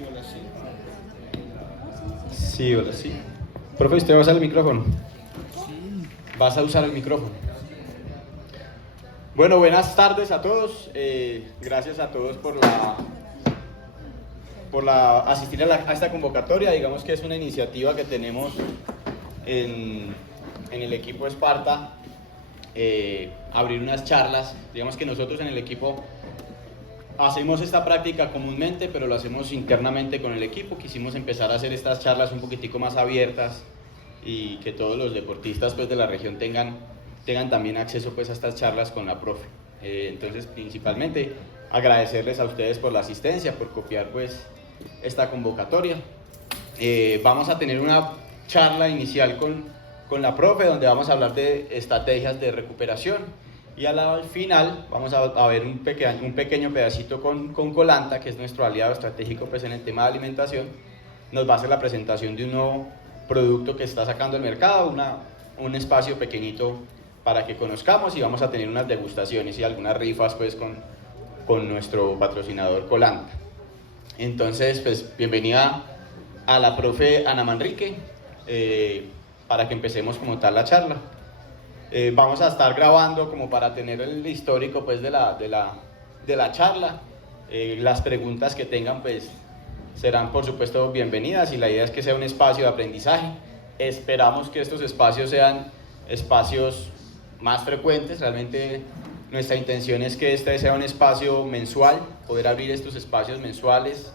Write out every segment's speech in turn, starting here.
Sí, hola, sí. Sí, hola, sí. Profe, ¿usted va a usar el micrófono? Sí. ¿Vas a usar el micrófono? Bueno, buenas tardes a todos. Gracias a todos por asistir a esta convocatoria. Digamos que es una iniciativa que tenemos en el equipo Esparta, abrir unas charlas. Digamos que nosotros en el equipo hacemos esta práctica comúnmente, pero lo hacemos internamente con el equipo. Quisimos empezar a hacer estas charlas un poquitico más abiertas y que todos los deportistas pues, de la región tengan también acceso pues, a estas charlas con la profe. Entonces, principalmente, agradecerles a ustedes por la asistencia, por copiar pues, esta convocatoria. Vamos a tener una charla inicial con la profe, donde vamos a hablar de estrategias de recuperación. Y al final vamos a ver un pequeño pedacito con Colanta, que es nuestro aliado estratégico pues, en el tema de alimentación. Nos va a hacer la presentación de un nuevo producto que está sacando al mercado, un espacio pequeñito para que conozcamos, y vamos a tener unas degustaciones y algunas rifas pues, con nuestro patrocinador Colanta. Entonces, pues bienvenida a la profe Ana Manrique, para que empecemos como tal la charla. Vamos a estar grabando como para tener el histórico pues, de la charla. Las preguntas que tengan pues, serán por supuesto bienvenidas, y la idea es que sea un espacio de aprendizaje. Esperamos que estos espacios sean espacios más frecuentes. Realmente nuestra intención es que este sea un espacio mensual, poder abrir estos espacios mensuales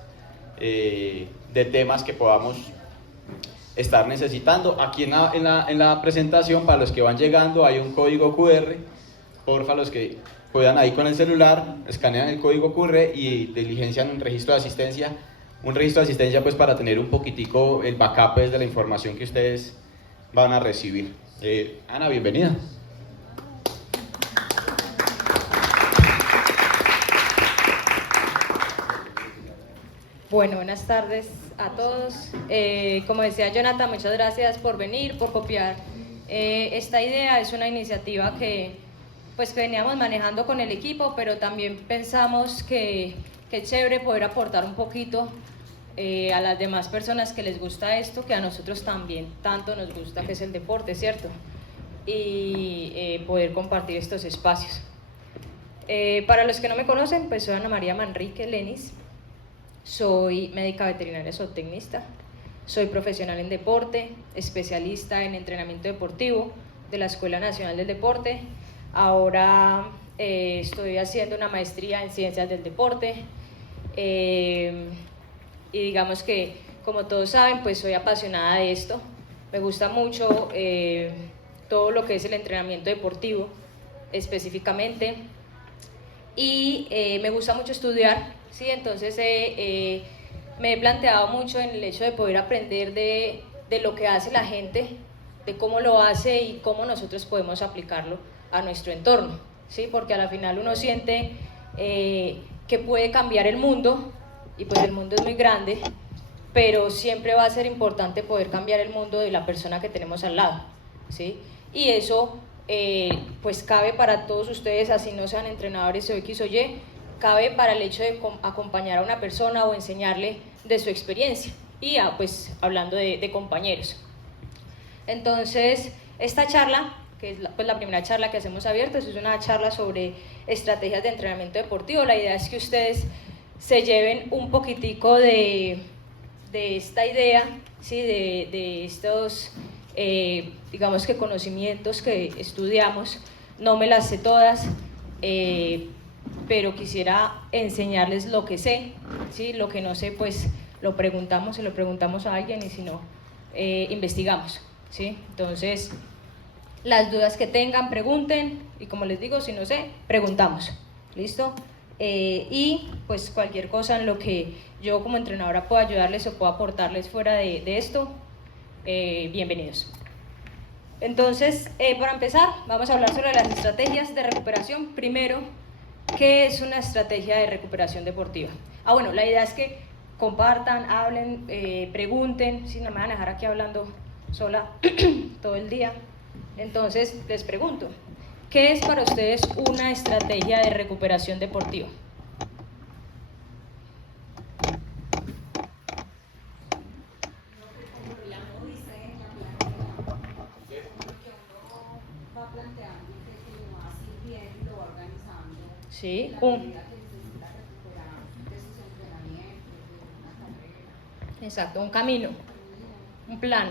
de temas que podamos estar necesitando. Aquí en la presentación, para los que van llegando, hay un código QR. Porfa, los que puedan ahí con el celular, escanean el código QR y diligencian un registro de asistencia. Un registro de asistencia pues para tener un poquitico el backup pues, de la información que ustedes van a recibir. Ana, bienvenida. Bueno, buenas tardes a todos. Como decía Jonathan, muchas gracias por venir, por copiar esta idea. Es una iniciativa que veníamos manejando con el equipo, pero también pensamos que es chévere poder aportar un poquito a las demás personas que les gusta esto, que a nosotros también tanto nos gusta, que es el deporte, ¿cierto? Y poder compartir estos espacios. Para los que no me conocen, pues soy Ana María Manrique Lenis. Soy médica veterinaria zootecnista, soy profesional en deporte, especialista en entrenamiento deportivo de la Escuela Nacional del Deporte. Ahora estoy haciendo una maestría en Ciencias del Deporte, y digamos que, como todos saben, pues soy apasionada de esto. Me gusta mucho todo lo que es el entrenamiento deportivo específicamente, y me gusta mucho estudiar. Sí, entonces me he planteado mucho en el hecho de poder aprender de lo que hace la gente, de cómo lo hace y cómo nosotros podemos aplicarlo a nuestro entorno, ¿sí? Porque a la final uno siente que puede cambiar el mundo, y pues el mundo es muy grande, pero siempre va a ser importante poder cambiar el mundo de la persona que tenemos al lado, ¿sí? Y eso pues cabe para todos ustedes, así no sean entrenadores o X o Y, cabe para el hecho de acompañar a una persona o enseñarle de su experiencia, y pues hablando de compañeros. Entonces, esta charla, que es la primera charla que hacemos abierta, es una charla sobre estrategias de entrenamiento deportivo. La idea es que ustedes se lleven un poquitico de esta idea, ¿sí? de estos, digamos que conocimientos que estudiamos. No me las sé todas, pero quisiera enseñarles lo que sé, ¿sí? Lo que no sé, pues lo preguntamos, se lo preguntamos a alguien, y si no, investigamos, ¿sí? Entonces, las dudas que tengan, pregunten, y como les digo, si no sé, preguntamos, ¿listo? Y pues cualquier cosa en lo que yo como entrenadora pueda ayudarles o pueda aportarles fuera de esto, bienvenidos. Entonces, para empezar, vamos a hablar sobre las estrategias de recuperación. Primero, ¿qué es una estrategia de recuperación deportiva? Bueno, la idea es que compartan, hablen, pregunten. Si no me van a dejar aquí hablando sola todo el día. Entonces, les pregunto, ¿qué es para ustedes una estrategia de recuperación deportiva? ¿sí? Exacto, un camino, un plan,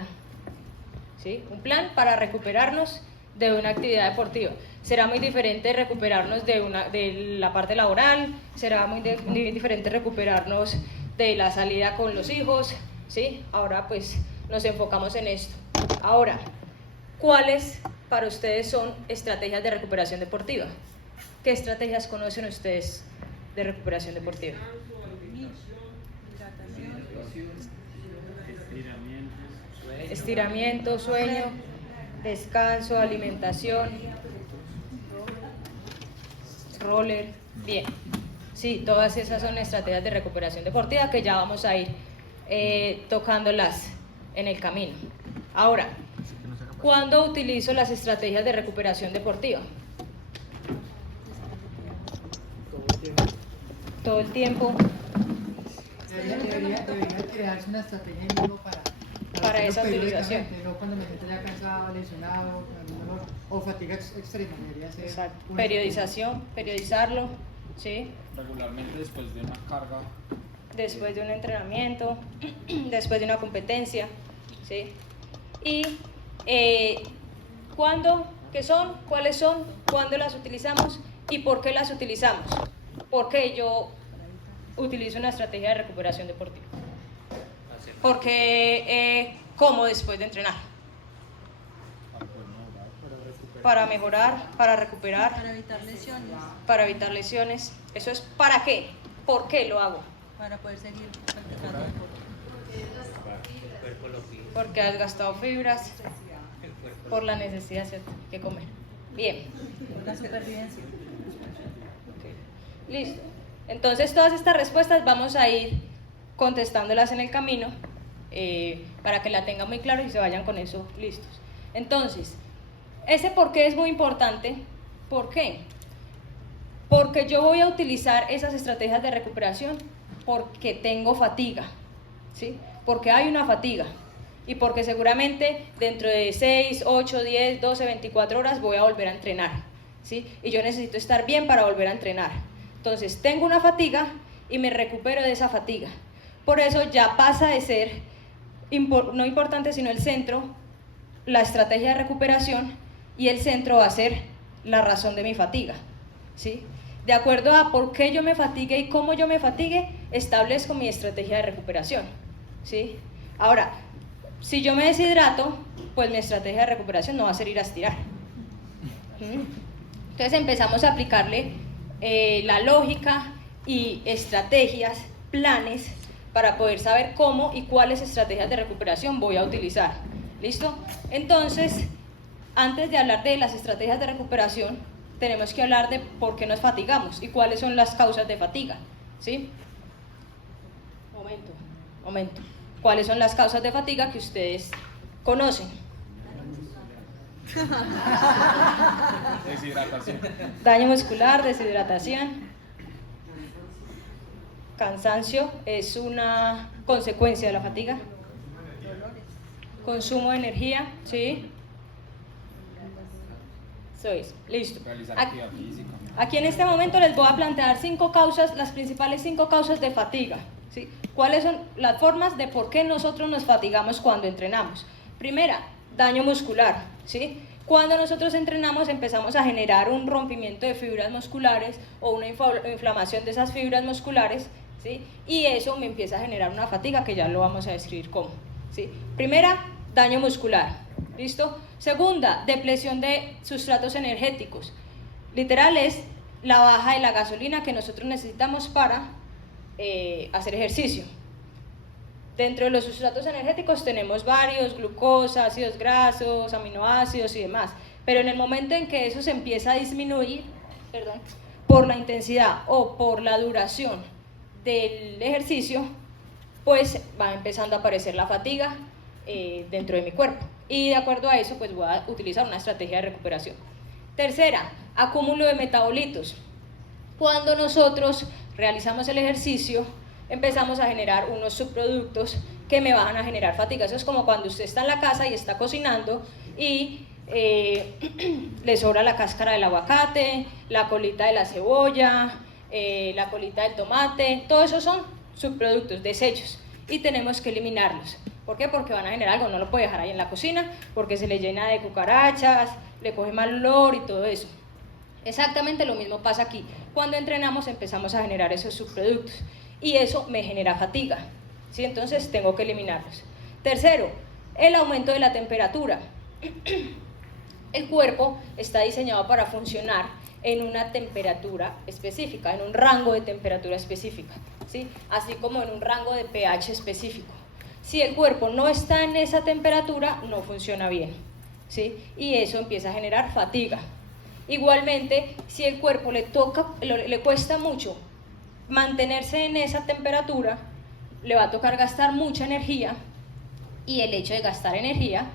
¿sí? Un plan para recuperarnos de una actividad deportiva. Será muy diferente recuperarnos de la parte laboral, será muy diferente recuperarnos de la salida con los hijos, ¿sí? Ahora pues nos enfocamos en esto. Ahora, ¿cuáles para ustedes son estrategias de recuperación deportiva? ¿Qué estrategias conocen ustedes de recuperación deportiva? Estiramiento, sueño, descanso, alimentación, roller, bien. Sí, todas esas son estrategias de recuperación deportiva que ya vamos a ir tocándolas en el camino. Ahora, ¿cuándo utilizo las estrategias de recuperación deportiva? Todo el tiempo. Debería crearse una estrategia ahí mismo para esa hacerlo utilización. periódicamente, no cuando me siento ya cansado, lesionado, con algún dolor o fatiga extrema. Debería ser Exacto. Periodización, periodizarlo, ¿sí? Regularmente después de una carga. Después de un entrenamiento, después de una competencia, ¿sí? Y ¿cuándo? ¿Qué son? ¿Cuáles son? ¿Cuándo las utilizamos? ¿Y por qué las utilizamos? ¿Por qué yo utilizo una estrategia de recuperación deportiva? Porque ¿cómo después de entrenar? Para mejorar, para recuperar, Para evitar lesiones, para evitar lesiones. ¿Eso es para qué? ¿Por qué lo hago? para poder seguir practicando deporte. Porque has gastado fibras, por la necesidad, ¿cierto?, que comer. Bien. La supervivencia. Ok. Listo. Entonces todas estas respuestas vamos a ir contestándolas en el camino para que la tengan muy claro y se vayan con eso listos. Entonces, ese por qué es muy importante. ¿Por qué? Porque yo voy a utilizar esas estrategias de recuperación porque tengo fatiga, ¿sí? Porque hay una fatiga y porque seguramente dentro de 6, 8, 10, 12, 24 horas voy a volver a entrenar, ¿sí? Y yo necesito estar bien para volver a entrenar. Entonces tengo una fatiga y me recupero de esa fatiga. Por eso ya pasa de ser no importante sino el centro, la estrategia de recuperación, y el centro va a ser la razón de mi fatiga, ¿sí? De acuerdo a por qué yo me fatigue y cómo yo me fatigue, establezco mi estrategia de recuperación, ¿sí? Ahora, si yo me deshidrato, pues mi estrategia de recuperación no va a ser ir a estirar. Entonces empezamos a aplicarle la lógica y estrategias, planes, para poder saber cómo y cuáles estrategias de recuperación voy a utilizar. ¿Listo? Entonces, antes de hablar de las estrategias de recuperación, tenemos que hablar de por qué nos fatigamos y cuáles son las causas de fatiga, ¿sí? Momento. ¿Cuáles son las causas de fatiga que ustedes conocen? Deshidratación. Daño muscular, deshidratación. Cansancio es una consecuencia de la fatiga. Consumo de energía, ¿sí? Eso es, listo. Realizar actividad física. Aquí en este momento les voy a plantear 5 causas, las principales 5 causas de fatiga, ¿sí? ¿Cuáles son las formas de por qué nosotros nos fatigamos cuando entrenamos? Primera, daño muscular, ¿sí? Cuando nosotros entrenamos empezamos a generar un rompimiento de fibras musculares o una inflamación de esas fibras musculares, ¿sí? Y eso me empieza a generar una fatiga que ya lo vamos a describir cómo, ¿sí? Primera, daño muscular, ¿listo? Segunda, depleción de sustratos energéticos. Literal es la baja de la gasolina que nosotros necesitamos para hacer ejercicio. Dentro de los sustratos energéticos tenemos varios: glucosa, ácidos grasos, aminoácidos y demás. Pero en el momento en que eso se empieza a disminuir, por la intensidad o por la duración del ejercicio, pues va empezando a aparecer la fatiga dentro de mi cuerpo. Y de acuerdo a eso, pues voy a utilizar una estrategia de recuperación. Tercera, acúmulo de metabolitos. Cuando nosotros realizamos el ejercicio, empezamos a generar unos subproductos que me van a generar fatiga. Eso es como cuando usted está en la casa y está cocinando y le sobra la cáscara del aguacate, la colita de la cebolla, la colita del tomate, todo eso son subproductos, desechos, y tenemos que eliminarlos. ¿Por qué? Porque van a generar algo, no lo puede dejar ahí en la cocina, porque se le llena de cucarachas, le coge mal olor y todo eso. Exactamente lo mismo pasa aquí. Cuando entrenamos empezamos a generar esos subproductos y eso me genera fatiga, ¿sí? Entonces tengo que eliminarlos. Tercero, el aumento de la temperatura. El cuerpo está diseñado para funcionar en una temperatura específica, en un rango de temperatura específica, ¿sí? Así como en un rango de pH específico. Si el cuerpo no está en esa temperatura, no funciona bien, ¿sí? Y eso empieza a generar fatiga. Igualmente, si el cuerpo le cuesta mucho mantenerse en esa temperatura, le va a tocar gastar mucha energía, y el hecho de gastar energía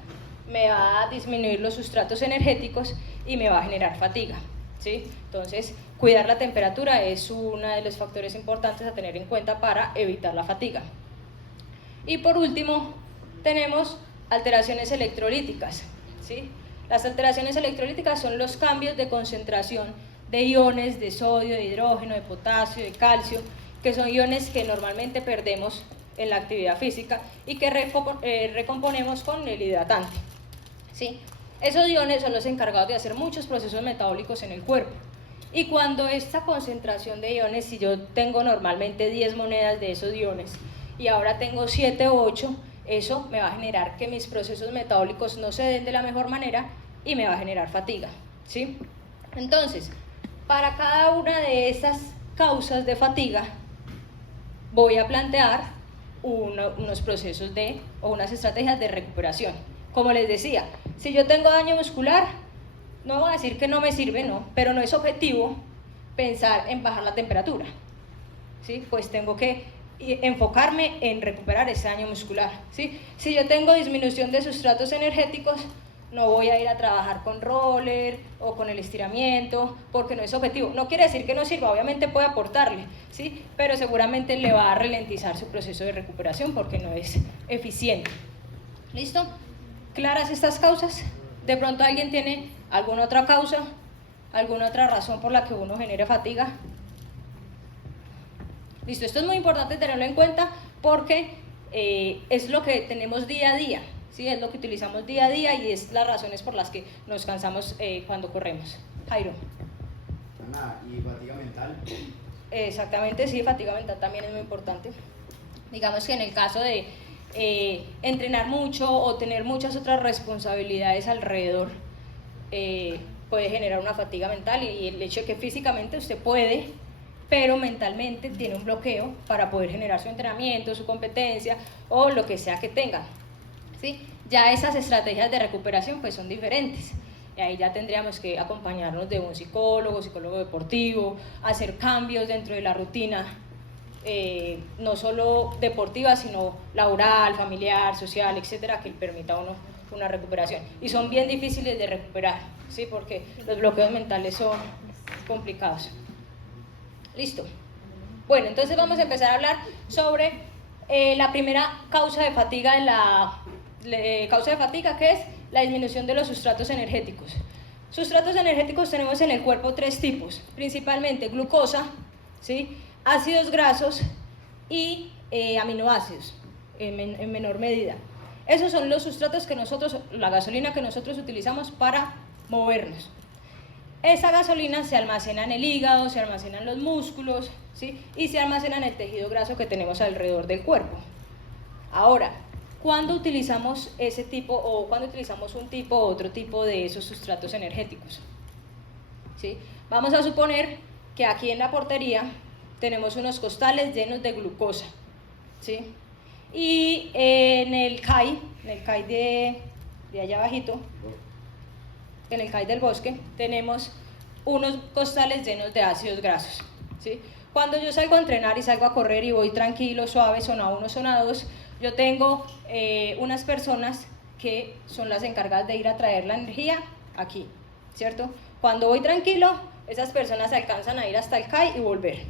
me va a disminuir los sustratos energéticos y me va a generar fatiga, ¿sí? Entonces, cuidar la temperatura es uno de los factores importantes a tener en cuenta para evitar la fatiga. Y por último, tenemos alteraciones electrolíticas, ¿sí? Las alteraciones electrolíticas son los cambios de concentración de iones de sodio, de hidrógeno, de potasio, de calcio, que son iones que normalmente perdemos en la actividad física y que recomponemos con el hidratante, ¿sí? Esos iones son los encargados de hacer muchos procesos metabólicos en el cuerpo. Y cuando esta concentración de iones, si yo tengo normalmente 10 monedas de esos iones y ahora tengo 7 o 8, eso me va a generar que mis procesos metabólicos no se den de la mejor manera y me va a generar fatiga, ¿sí? Entonces, para cada una de estas causas de fatiga, voy a plantear unos procesos o unas estrategias de recuperación. Como les decía, si yo tengo daño muscular, no voy a decir que no me sirve, no, pero no es objetivo pensar en bajar la temperatura, ¿sí? Pues tengo que enfocarme en recuperar ese daño muscular, ¿sí? Si yo tengo disminución de sustratos energéticos, no voy a ir a trabajar con roller o con el estiramiento, porque no es objetivo. No quiere decir que no sirva, obviamente puede aportarle, ¿sí? Pero seguramente le va a ralentizar su proceso de recuperación porque no es eficiente. ¿Listo? ¿Claras estas causas? ¿De pronto alguien tiene alguna otra causa, alguna otra razón por la que uno genere fatiga? Listo, esto es muy importante tenerlo en cuenta porque es lo que tenemos día a día, ¿sí? Es lo que utilizamos día a día y es las razones por las que nos cansamos cuando corremos. Jairo. Ana, ¿y fatiga mental? Exactamente, sí, fatiga mental también es muy importante. Digamos que en el caso de entrenar mucho o tener muchas otras responsabilidades alrededor, puede generar una fatiga mental y el hecho de que físicamente usted puede, pero mentalmente tiene un bloqueo para poder generar su entrenamiento, su competencia o lo que sea que tenga, ¿sí? Ya esas estrategias de recuperación pues son diferentes. Y ahí ya tendríamos que acompañarnos de un psicólogo deportivo, hacer cambios dentro de la rutina, no solo deportiva, sino laboral, familiar, social, etcétera, que permita a uno una recuperación. Y son bien difíciles de recuperar, ¿sí? Porque los bloqueos mentales son complicados. Listo. Bueno, entonces vamos a empezar a hablar sobre la primera causa de fatiga que es la disminución de los sustratos energéticos. Sustratos energéticos tenemos en el cuerpo 3 tipos, principalmente glucosa, ¿sí? Ácidos grasos y aminoácidos en menor medida. Esos son los sustratos que la gasolina que nosotros utilizamos para movernos. Esa gasolina se almacena en el hígado, se almacena en los músculos, ¿sí? Y se almacena en el tejido graso que tenemos alrededor del cuerpo. Ahora, ¿cuándo utilizamos ese tipo o cuándo utilizamos un tipo o otro tipo de esos sustratos energéticos? ¿Sí? Vamos a suponer que aquí en la portería tenemos unos costales llenos de glucosa, ¿sí? Y en el CAI de allá abajito, en el CAI del bosque, tenemos unos costales llenos de ácidos grasos, ¿sí? Cuando yo salgo a entrenar y salgo a correr y voy tranquilo, suave, zona 1, zona 2, yo tengo unas personas que son las encargadas de ir a traer la energía aquí, ¿cierto? Cuando voy tranquilo, esas personas alcanzan a ir hasta el CAI y volver,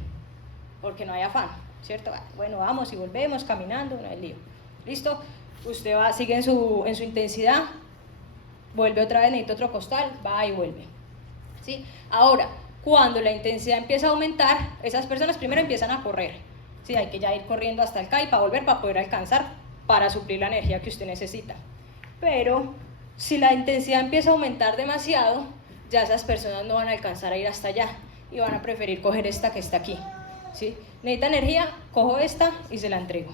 porque no hay afán, ¿cierto? Bueno, vamos y volvemos caminando, no hay lío. ¿Listo? Usted sigue en su intensidad, vuelve otra vez, necesito otro costal, va y vuelve, ¿sí? Ahora, cuando la intensidad empieza a aumentar, esas personas primero empiezan a correr, ¿sí? Hay que ya ir corriendo hasta el CAI para volver, para poder alcanzar, para suplir la energía que usted necesita. Pero si la intensidad empieza a aumentar demasiado, ya esas personas no van a alcanzar a ir hasta allá y van a preferir coger esta que está aquí, ¿sí? Necesita energía, cojo esta y se la entrego,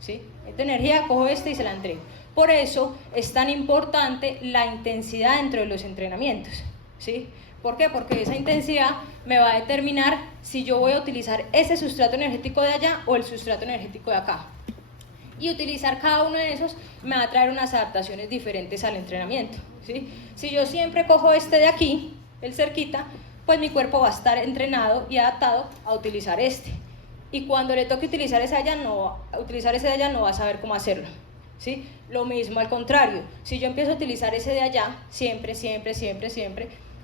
¿sí? Necesita energía, cojo esta y se la entrego. Por eso es tan importante la intensidad dentro de los entrenamientos, ¿sí? ¿Por qué? Porque esa intensidad me va a determinar si yo voy a utilizar ese sustrato energético de allá o el sustrato energético de acá. Y utilizar cada uno de esos me va a traer unas adaptaciones diferentes al entrenamiento, ¿sí? Si yo siempre cojo este de aquí, el cerquita, pues mi cuerpo va a estar entrenado y adaptado a utilizar este. Y cuando le toque utilizar ese de allá no va a saber cómo hacerlo, ¿sí? Lo mismo al contrario, si yo empiezo a utilizar ese de allá, siempre,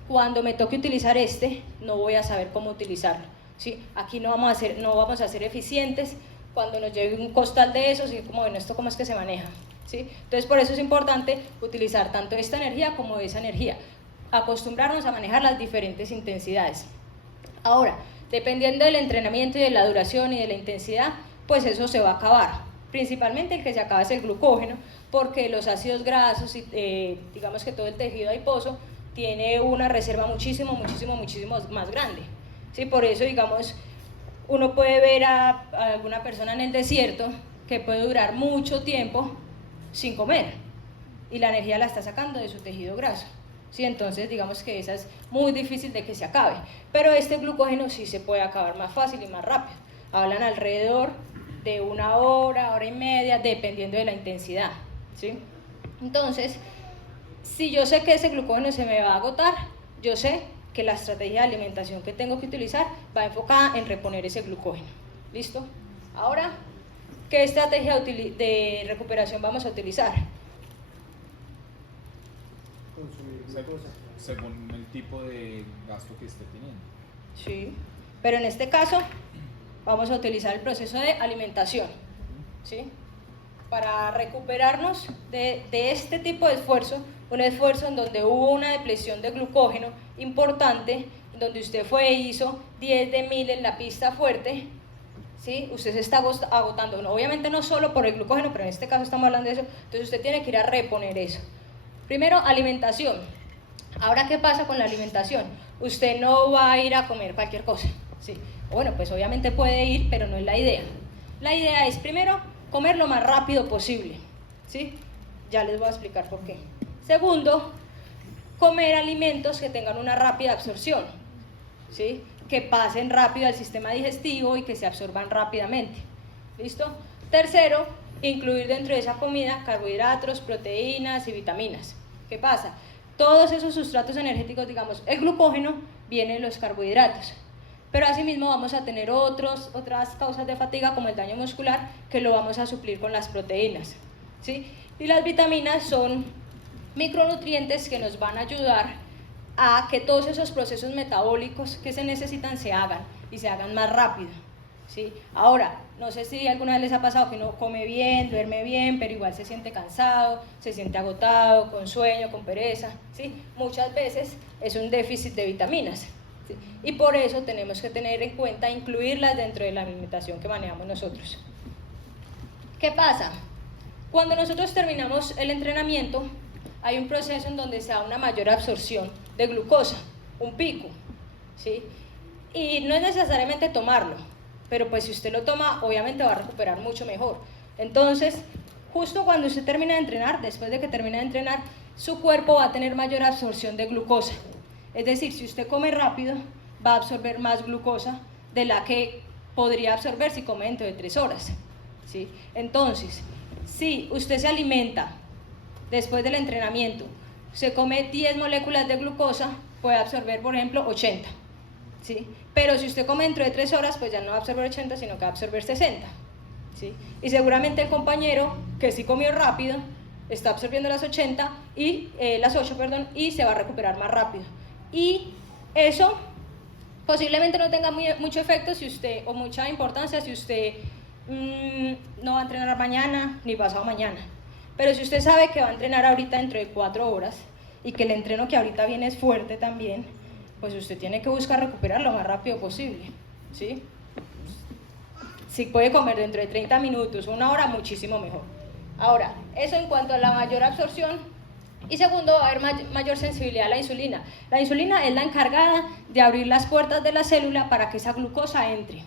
cuando me toque utilizar este, no voy a saber cómo utilizarlo, ¿sí? Aquí no vamos a ser eficientes cuando nos llegue un costal de esos y como, bueno, ¿esto cómo es que se maneja? ¿Sí? Entonces, por eso es importante utilizar tanto esta energía como esa energía, acostumbrarnos a manejar las diferentes intensidades. Ahora, dependiendo del entrenamiento y de la duración y de la intensidad, pues eso se va a acabar. Principalmente el que se acaba es el glucógeno, porque los ácidos grasos, digamos que todo el tejido adiposo, tiene una reserva muchísimo más grande, ¿sí? Por eso, digamos, uno puede ver a alguna persona en el desierto que puede durar mucho tiempo sin comer y la energía la está sacando de su tejido graso, ¿sí? Entonces, digamos que esa es muy difícil de que se acabe, pero este glucógeno sí se puede acabar más fácil y más rápido. Hablan alrededor de 1 hora, hora y media, dependiendo de la intensidad, ¿sí? Entonces, si yo sé que ese glucógeno se me va a agotar, yo sé que la estrategia de alimentación que tengo que utilizar va enfocada en reponer ese glucógeno. ¿Listo? Ahora, ¿qué estrategia de recuperación vamos a utilizar? Consumir glucosa. Según el tipo de gasto que esté teniendo. Sí, pero en este caso vamos a utilizar el proceso de alimentación, ¿sí? Para recuperarnos de este tipo de esfuerzo, un esfuerzo en donde hubo una depleción de glucógeno importante, donde usted fue e hizo 10 de 1000 en la pista fuerte, ¿sí? Usted se está agotando, no, obviamente no solo por el glucógeno, pero en este caso estamos hablando de eso, entonces usted tiene que ir a reponer eso. Primero, alimentación. Ahora, ¿qué pasa con la alimentación? Usted no va a ir a comer cualquier cosa, ¿sí? Bueno, pues obviamente puede ir, pero no es la idea. La idea es, primero, comer lo más rápido posible, ¿sí? Ya les voy a explicar por qué. Segundo, comer alimentos que tengan una rápida absorción, ¿sí? Que pasen rápido al sistema digestivo y que se absorban rápidamente. ¿Listo? Tercero, incluir dentro de esa comida carbohidratos, proteínas y vitaminas. ¿Qué pasa? Todos esos sustratos energéticos, digamos, el glucógeno, vienen en los carbohidratos. Pero asimismo vamos a tener otras causas de fatiga como el daño muscular que lo vamos a suplir con las proteínas, ¿sí? Y las vitaminas son micronutrientes que nos van a ayudar a que todos esos procesos metabólicos que se necesitan se hagan y se hagan más rápido, ¿sí? Ahora, no sé si alguna vez les ha pasado que uno come bien, duerme bien, pero igual se siente cansado, se siente agotado, con sueño, con pereza, ¿sí? Muchas veces es un déficit de vitaminas, ¿sí? Y por eso tenemos que tener en cuenta incluirlas dentro de la alimentación que manejamos nosotros. ¿Qué pasa? Cuando nosotros terminamos el entrenamiento, hay un proceso en donde se da una mayor absorción de glucosa, un pico, ¿sí? Y no es necesariamente tomarlo, pero pues si usted lo toma, obviamente va a recuperar mucho mejor. Entonces, justo cuando usted termina de entrenar, después de que termina de entrenar, su cuerpo va a tener mayor absorción de glucosa. Es decir, si usted come rápido, va a absorber más glucosa de la que podría absorber si come dentro de 3 horas, ¿sí? Entonces, si usted se alimenta después del entrenamiento, se come 10 moléculas de glucosa, puede absorber, por ejemplo, 80, ¿sí? Pero si usted come dentro de 3 horas, pues ya no va a absorber 80, sino que va a absorber 60, ¿sí? Y seguramente el compañero que sí comió rápido, está absorbiendo las 8, y se va a recuperar más rápido. Y eso posiblemente no tenga mucho efecto si usted, o mucha importancia si usted no va a entrenar mañana ni pasado mañana. Pero si usted sabe que va a entrenar ahorita dentro de 4 horas y que el entreno que ahorita viene es fuerte también, pues usted tiene que buscar recuperar lo más rápido posible, ¿sí? Si puede comer dentro de 30 minutos, 1 hora, muchísimo mejor. Ahora, eso en cuanto a la mayor absorción. Y segundo, va a haber mayor sensibilidad a la insulina. La insulina es la encargada de abrir las puertas de la célula para que esa glucosa entre,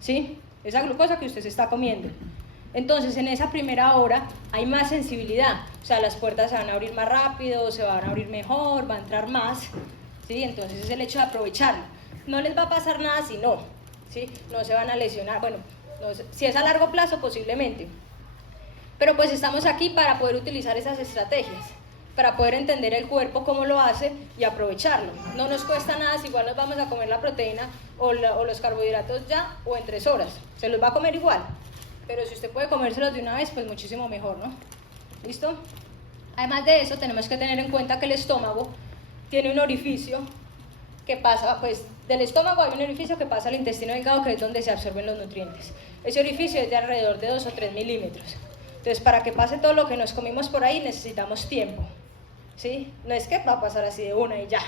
¿sí? Esa glucosa que usted se está comiendo. Entonces, en esa primera hora hay más sensibilidad, o sea, las puertas se van a abrir más rápido, se van a abrir mejor, va a entrar más, ¿sí? Entonces es el hecho de aprovecharlo. No les va a pasar nada si no, ¿sí? No se van a lesionar, bueno, no sé, si es a largo plazo posiblemente. Pero pues estamos aquí para poder utilizar esas estrategias, para poder entender el cuerpo cómo lo hace y aprovecharlo. No nos cuesta nada si igual nos vamos a comer la proteína o los carbohidratos ya o en 3 horas, se los va a comer igual. Pero si usted puede comérselos de una vez, pues muchísimo mejor, ¿no? ¿Listo? Además de eso, tenemos que tener en cuenta que el estómago tiene un orificio que pasa, pues del estómago hay un orificio que pasa al intestino delgado, que es donde se absorben los nutrientes. Ese orificio es de alrededor de 2 o 3 milímetros. Entonces, para que pase todo lo que nos comimos por ahí, necesitamos tiempo, ¿sí? No es que va a pasar así de una y ya,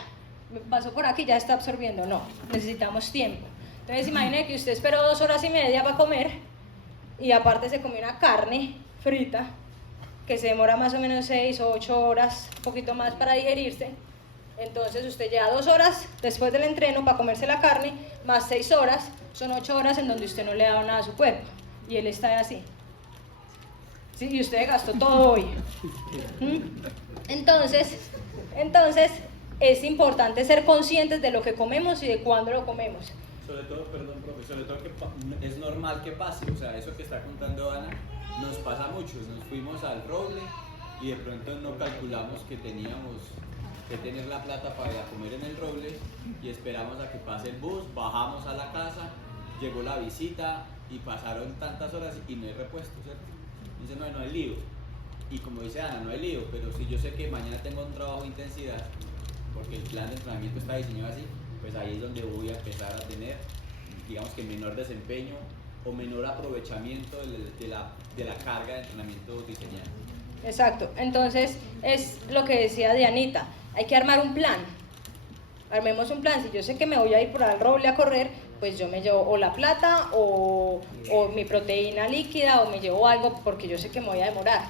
me pasó por aquí, ya está absorbiendo, no, necesitamos tiempo. Entonces, imagine que usted esperó 2 horas y media para comer, y aparte se comió una carne frita que se demora más o menos 6 o 8 horas, un poquito más para digerirse. Entonces usted lleva 2 horas después del entreno para comerse la carne, más 6 horas, son 8 horas en donde usted no le ha dado nada a su cuerpo y él está así, ¿sí? Y usted gastó todo hoy. Entonces es importante ser conscientes de lo que comemos y de cuándo lo comemos. Sobre todo, perdón, profe, sobre todo que es normal que pase, o sea, eso que está contando Ana nos pasa a muchos. Nos fuimos al Roble y de pronto no calculamos que teníamos que tener la plata para ir a comer en el Roble y esperamos a que pase el bus, bajamos a la casa, llegó la visita y pasaron tantas horas y no hay repuesto, ¿cierto? Dice, no hay lío. Y como dice Ana, no hay lío, pero si yo sé que mañana tengo un trabajo de intensidad, porque el plan de entrenamiento está diseñado así, pues ahí es donde voy a empezar a tener, digamos que menor desempeño o menor aprovechamiento de la carga de entrenamiento diseñada. Exacto, entonces es lo que decía Dianita, hay que armar un plan. Armemos un plan. Si yo sé que me voy a ir por el Roble a correr, pues yo me llevo o la plata o mi proteína líquida o me llevo algo porque yo sé que me voy a demorar,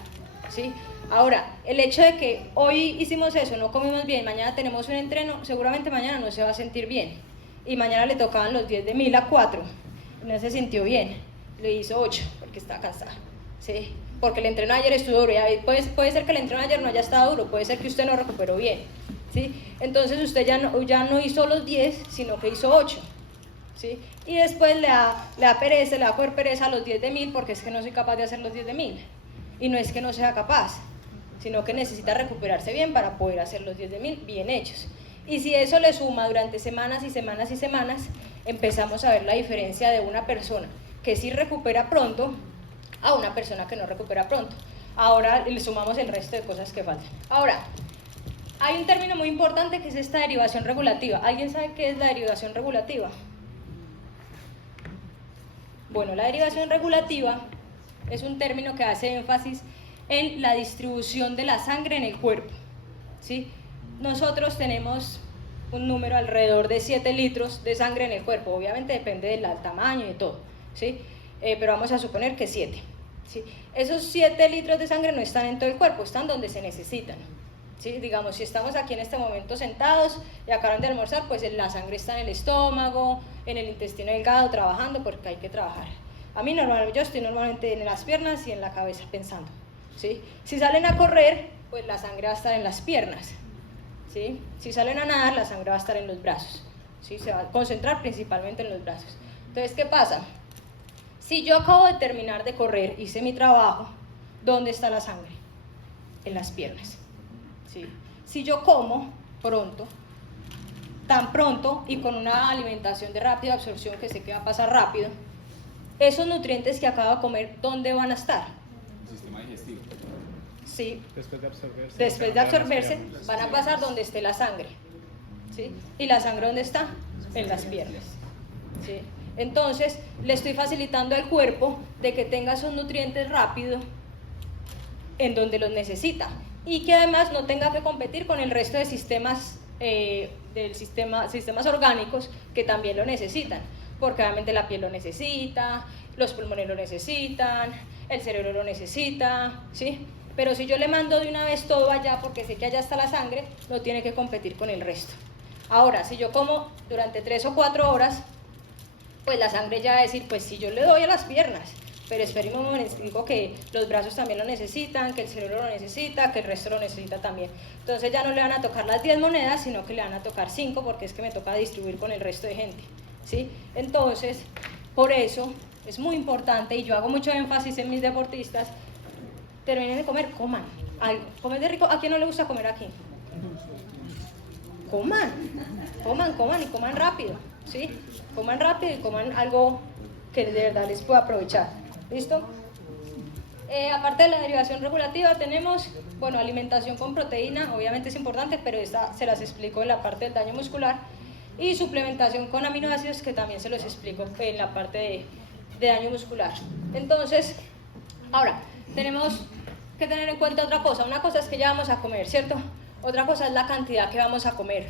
¿sí? Ahora, el hecho de que hoy hicimos eso, no comimos bien, mañana tenemos un entreno, seguramente mañana no se va a sentir bien. Y mañana le tocaban los 10 de 1000 a 4, no se sintió bien, le hizo 8 porque estaba cansada, ¿sí? Porque el entreno de ayer estuvo duro, y puede ser que el entreno de ayer no haya estado duro, puede ser que usted no recuperó bien, ¿sí? Entonces usted ya no hizo los 10, sino que hizo 8, ¿sí? Y después le da pereza, le va a coger pereza a los 10 de 1000 porque es que no soy capaz de hacer los 10 de 1000. Y no es que no sea capaz, sino que necesita recuperarse bien para poder hacer los 10 de 1000 bien hechos. Y si eso le suma durante semanas y semanas y semanas, empezamos a ver la diferencia de una persona que sí recupera pronto a una persona que no recupera pronto. Ahora le sumamos el resto de cosas que faltan. Ahora, hay un término muy importante que es esta derivación regulativa. ¿Alguien sabe qué es la derivación regulativa? Bueno, la derivación regulativa es un término que hace énfasis en la distribución de la sangre en el cuerpo, ¿sí? Nosotros tenemos un número alrededor de 7 litros de sangre en el cuerpo, obviamente depende del tamaño y de todo, ¿sí? Pero vamos a suponer que 7, ¿sí? Esos 7 litros de sangre no están en todo el cuerpo, están donde se necesitan, ¿sí? Digamos, si estamos aquí en este momento sentados y acaban de almorzar, pues la sangre está en el estómago, en el intestino delgado, trabajando porque hay que trabajar. Yo estoy normalmente en las piernas y en la cabeza pensando, ¿sí? Si salen a correr, pues la sangre va a estar en las piernas, ¿sí? Si salen a nadar, la sangre va a estar en los brazos, ¿sí? Se va a concentrar principalmente en los brazos. Entonces, ¿qué pasa? Si yo acabo de terminar de correr, hice mi trabajo, ¿dónde está la sangre? En las piernas, ¿sí? Si yo como pronto, tan pronto y con una alimentación de rápida absorción que sé que va a pasar rápido, esos nutrientes que acabo de comer, ¿dónde van a estar? El sistema digestivo. Sí. Después de Después de absorberse, van a pasar donde esté la sangre, ¿sí? ¿Y la sangre dónde está? En las piernas, ¿sí? Entonces, le estoy facilitando al cuerpo de que tenga esos nutrientes rápido en donde los necesita. y que además no tenga que competir con el resto de sistemas sistemas orgánicos que también lo necesitan, porque obviamente la piel lo necesita, los pulmones lo necesitan, el cerebro lo necesita, ¿sí? Pero si yo le mando de una vez todo allá porque sé que allá está la sangre, no tiene que competir con el resto. Ahora, si yo como durante 3 o 4 horas, pues la sangre ya va a decir, pues si yo le doy a las piernas, pero esperen un momento, que los brazos también lo necesitan, que el cerebro lo necesita, que el resto lo necesita también. Entonces ya no le van a tocar las 10 monedas, sino que le van a tocar 5, porque es que me toca distribuir con el resto de gente, ¿sí? Entonces, por eso es muy importante, y yo hago mucho énfasis en mis deportistas, terminen de comer, coman algo. Comer de rico, ¿a quién no le gusta comer aquí? Coman y coman rápido, ¿sí? Coman rápido y coman algo que de verdad les pueda aprovechar. ¿Listo? Aparte de la derivación regulativa tenemos, bueno, alimentación con proteína, obviamente es importante, pero esta se las explico en la parte del daño muscular, y suplementación con aminoácidos, que también se los explico en la parte de daño muscular. Entonces, ahora, tenemos que tener en cuenta otra cosa. Una cosa es que ya vamos a comer, ¿cierto? Otra cosa es la cantidad que vamos a comer,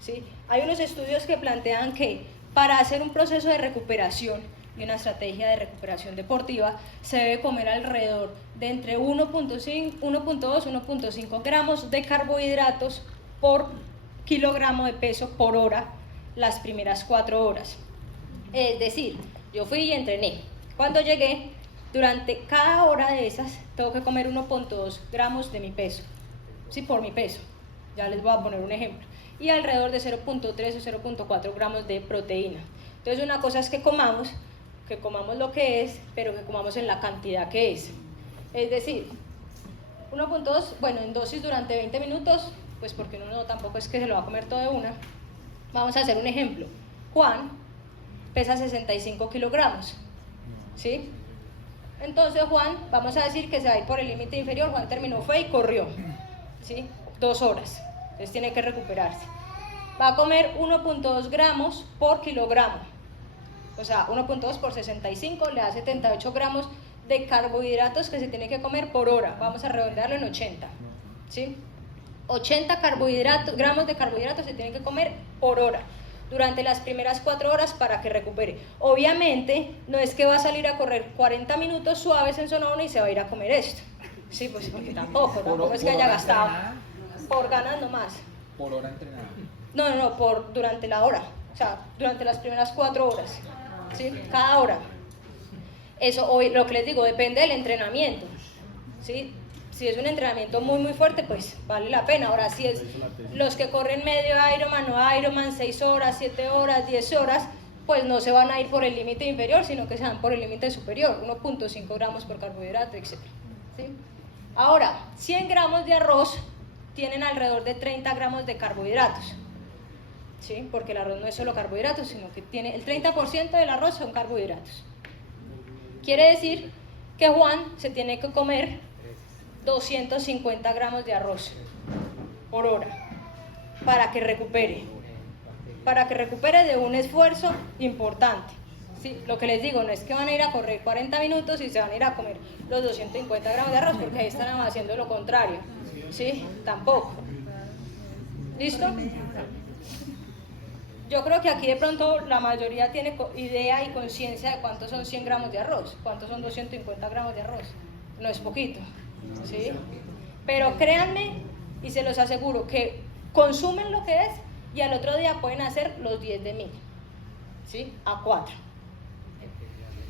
¿sí? Hay unos estudios que plantean que para hacer un proceso de recuperación y una estrategia de recuperación deportiva se debe comer alrededor de entre 1.2, 1.5 gramos de carbohidratos por kilogramo de peso por hora las primeras 4 horas. Es decir, yo fui y entrené. Cuando llegué, durante cada hora de esas tengo que comer 1.2 gramos de mi peso, ¿sí? Por mi peso, ya les voy a poner un ejemplo, y alrededor de 0.3 o 0.4 gramos de proteína. Entonces una cosa es que comamos lo que es, pero que comamos en la cantidad que es. Es decir, 1.2, bueno, en dosis durante 20 minutos, pues porque uno no, tampoco es que se lo va a comer todo de una. Vamos a hacer un ejemplo. Juan pesa 65 kilogramos, ¿sí? Entonces Juan, vamos a decir que se va a ir por el límite inferior. Juan terminó, fue y corrió, ¿sí? 2 horas, entonces tiene que recuperarse. Va a comer 1.2 gramos por kilogramo, o sea, 1.2 por 65 le da 78 gramos de carbohidratos que se tiene que comer por hora. Vamos a redondearlo en 80, ¿sí? 80 gramos de carbohidratos se tienen que comer por hora durante las primeras 4 horas para que recupere. Obviamente no es que va a salir a correr 40 minutos suaves en zona 1 y se va a ir a comer esto, sí, pues porque tampoco es que haya gastado por ganas nomás. Por hora entrenada. No, durante la hora, o sea, durante las primeras 4 horas, ¿sí? Cada hora. Eso, hoy, lo que les digo, depende del entrenamiento, ¿sí? Si es un entrenamiento muy muy fuerte, pues vale la pena. Ahora, si es los que corren medio Ironman o Ironman, 6 horas, 7 horas, 10 horas, pues no se van a ir por el límite inferior, sino que se van por el límite superior, 1.5 gramos por carbohidrato, etc. ¿Sí? Ahora, 100 gramos de arroz tienen alrededor de 30 gramos de carbohidratos, ¿sí? Porque el arroz no es solo carbohidratos, sino que tiene el 30% del arroz son carbohidratos. Quiere decir que Juan se tiene que comer 250 gramos de arroz por hora para que recupere de un esfuerzo importante, ¿sí? Lo que les digo, no es que van a ir a correr 40 minutos y se van a ir a comer los 250 gramos de arroz, porque ahí están haciendo lo contrario, ¿sí? Tampoco. ¿Listo? Yo creo que aquí de pronto la mayoría tiene idea y conciencia de cuántos son 100 gramos de arroz, cuántos son 250 gramos de arroz. No es poquito, ¿sí? Pero créanme y se los aseguro que consumen lo que es y al otro día pueden hacer los 10 de 1000, ¿sí? A 4,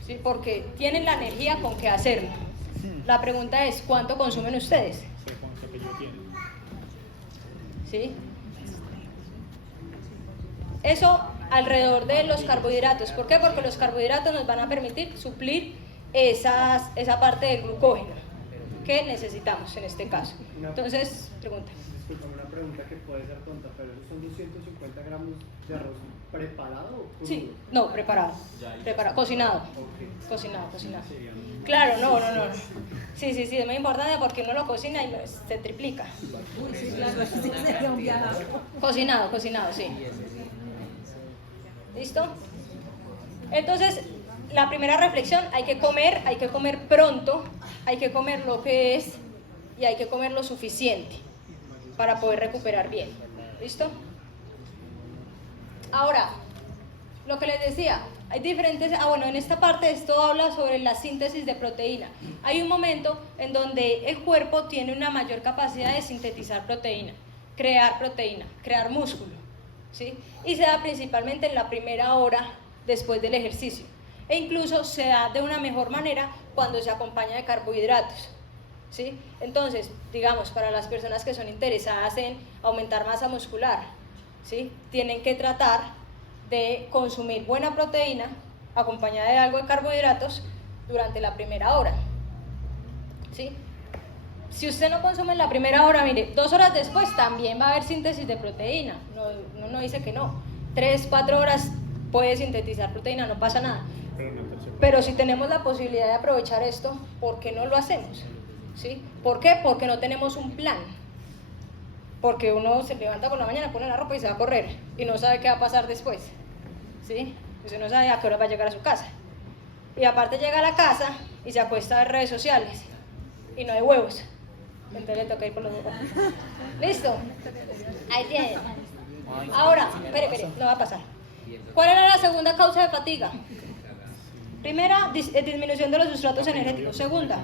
¿sí? Porque tienen la energía con que hacerlo. La pregunta es, ¿cuánto consumen ustedes? ¿Sí? Eso alrededor de los carbohidratos. ¿Por qué? Porque los carbohidratos nos van a permitir suplir esa parte del glucógeno que necesitamos en este caso. Entonces, pregunta. Disculpame, una pregunta que puede ser tonta, pero ¿esos son 250 gramos de arroz preparado o crudo? Sí, no, preparado, cocinado. Okay. Cocinado. Claro, no. Sí, es muy importante porque uno lo cocina y se triplica. Uy, sí, claro, sí sería un viaje. Cocinado, sí. ¿Listo? Entonces, la primera reflexión, hay que comer pronto, hay que comer lo que es, y hay que comer lo suficiente para poder recuperar bien. ¿Listo? Ahora, lo que les decía, hay diferentes, bueno, en esta parte esto habla sobre la síntesis de proteína. Hay un momento en donde el cuerpo tiene una mayor capacidad de sintetizar proteína, crear músculo, ¿sí? Y se da principalmente en la primera hora después del ejercicio. E incluso se da de una mejor manera cuando se acompaña de carbohidratos, ¿sí? Entonces, digamos, para las personas que son interesadas en aumentar masa muscular, ¿sí? Tienen que tratar de consumir buena proteína acompañada de algo de carbohidratos durante la primera hora, ¿sí? Si usted no consume en la primera hora, mire, 2 horas después también va a haber síntesis de proteína, no dice que no, 3, 4 horas puede sintetizar proteína, no pasa nada, pero si tenemos la posibilidad de aprovechar esto, ¿por qué no lo hacemos? ¿Sí? ¿Por qué? Porque no tenemos un plan. Porque uno se levanta por la mañana, pone la ropa y se va a correr y no sabe qué va a pasar después, ¿sí? Usted no sabe a qué hora va a llegar a su casa. Y aparte llega a la casa y se acuesta a ver redes sociales y no hay huevos. Entonces le toca ir por los huevos. ¿Listo? Ahí tiene. Ahora, espere, no va a pasar. ¿Cuál era la segunda causa de fatiga? Primera, disminución de los sustratos energéticos. Segunda,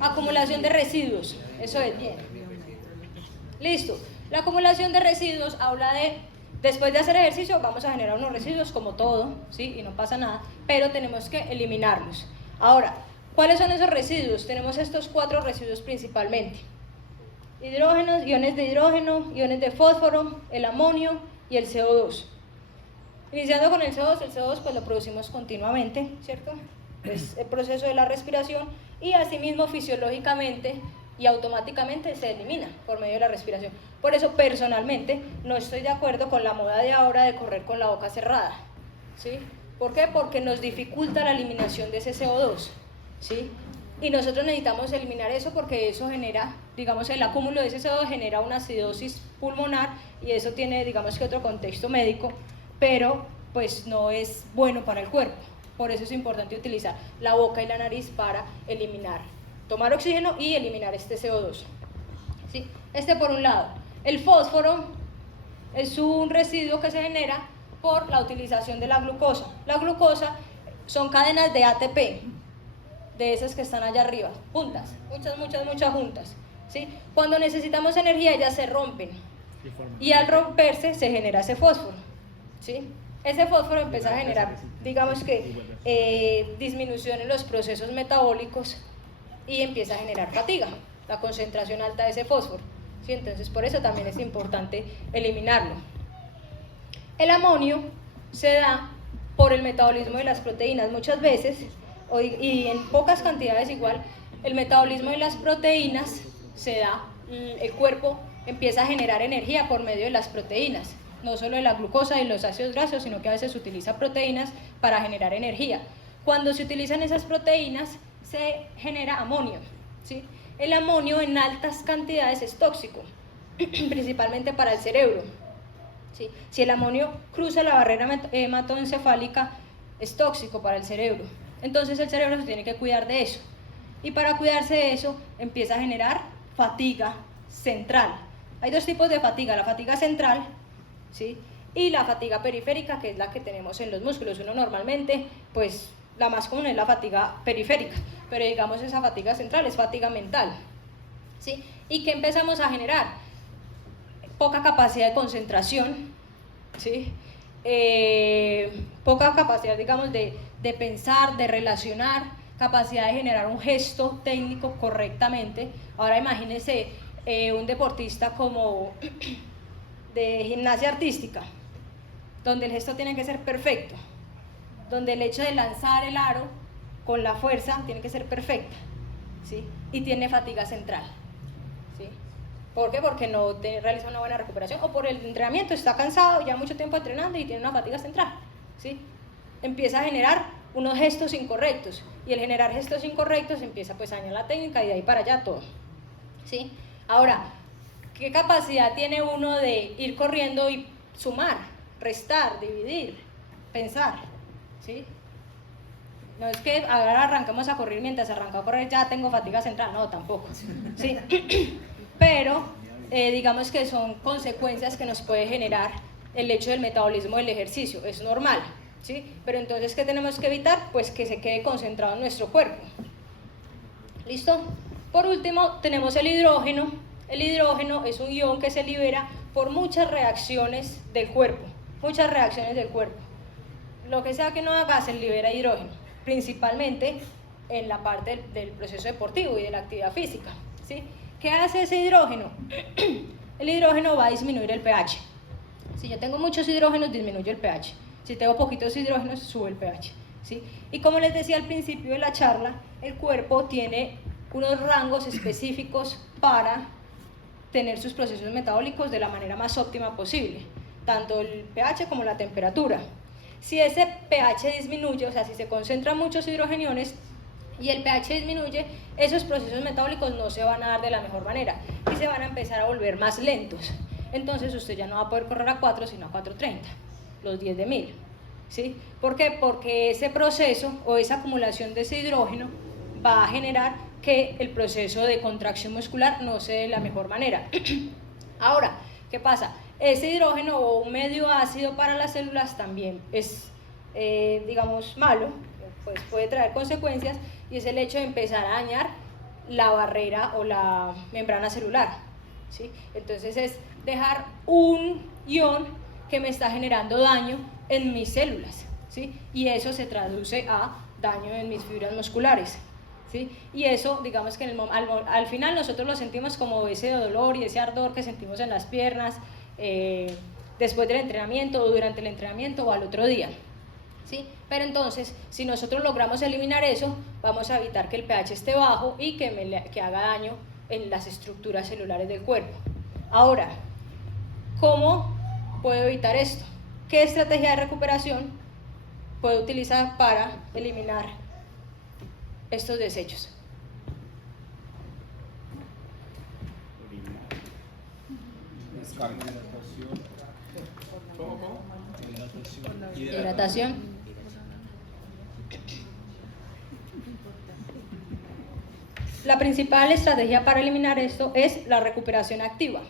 acumulación de residuos. Eso es, bien. Listo. La acumulación de residuos habla de, después de hacer ejercicio vamos a generar unos residuos como todo, ¿sí? Y no pasa nada, pero tenemos que eliminarlos. Ahora, ¿cuáles son esos residuos? Tenemos estos 4 residuos principalmente. Hidrógenos, iones de hidrógeno, iones de fósforo, el amonio y el CO2. Iniciando con el CO2 pues lo producimos continuamente, ¿cierto? Es el proceso de la respiración y asimismo fisiológicamente y automáticamente se elimina por medio de la respiración. Por eso personalmente no estoy de acuerdo con la moda de ahora de correr con la boca cerrada, ¿sí? ¿Por qué? Porque nos dificulta la eliminación de ese CO2, ¿sí? Y nosotros necesitamos eliminar eso porque eso genera, digamos, el acúmulo de ese CO2 genera una acidosis pulmonar y eso tiene, digamos, que otro contexto médico, pero pues no es bueno para el cuerpo. Por eso es importante utilizar la boca y la nariz para eliminar, tomar oxígeno y eliminar este CO2, ¿sí? Este por un lado. El fósforo es un residuo que se genera por la utilización de la glucosa. La glucosa son cadenas de ATP, de esas que están allá arriba, juntas, muchas juntas, ¿sí? Cuando necesitamos energía ellas se rompen y al romperse se genera ese fósforo, ¿sí? Ese fósforo empieza a generar, digamos que, disminución en los procesos metabólicos y empieza a generar fatiga, la concentración alta de ese fósforo, ¿sí? Entonces por eso también es importante eliminarlo. El amonio se da por el metabolismo de las proteínas. Muchas veces, y en pocas cantidades igual, el metabolismo de las proteínas se da, el cuerpo empieza a generar energía por medio de las proteínas. No solo de la glucosa y los ácidos grasos, sino que a veces se utiliza proteínas para generar energía. Cuando se utilizan esas proteínas, se genera amonio, ¿sí? El amonio en altas cantidades es tóxico, principalmente para el cerebro, ¿sí? Si el amonio cruza la barrera hematoencefálica, es tóxico para el cerebro. Entonces el cerebro se tiene que cuidar de eso. Y para cuidarse de eso, empieza a generar fatiga central. Hay 2 tipos de fatiga, la fatiga central, ¿sí? Y la fatiga periférica, que es la que tenemos en los músculos. Uno normalmente, pues la más común es la fatiga periférica, pero digamos esa fatiga central es fatiga mental, ¿sí? ¿Y qué empezamos a generar? Poca capacidad de concentración, ¿sí? Poca capacidad, digamos, de pensar, de relacionar, capacidad de generar un gesto técnico correctamente. Ahora imagínense un deportista como de gimnasia artística, donde el gesto tiene que ser perfecto, donde el hecho de lanzar el aro con la fuerza tiene que ser perfecta, ¿sí? Y tiene fatiga central, ¿sí? ¿Por qué? Porque no realiza una buena recuperación o por el entrenamiento, está cansado, ya mucho tiempo entrenando y tiene una fatiga central, ¿sí? Empieza a generar unos gestos incorrectos y el generar gestos incorrectos empieza pues a dañar la técnica y de ahí para allá todo, ¿sí? Ahora, ¿qué capacidad tiene uno de ir corriendo y sumar, restar, dividir, pensar? ¿Sí? No es que ahora arranquemos a correr, mientras arranco a correr ya tengo fatiga central, no, tampoco, ¿sí? Pero digamos que son consecuencias que nos puede generar el hecho del metabolismo del ejercicio, es normal, ¿sí? Pero entonces, ¿qué tenemos que evitar? Pues que se quede concentrado en nuestro cuerpo. ¿Listo? Por último, tenemos el hidrógeno. El hidrógeno es un ion que se libera por muchas reacciones del cuerpo, muchas reacciones del cuerpo. Lo que sea que no haga, se libera hidrógeno, principalmente en la parte del proceso deportivo y de la actividad física, ¿sí? ¿Qué hace ese hidrógeno? El hidrógeno va a disminuir el pH. Si yo tengo muchos hidrógenos, disminuye el pH. Si tengo poquitos hidrógenos, sube el pH, ¿sí? Y como les decía al principio de la charla, el cuerpo tiene unos rangos específicos para tener sus procesos metabólicos de la manera más óptima posible, tanto el pH como la temperatura. Si ese pH disminuye, o sea, si se concentran muchos hidrogeniones y el pH disminuye, esos procesos metabólicos no se van a dar de la mejor manera y se van a empezar a volver más lentos. Entonces usted ya no va a poder correr a 4, sino a 4:30, los 10 de 1000, ¿sí? ¿Por qué? Porque ese proceso o esa acumulación de ese hidrógeno va a generar que el proceso de contracción muscular no se dé de la mejor manera. Ahora, ¿qué pasa? Ese hidrógeno o un medio ácido para las células también es, digamos, malo, pues puede traer consecuencias, y es el hecho de empezar a dañar la barrera o la membrana celular, ¿sí? Entonces es dejar un ion que me está generando daño en mis células, ¿sí? Y eso se traduce a daño en mis fibras musculares, ¿sí? Y eso, digamos que al final nosotros lo sentimos como ese dolor y ese ardor que sentimos en las piernas después del entrenamiento o durante el entrenamiento o al otro día, ¿sí? Pero entonces, si nosotros logramos eliminar eso, vamos a evitar que el pH esté bajo y que haga daño en las estructuras celulares del cuerpo. Ahora, ¿cómo puedo evitar esto? ¿Qué estrategia de recuperación puedo utilizar para eliminar estos desechos? Descarga. Hidratación. La principal estrategia para eliminar esto es la recuperación activa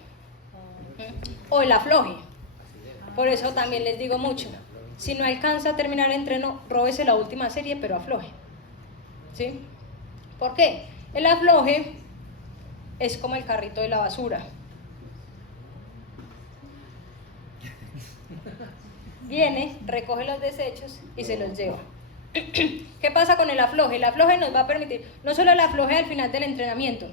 o el afloje. Por eso también les digo mucho, si no alcanza a terminar el entreno, róbese la última serie, pero afloje, ¿sí? ¿Por qué? El afloje es como el carrito de la basura. Viene, recoge los desechos y se los lleva. ¿Qué pasa con el afloje? El afloje nos va a permitir, no solo el afloje al final del entrenamiento,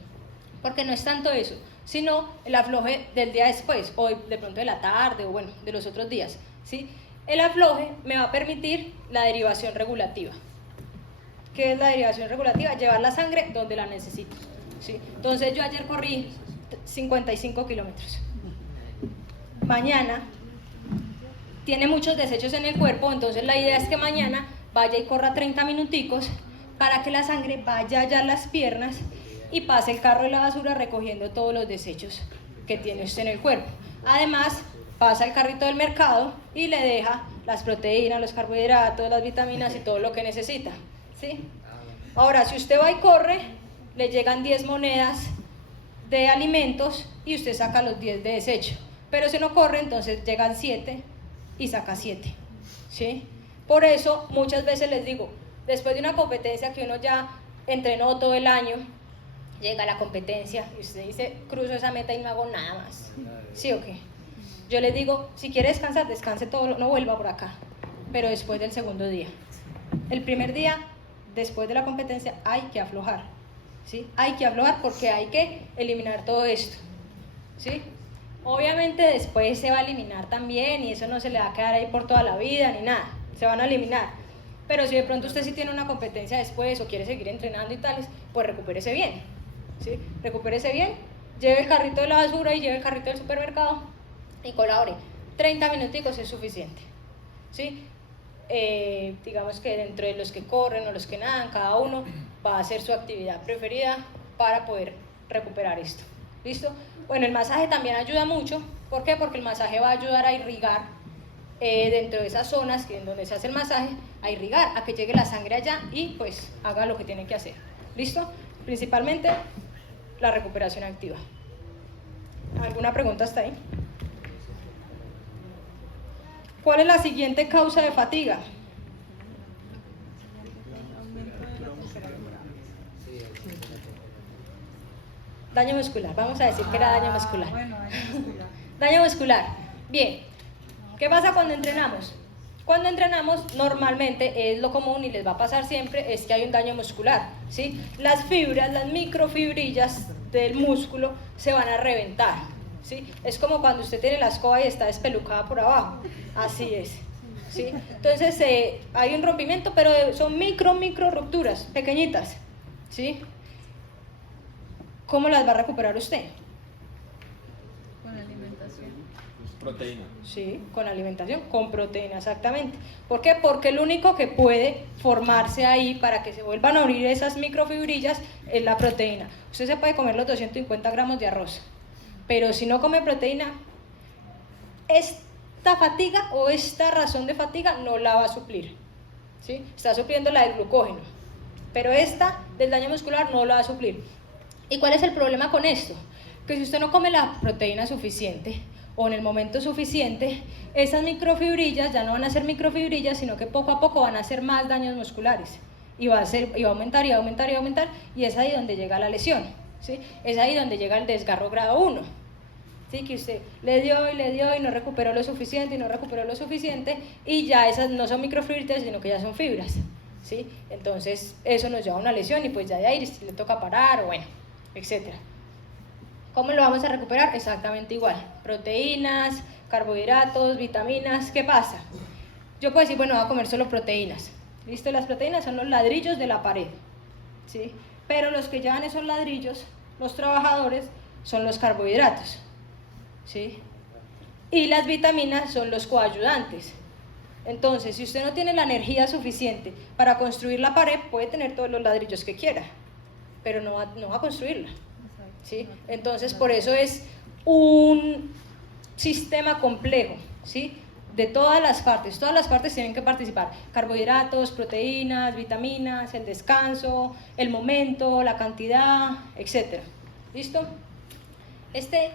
porque no es tanto eso, sino el afloje del día después, o de pronto de la tarde, o bueno, de los otros días, ¿sí? El afloje me va a permitir la derivación regulativa. ¿Qué es la derivación regulativa? Llevar la sangre donde la necesito, ¿sí? Entonces yo ayer corrí 55 kilómetros. Mañana tiene muchos desechos en el cuerpo, entonces la idea es que mañana vaya y corra 30 minuticos para que la sangre vaya allá a las piernas y pase el carro de la basura recogiendo todos los desechos que tiene usted en el cuerpo. Además, pasa el carrito del mercado y le deja las proteínas, los carbohidratos, las vitaminas y todo lo que necesita, ¿sí? Ahora, si usted va y corre, le llegan 10 monedas de alimentos y usted saca los 10 de desecho. Pero si no corre, entonces llegan 7 y saca 7, ¿sí? Por eso muchas veces les digo, después de una competencia que uno ya entrenó todo el año, llega la competencia y usted dice, cruzo esa meta y no hago nada más, ¿sí o qué? Yo les digo, si quiere descansar, descanse todo, no vuelva por acá, pero después del segundo día. El primer día, después de la competencia, hay que aflojar, ¿sí? Hay que aflojar porque hay que eliminar todo esto, ¿sí? Obviamente después se va a eliminar también y eso no se le va a quedar ahí por toda la vida ni nada, se van a eliminar. Pero si de pronto usted sí tiene una competencia después o quiere seguir entrenando y tales, pues recupérese bien, ¿sí? Recupérese bien, lleve el carrito de la basura y lleve el carrito del supermercado y colabore. 30 minuticos es suficiente, ¿sí? Digamos que dentro de los que corren o los que nadan, cada uno va a hacer su actividad preferida para poder recuperar esto. ¿Listo? Bueno, el masaje también ayuda mucho. ¿Por qué? Porque el masaje va a ayudar a irrigar dentro de esas zonas en donde se hace el masaje, a irrigar, a que llegue la sangre allá y pues haga lo que tiene que hacer. ¿Listo? Principalmente la recuperación activa. ¿Alguna pregunta hasta ahí? ¿Cuál es la siguiente causa de fatiga? Daño muscular, vamos a decir que era daño muscular. Bueno, daño muscular. Daño muscular. Bien, ¿qué pasa cuando entrenamos? Cuando entrenamos, normalmente es lo común y les va a pasar siempre, es que hay un daño muscular, ¿sí? Las fibras, las microfibrillas del músculo se van a reventar, ¿sí? Es como cuando usted tiene la escoba y está despelucada por abajo, así es, ¿sí? Entonces hay un rompimiento, pero son micro rupturas, pequeñitas, ¿sí? ¿Cómo las va a recuperar usted? Con la alimentación. Proteína. Sí, con alimentación, con proteína, exactamente. ¿Por qué? Porque lo único que puede formarse ahí para que se vuelvan a abrir esas microfibrillas es la proteína. Usted se puede comer los 250 gramos de arroz, pero si no come proteína, esta fatiga o esta razón de fatiga no la va a suplir, ¿sí? Está supliendo la del glucógeno, pero esta del daño muscular no la va a suplir. ¿Y cuál es el problema con esto? Que si usted no come la proteína suficiente o en el momento suficiente, esas microfibrillas ya no van a ser microfibrillas, sino que poco a poco van a hacer más daños musculares y va a aumentar y aumentar y aumentar, y es ahí donde llega la lesión, ¿sí? Es ahí donde llega el desgarro grado 1, ¿sí? Que usted le dio y no recuperó lo suficiente y no recuperó lo suficiente, y ya esas no son microfibrillas, sino que ya son fibras, ¿sí? Entonces eso nos lleva a una lesión y pues ya de ahí le toca parar o bueno, etcétera. ¿Cómo lo vamos a recuperar? Exactamente igual, proteínas, carbohidratos, vitaminas. ¿Qué pasa? Yo puedo decir, bueno, voy a comer solo proteínas. ¿Listo? Las proteínas son los ladrillos de la pared, ¿sí? Pero los que llevan esos ladrillos, los trabajadores, son los carbohidratos, ¿sí? Y las vitaminas son los coayudantes. Entonces, si usted no tiene la energía suficiente para construir la pared, puede tener todos los ladrillos que quiera, pero no va a construirla, ¿sí? Entonces, por eso es un sistema complejo, ¿sí? De todas las partes tienen que participar: carbohidratos, proteínas, vitaminas, el descanso, el momento, la cantidad, etc. ¿Listo? Este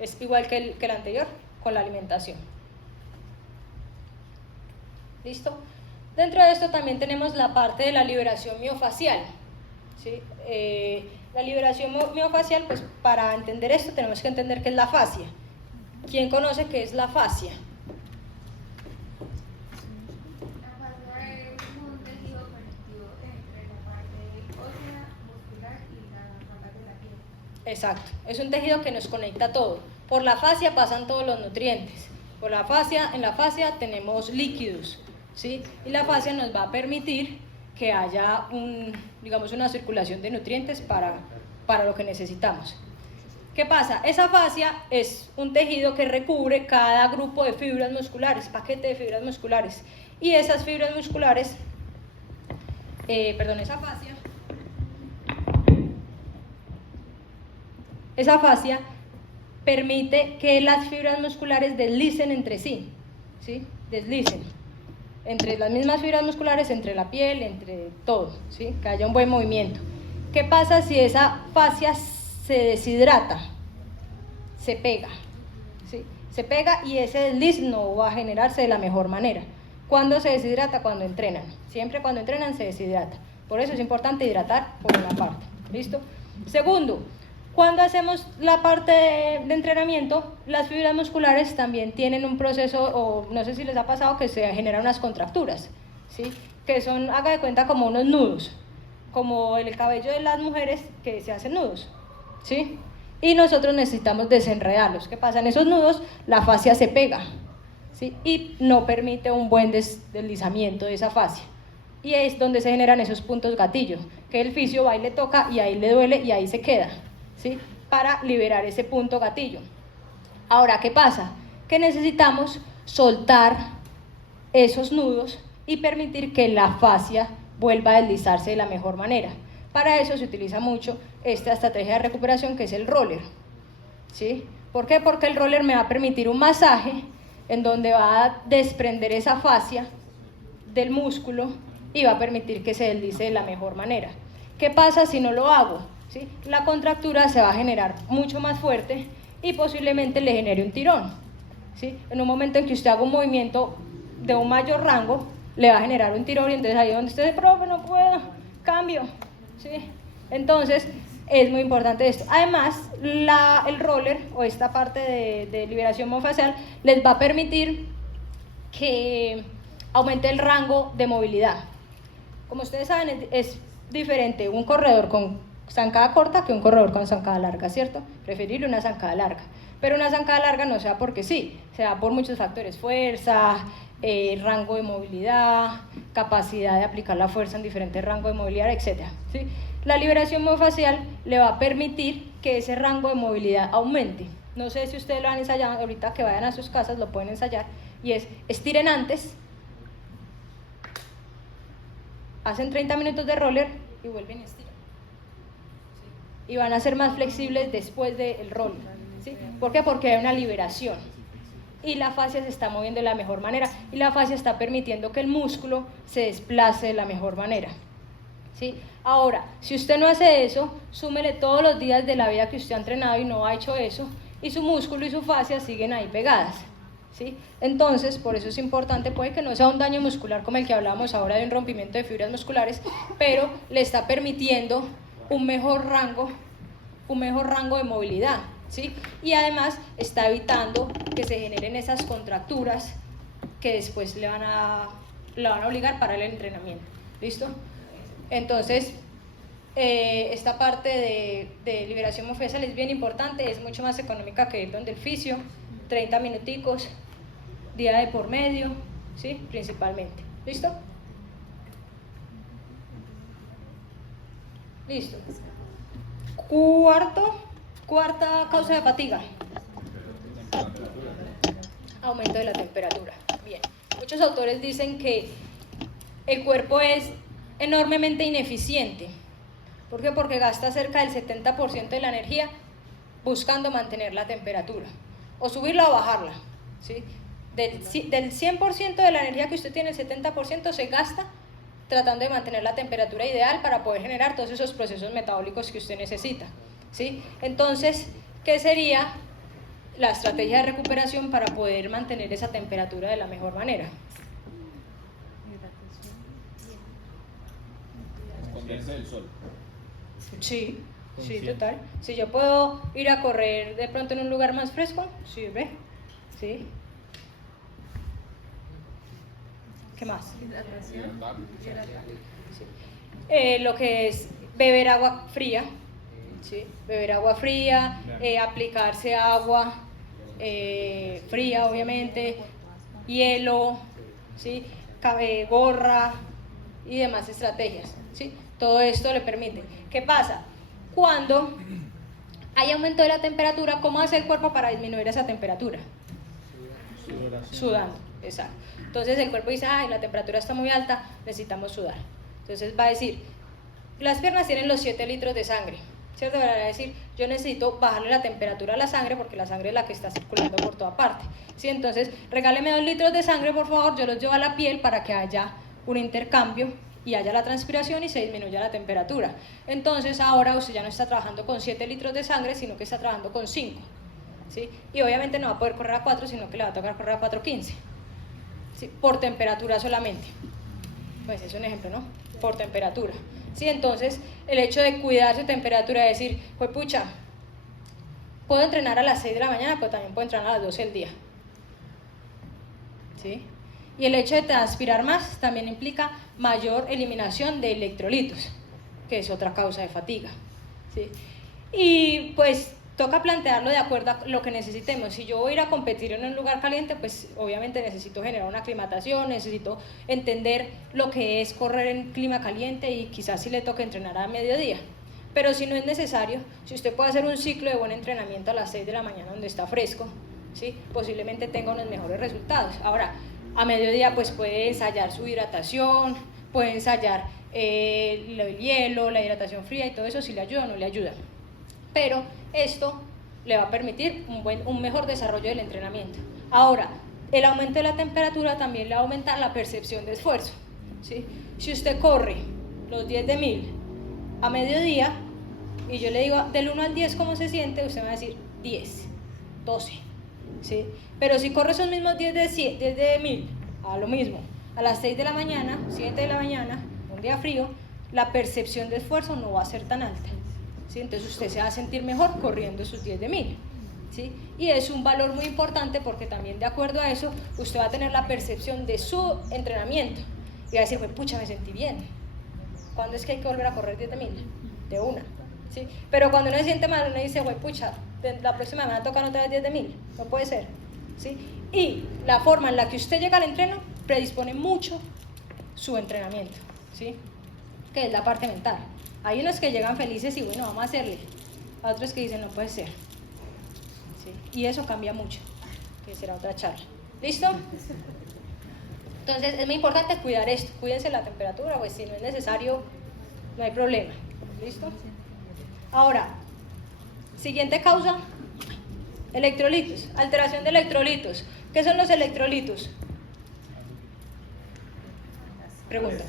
es igual que el anterior, con la alimentación. ¿Listo? Dentro de esto también tenemos la parte de la liberación miofacial, ¿sí? La liberación miofacial, pues para entender esto tenemos que entender qué es la fascia. ¿Quién conoce qué es la fascia? La fascia es un tejido conectivo entre la parte ósea, muscular y las capas de la piel. Exacto, es un tejido que nos conecta todo. Por la fascia pasan todos los nutrientes. En la fascia tenemos líquidos, ¿sí? Y la fascia nos va a permitir que haya una circulación de nutrientes para lo que necesitamos. ¿Qué pasa? Esa fascia es un tejido que recubre cada grupo de fibras musculares, paquete de fibras musculares. Y esas fibras musculares, esa fascia permite que las fibras musculares deslicen entre sí, ¿sí? Deslicen entre las mismas fibras musculares, entre la piel, entre todo, ¿sí? Que haya un buen movimiento. ¿Qué pasa si esa fascia se deshidrata? Se pega, ¿sí? Se pega y ese desliz no va a generarse de la mejor manera. ¿Cuándo se deshidrata? Cuando entrenan. Siempre cuando entrenan se deshidrata. Por eso es importante hidratar por una parte. ¿Listo? Segundo, cuando hacemos la parte de entrenamiento, las fibras musculares también tienen un proceso, o no sé si les ha pasado, que se generan unas contracturas, ¿sí? Que son, haga de cuenta, como unos nudos, como el cabello de las mujeres que se hacen nudos, ¿sí? Y nosotros necesitamos desenredarlos. ¿Qué pasa? En esos nudos la fascia se pega, ¿sí? Y no permite un buen deslizamiento de esa fascia. Y es donde se generan esos puntos gatillos, que el fisio va y le toca y ahí le duele y ahí se queda, ¿sí? Para liberar ese punto gatillo. Ahora, ¿qué pasa? Que necesitamos soltar esos nudos y permitir que la fascia vuelva a deslizarse de la mejor manera. Para eso se utiliza mucho esta estrategia de recuperación, que es el roller, ¿sí? ¿Por qué? Porque el roller me va a permitir un masaje en donde va a desprender esa fascia del músculo y va a permitir que se deslice de la mejor manera. ¿Qué pasa si no lo hago? ¿Sí? La contractura se va a generar mucho más fuerte y posiblemente le genere un tirón. ¿Sí? En un momento en que usted haga un movimiento de un mayor rango, le va a generar un tirón y entonces ahí donde usted dice, profe, no puedo, cambio. ¿Sí? Entonces, es muy importante esto. Además, el roller o esta parte de liberación miofascial les va a permitir que aumente el rango de movilidad. Como ustedes saben, es diferente un corredor con zancada corta que un corredor con zancada larga, ¿cierto? Preferible una zancada larga. Pero una zancada larga no sea porque sí, se da por muchos factores, fuerza, rango de movilidad, capacidad de aplicar la fuerza en diferentes rangos de movilidad, etc. ¿Sí? La liberación miofascial le va a permitir que ese rango de movilidad aumente. No sé si ustedes lo han ensayado, ahorita que vayan a sus casas lo pueden ensayar, y es, estiren antes, hacen 30 minutos de roller y vuelven y estiran. ¿Sí? Y van a ser más flexibles después del roller. ¿Sí? ¿Por qué? Porque hay una liberación y la fascia se está moviendo de la mejor manera y la fascia está permitiendo que el músculo se desplace de la mejor manera. ¿Sí? Ahora, si usted no hace eso, súmele todos los días de la vida que usted ha entrenado y no ha hecho eso, y su músculo y su fascia siguen ahí pegadas. ¿Sí? Entonces, por eso es importante, puede que no sea un daño muscular como el que hablábamos ahora de un rompimiento de fibras musculares, pero le está permitiendo un mejor rango de movilidad. ¿Sí? Y además está evitando que se generen esas contracturas que después la van a obligar para el entrenamiento. ¿Listo? Entonces, esta parte de liberación miofascial es bien importante, es mucho más económica que ir donde el fisio, 30 minuticos, día de por medio, ¿sí? Principalmente. ¿Listo? Listo. Cuarta causa de fatiga. Aumento de la temperatura. Bien. Muchos autores dicen que el cuerpo es enormemente ineficiente. ¿Por qué? Porque gasta cerca del 70% de la energía buscando mantener la temperatura. O subirla o bajarla. ¿Sí? Del 100% de la energía que usted tiene, el 70% se gasta tratando de mantener la temperatura ideal para poder generar todos esos procesos metabólicos que usted necesita. ¿Sí? Entonces, ¿qué sería la estrategia de recuperación para poder mantener esa temperatura de la mejor manera? Esconderse del sol. Sí, sí, total. Si yo puedo ir a correr de pronto en un lugar más fresco, sirve. ¿Sí? ¿Qué más? Lo que es beber agua fría. ¿Sí? Beber agua fría, aplicarse agua fría, obviamente, hielo, ¿sí? Gorra y demás estrategias. ¿Sí? Todo esto le permite. ¿Qué pasa? Cuando hay aumento de la temperatura, ¿cómo hace el cuerpo para disminuir esa temperatura? Sudando, exacto. Entonces el cuerpo dice, ay, la temperatura está muy alta, necesitamos sudar. Entonces va a decir, las piernas tienen los 7 litros de sangre, ¿cierto? Va a decir, yo necesito bajarle la temperatura a la sangre porque la sangre es la que está circulando por toda parte. ¿Sí? Entonces, regáleme 2 litros de sangre, por favor, yo los llevo a la piel para que haya un intercambio y haya la transpiración y se disminuya la temperatura. Entonces, ahora usted ya no está trabajando con 7 litros de sangre, sino que está trabajando con 5. ¿Sí? Y obviamente no va a poder correr a 4, sino que le va a tocar correr a 4:15. ¿Sí? Por temperatura solamente. Pues es un ejemplo, ¿no? Por temperatura. ¿Sí? Entonces, el hecho de cuidar su temperatura, de decir, pues pucha, puedo entrenar a las 6 de la mañana, pero también puedo entrenar a las 12 del día. ¿Sí? Y el hecho de transpirar más también implica mayor eliminación de electrolitos, que es otra causa de fatiga. ¿Sí? Y pues toca plantearlo de acuerdo a lo que necesitemos. Si yo voy a ir a competir en un lugar caliente, pues obviamente necesito generar una aclimatación, necesito entender lo que es correr en clima caliente y quizás si le toque entrenar a mediodía. Pero si no es necesario, si usted puede hacer un ciclo de buen entrenamiento a las 6 de la mañana donde está fresco, ¿sí? Posiblemente tenga unos mejores resultados. Ahora, a mediodía pues puede ensayar su hidratación, puede ensayar el hielo, la hidratación fría y todo eso, si le ayuda o no le ayuda. Pero esto le va a permitir un mejor desarrollo del entrenamiento. Ahora, el aumento de la temperatura también le va a aumentar la percepción de esfuerzo. ¿sí? Si usted corre los 10 de 1000 a mediodía y yo le digo del 1 al 10 cómo se siente, usted me va a decir 10, 12, ¿sí? Pero si corre esos mismos 10 de 1000 a lo mismo, a las 6 de la mañana, 7 de la mañana, un día frío, la percepción de esfuerzo no va a ser tan alta, ¿sí? Entonces usted se va a sentir mejor corriendo esos 10 de 1000, ¿sí? Y es un valor muy importante porque también de acuerdo a eso usted va a tener la percepción de su entrenamiento y va a decir, pues pucha, me sentí bien. ¿Cuándo es que hay que volver a correr 10 de 1000? De una, ¿sí? Pero cuando uno se siente mal, uno dice, güey, pucha, la próxima semana tocan otra vez 10 de 1000, no puede ser, ¿sí? Y la forma en la que usted llega al entreno predispone mucho su entrenamiento, ¿sí? Que es la parte mental. Hay unos que llegan felices y bueno, vamos a hacerle. A otros que dicen, no puede ser, ¿sí? Y eso cambia mucho, que será otra charla. ¿Listo? Entonces es muy importante cuidar esto. Cuídense la temperatura, pues si no es necesario, no hay problema. ¿Listo? Ahora, siguiente causa, electrolitos, alteración de electrolitos. ¿Qué son los electrolitos? Pregunta.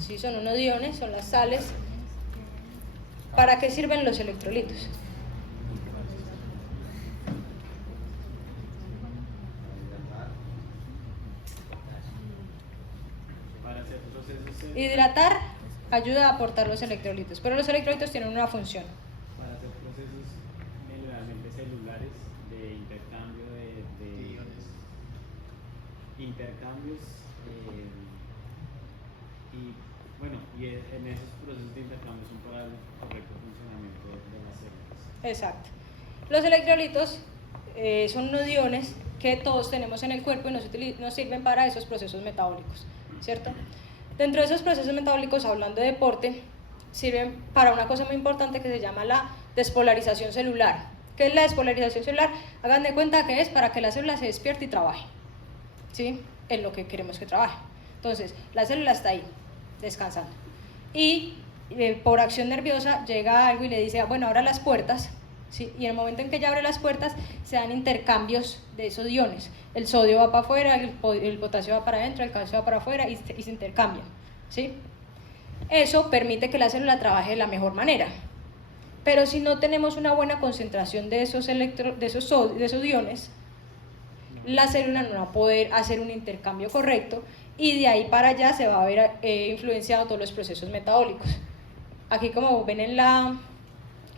Sí, son unos iones, son las sales. ¿Para qué sirven los electrolitos? Para hacer procesos, Hidratar ayuda a aportar los electrolitos, pero los electrolitos tienen una función. para hacer procesos generalmente celulares de intercambio de intercambios y bueno, y en esos procesos de intercambio son para el correcto funcionamiento de las células. Exacto. Los electrolitos son unos iones que todos tenemos en el cuerpo y nos sirven para esos procesos metabólicos, ¿cierto? Dentro de esos procesos metabólicos, hablando de deporte, sirven para una cosa muy importante que se llama la despolarización celular. ¿Qué es la despolarización celular? Hagan de cuenta que es para que la célula se despierte y trabaje, ¿sí? En lo que queremos que trabaje. Entonces, la célula está ahí, descansando. Y por acción nerviosa llega algo y le dice, bueno, abra las puertas, ¿sí? Y en el momento en que ella abre las puertas, se dan intercambios de esos iones. El sodio va para afuera, el potasio va para adentro, el calcio va para afuera y se intercambian, ¿sí? Eso permite que la célula trabaje de la mejor manera. Pero si no tenemos una buena concentración de esos iones, la célula no va a poder hacer un intercambio correcto y de ahí para allá se va a ver influenciado todos los procesos metabólicos. Aquí, como ven en la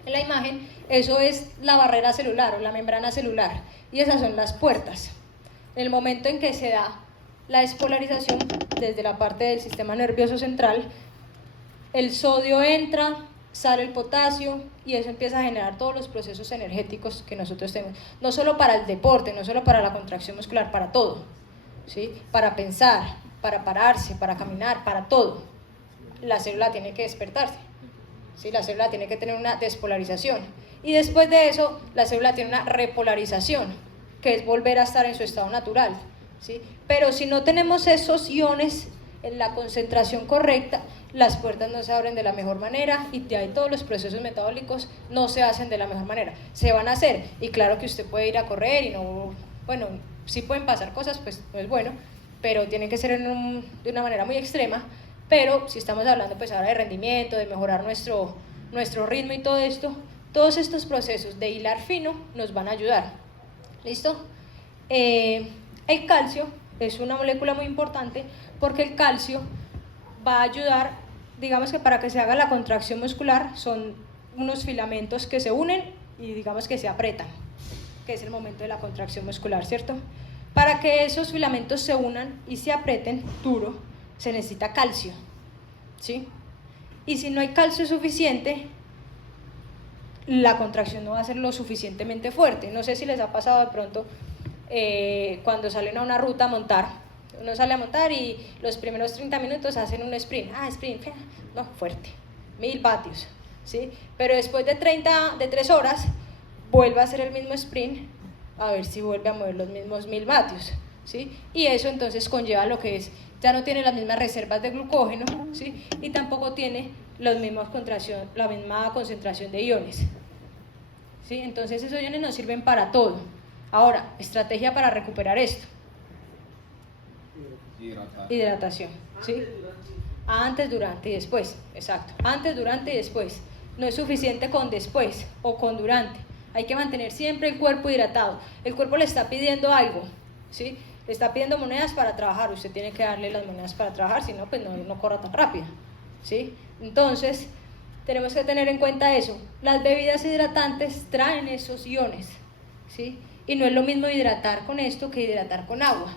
imagen, eso es la barrera celular o la membrana celular y esas son las puertas. En el momento en que se da la despolarización desde la parte del sistema nervioso central, el sodio entra, sale el potasio y eso empieza a generar todos los procesos energéticos que nosotros tenemos, no solo para el deporte, no solo para la contracción muscular, para todo, ¿sí? Para pensar, para pararse, para caminar, para todo. La célula tiene que despertarse, ¿sí? La célula tiene que tener una despolarización y después de eso la célula tiene una repolarización, que es volver a estar en su estado natural, ¿sí? Pero si no tenemos esos iones en la concentración correcta, las puertas no se abren de la mejor manera y de ahí todos los procesos metabólicos no se hacen de la mejor manera. Se van a hacer y claro que usted puede ir a correr y no, bueno, sí pueden pasar cosas, pues no es bueno, pero tiene que ser de una manera muy extrema. Pero si estamos hablando pues ahora de rendimiento, de mejorar nuestro ritmo y todo esto, todos estos procesos de hilar fino nos van a ayudar. ¿Listo? El calcio es una molécula muy importante porque el calcio va a ayudar, digamos que para que se haga la contracción muscular, son unos filamentos que se unen y digamos que se apretan, que es el momento de la contracción muscular, ¿cierto? Para que esos filamentos se unan y se aprieten duro, se necesita calcio, ¿sí? Y si no hay calcio suficiente, la contracción no va a ser lo suficientemente fuerte. No sé si les ha pasado de pronto cuando salen a una ruta a montar. Uno sale a montar y los primeros 30 minutos hacen un sprint. Sprint, no, fuerte, 1000 vatios, ¿sí? Pero después de 3 horas, vuelve a hacer el mismo sprint, a ver si vuelve a mover los mismos 1000 vatios, ¿sí? Y eso entonces conlleva lo que es, ya no tiene las mismas reservas de glucógeno, ¿sí? Y tampoco tiene la misma concentración de iones, ¿sí? Entonces esos iones nos sirven para todo. Ahora, estrategia para recuperar esto. Hidratación, ¿sí? Antes, durante y después, exacto. Antes, durante y después. No es suficiente con después o con durante. Hay que mantener siempre el cuerpo hidratado. El cuerpo le está pidiendo algo, ¿sí? Le está pidiendo monedas para trabajar. Usted tiene que darle las monedas para trabajar, si no, pues no corra tan rápido, ¿sí? Entonces, tenemos que tener en cuenta eso. Las bebidas hidratantes traen esos iones, ¿sí? Y no es lo mismo hidratar con esto que hidratar con agua.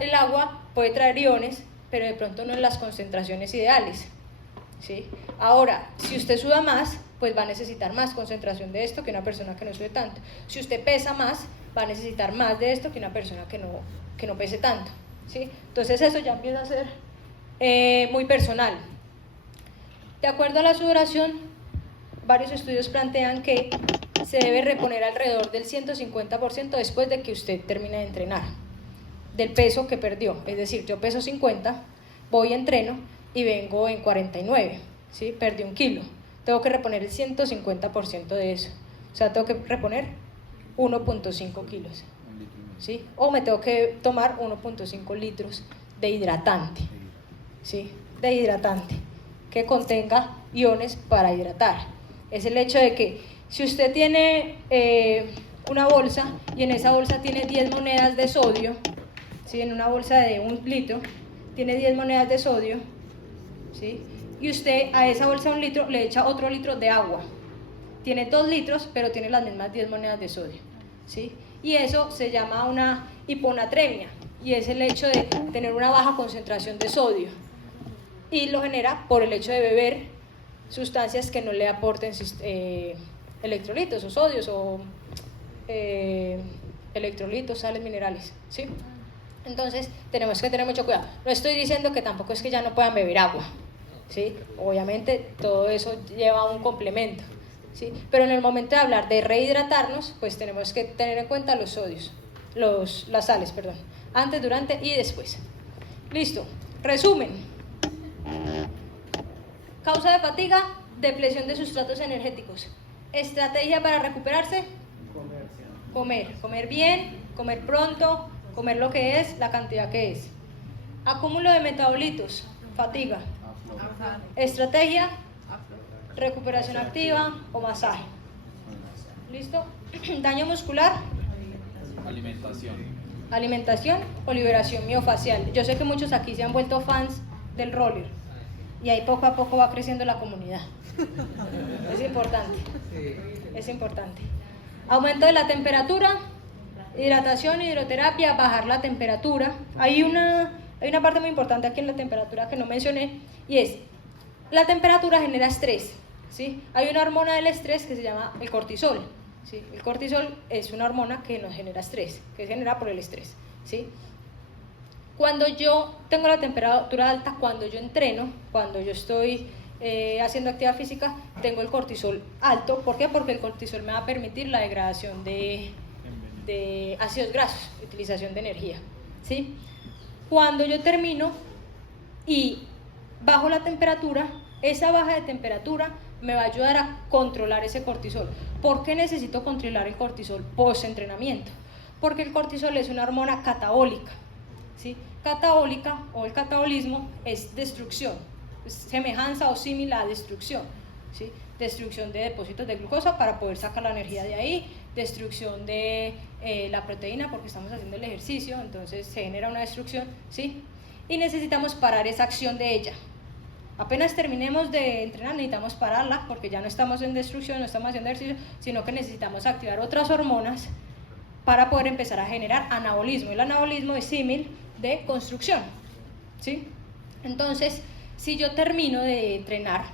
El agua puede traer iones, pero de pronto no en las concentraciones ideales, ¿sí? Ahora, si usted suda más, pues va a necesitar más concentración de esto que una persona que no sude tanto. Si usted pesa más, va a necesitar más de esto que una persona que no pese tanto, ¿sí? Entonces eso ya empieza a ser muy personal. De acuerdo a la sudoración, varios estudios plantean que se debe reponer alrededor del 150% después de que usted termine de entrenar, del peso que perdió. Es decir, yo peso 50, voy a entreno y vengo en 49, ¿sí? Perdí 1 kilo. Tengo que reponer el 150% de eso. O sea, tengo que reponer 1.5 kilos, ¿sí? O me tengo que tomar 1.5 litros de hidratante, ¿sí? De hidratante que contenga iones para hidratar. Es el hecho de que si usted tiene una bolsa y en esa bolsa tiene 10 monedas de sodio, ¿sí? En una bolsa de 1 litro tiene 10 monedas de sodio, ¿sí? Y usted a esa bolsa de 1 litro le echa otro litro de agua. Tiene 2 litros, pero tiene las mismas 10 monedas de sodio, ¿sí? Y eso se llama una hiponatremia, y es el hecho de tener una baja concentración de sodio. Y lo genera por el hecho de beber sustancias que no le aporten electrolitos o sodios o electrolitos, sales minerales, ¿sí? Entonces tenemos que tener mucho cuidado. No estoy diciendo que tampoco es que ya no puedan beber agua, ¿sí? Obviamente todo eso lleva un complemento, ¿sí? Pero en el momento de hablar de rehidratarnos, pues tenemos que tener en cuenta los sodios, las sales, perdón, antes, durante y después. Listo, resumen. Causa de fatiga, depleción de sustratos energéticos. Estrategia para recuperarse: comer bien, comer pronto, comer lo que es, la cantidad que es. Acúmulo de metabolitos, fatiga. Estrategia, recuperación activa o masaje. ¿Listo? Daño muscular, alimentación o liberación miofacial. Yo sé que muchos aquí se han vuelto fans del roller y ahí poco a poco va creciendo la comunidad. Es importante, es importante. Aumento de la temperatura, hidratación, hidroterapia, bajar la temperatura. Hay una parte muy importante aquí en la temperatura que no mencioné, y es: la temperatura genera estrés, ¿sí? Hay una hormona del estrés que se llama el cortisol, ¿sí? El cortisol es una hormona que nos genera estrés, que se genera por el estrés, ¿sí? Cuando yo tengo la temperatura alta, cuando yo entreno, cuando yo estoy haciendo actividad física, tengo el cortisol alto. ¿Por qué? Porque el cortisol me va a permitir la degradación de ácidos grasos, utilización de energía, ¿sí? Cuando yo termino y bajo la temperatura, esa baja de temperatura me va a ayudar a controlar ese cortisol. ¿Por qué necesito controlar el cortisol post-entrenamiento? Porque el cortisol es una hormona catabólica, ¿sí? Catabólica o el catabolismo es destrucción, es semejanza o similar a destrucción, ¿sí? Destrucción de depósitos de glucosa para poder sacar la energía de ahí, destrucción de la proteína porque estamos haciendo el ejercicio, entonces se genera una destrucción, ¿sí? Y necesitamos parar esa acción de ella. Apenas terminemos de entrenar necesitamos pararla porque ya no estamos en destrucción, no estamos haciendo ejercicio, sino que necesitamos activar otras hormonas para poder empezar a generar anabolismo. El anabolismo es símil de construcción, ¿sí? Entonces, si yo termino de entrenar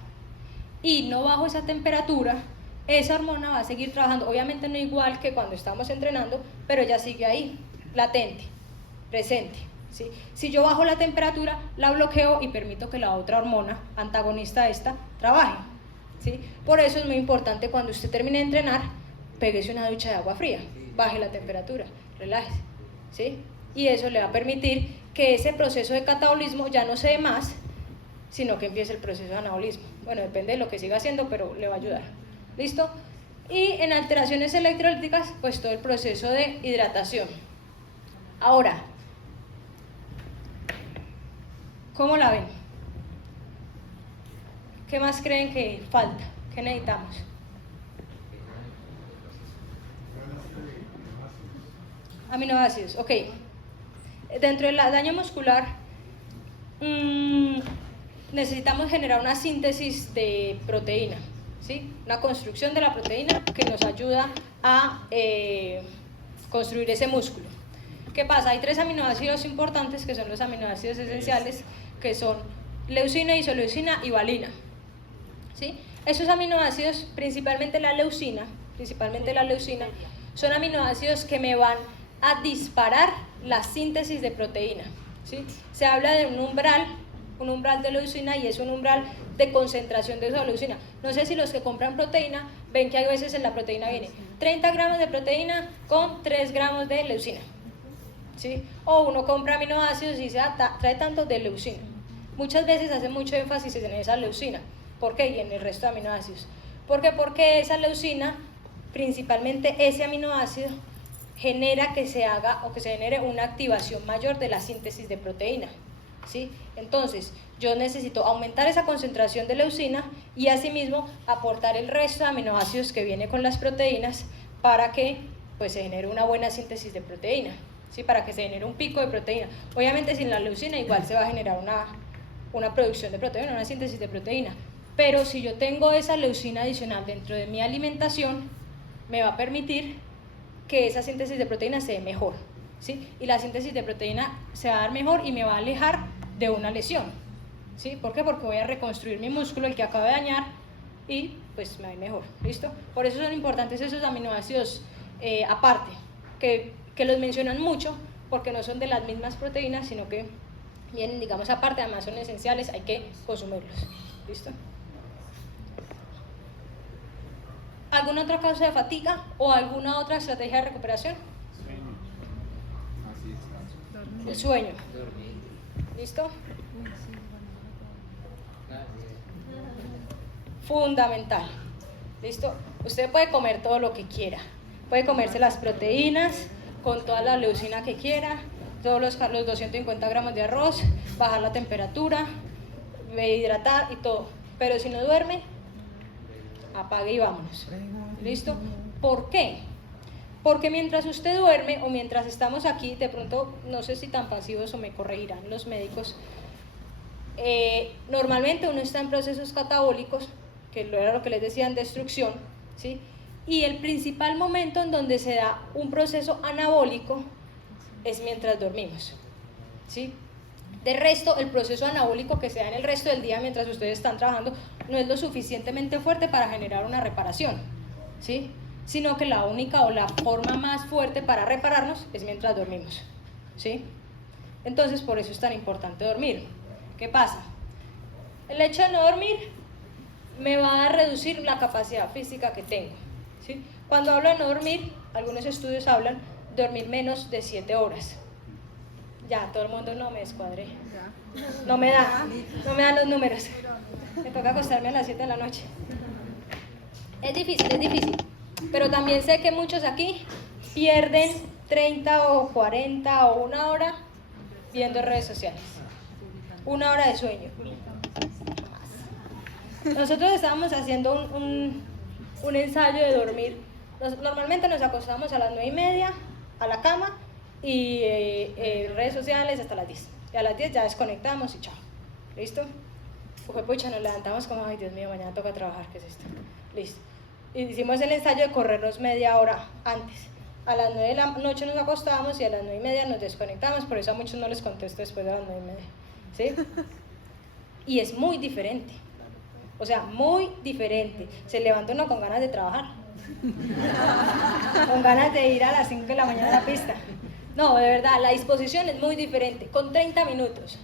y no bajo esa temperatura, esa hormona va a seguir trabajando, obviamente no igual que cuando estamos entrenando, pero ya sigue ahí, latente, presente, ¿sí? Si yo bajo la temperatura, la bloqueo y permito que la otra hormona antagonista a esta trabaje, ¿sí? Por eso es muy importante cuando usted termine de entrenar, péguese una ducha de agua fría, baje la temperatura, relájese, ¿sí? Y eso le va a permitir que ese proceso de catabolismo ya no se dé más, sino que empiece el proceso de anabolismo. Bueno, depende de lo que siga haciendo, pero le va a ayudar. ¿Listo? Y en alteraciones electrolíticas, pues todo el proceso de hidratación. Ahora, ¿Cómo la ven? ¿Qué más creen que falta? ¿Qué necesitamos? Aminoácidos, ok. Dentro del daño muscular necesitamos generar una síntesis de proteína, ¿sí? Una construcción de la proteína que nos ayuda a construir ese músculo. ¿Qué pasa? Hay 3 aminoácidos importantes que son los aminoácidos esenciales, que son leucina, isoleucina y valina, ¿sí? Esos aminoácidos, principalmente la leucina, son aminoácidos que me van a disparar la síntesis de proteína, ¿sí? Se habla de un umbral de leucina, y es un umbral de concentración de esa leucina. No sé si los que compran proteína ven que hay veces en la proteína viene 30 gramos de proteína con 3 gramos de leucina, ¿sí? O uno compra aminoácidos y dice, trae tanto de leucina. Muchas veces hace mucho énfasis en esa leucina. ¿Por qué? Y en el resto de aminoácidos. ¿Por qué? Porque esa leucina, principalmente ese aminoácido, genera que se haga o que se genere una activación mayor de la síntesis de proteína, ¿sí? Entonces, yo necesito aumentar esa concentración de leucina y asimismo aportar el resto de aminoácidos que viene con las proteínas para que pues, se genere una buena síntesis de proteína, ¿sí? Para que se genere un pico de proteína. Obviamente sin la leucina igual se va a generar una producción de proteína, una síntesis de proteína, pero si yo tengo esa leucina adicional dentro de mi alimentación, me va a permitir que esa síntesis de proteína se dé mejor, ¿sí? Y la síntesis de proteína se va a dar mejor y me va a alejar de una lesión, ¿sí? ¿Por qué? Porque voy a reconstruir mi músculo, el que acabo de dañar, y pues me va a ir mejor, ¿listo? Por eso son importantes esos aminoácidos aparte, que los mencionan mucho, porque no son de las mismas proteínas, sino que vienen, digamos, aparte, además son esenciales, hay que consumirlos, ¿listo? ¿Alguna otra causa de fatiga o alguna otra estrategia de recuperación? El sueño. ¿Listo? Fundamental. ¿Listo? Usted puede comer todo lo que quiera. Puede comerse las proteínas con toda la leucina que quiera, todos los 250 gramos de arroz, bajar la temperatura, hidratar y todo. Pero si no duerme, apague y vámonos. ¿Listo? ¿Por qué? Porque mientras usted duerme o mientras estamos aquí, de pronto, no sé si tan pasivos o me corregirán los médicos, normalmente uno está en procesos catabólicos, que era lo que les decía, en destrucción, ¿sí? Y el principal momento en donde se da un proceso anabólico es mientras dormimos, ¿sí? De resto, el proceso anabólico que se da en el resto del día mientras ustedes están trabajando no es lo suficientemente fuerte para generar una reparación, ¿sí? Sino que la única o la forma más fuerte para repararnos es mientras dormimos, ¿sí? Entonces, por eso es tan importante dormir. ¿Qué pasa? El hecho de no dormir me va a reducir la capacidad física que tengo, ¿sí? Cuando hablo de no dormir, algunos estudios hablan de dormir menos de 7 horas. Ya, todo el mundo no me descuadré. No me dan los números. Me toca acostarme a las 7 de la noche. Es difícil. Pero también sé que muchos aquí pierden 30 o 40 o 1 hora viendo redes sociales. 1 hora de sueño. Nosotros estábamos haciendo un ensayo de dormir. Normalmente nos acostamos a las 9:30 a la cama y redes sociales hasta las 10. Y a las 10 ya desconectamos y chao. ¿Listo? Pucha, nos levantamos como, ay Dios mío, mañana toca trabajar, ¿qué es esto? Listo. Y hicimos el ensayo de corrernos media hora antes. A las 9 de la noche nos acostamos y a las 9:30 nos desconectamos, por eso a muchos no les contesto después de las 9:30, ¿sí? Y es muy diferente, o sea, muy diferente. Se levanta uno con ganas de trabajar, con ganas de ir a las 5 de la mañana a la pista. No, de verdad, la disposición es muy diferente, con 30 minutos.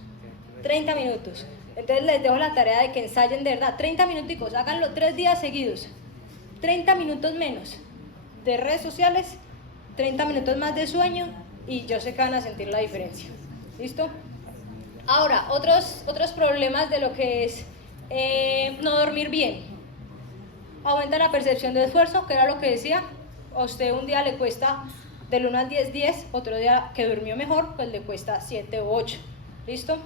Entonces les dejo la tarea de que ensayen de verdad, 30 minuticos, háganlo 3 días seguidos. 30 minutos menos de redes sociales, 30 minutos más de sueño y yo sé que van a sentir la diferencia. ¿Listo? Ahora, otros problemas de lo que es no dormir bien. Aumenta la percepción de esfuerzo, que era lo que decía. A usted un día le cuesta del 1 al 10, otro día que durmió mejor, pues le cuesta 7 u 8. ¿Listo?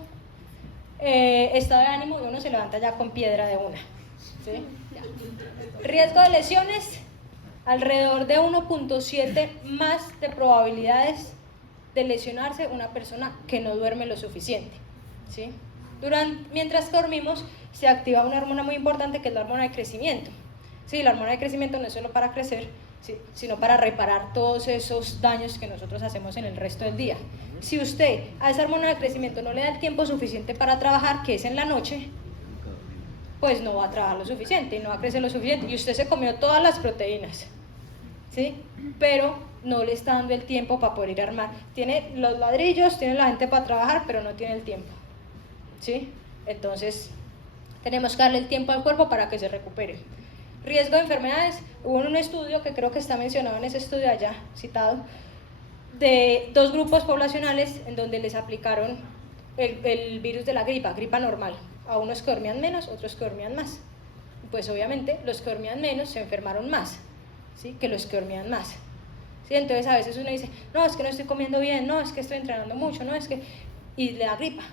estado de ánimo y uno se levanta ya con piedra de una. ¿Sí? Riesgo de lesiones, alrededor de 1.7 más de probabilidades de lesionarse una persona que no duerme lo suficiente. ¿Sí? Mientras que dormimos se activa una hormona muy importante que es la hormona de crecimiento. Sí, la hormona de crecimiento no es solo para crecer, ¿sí?, sino para reparar todos esos daños que nosotros hacemos en el resto del día. Si usted a esa hormona de crecimiento no le da el tiempo suficiente para trabajar, que es en la noche, pues no va a trabajar lo suficiente y no va a crecer lo suficiente. Y usted se comió todas las proteínas, ¿sí?, pero no le está dando el tiempo para poder ir a armar. Tiene los ladrillos, tiene la gente para trabajar, pero no tiene el tiempo, ¿sí? Entonces tenemos que darle el tiempo al cuerpo para que se recupere. Riesgo de enfermedades, hubo un estudio que creo que está mencionado en ese estudio allá citado, de 2 grupos poblacionales en donde les aplicaron el virus de la gripa normal, a unos que dormían menos, otros que dormían más. Pues obviamente los que dormían menos se enfermaron más, ¿sí?, que los que dormían más. ¿Sí? Entonces a veces uno dice, no, es que no estoy comiendo bien, no, es que estoy entrenando mucho, no, es que... y le da gripa,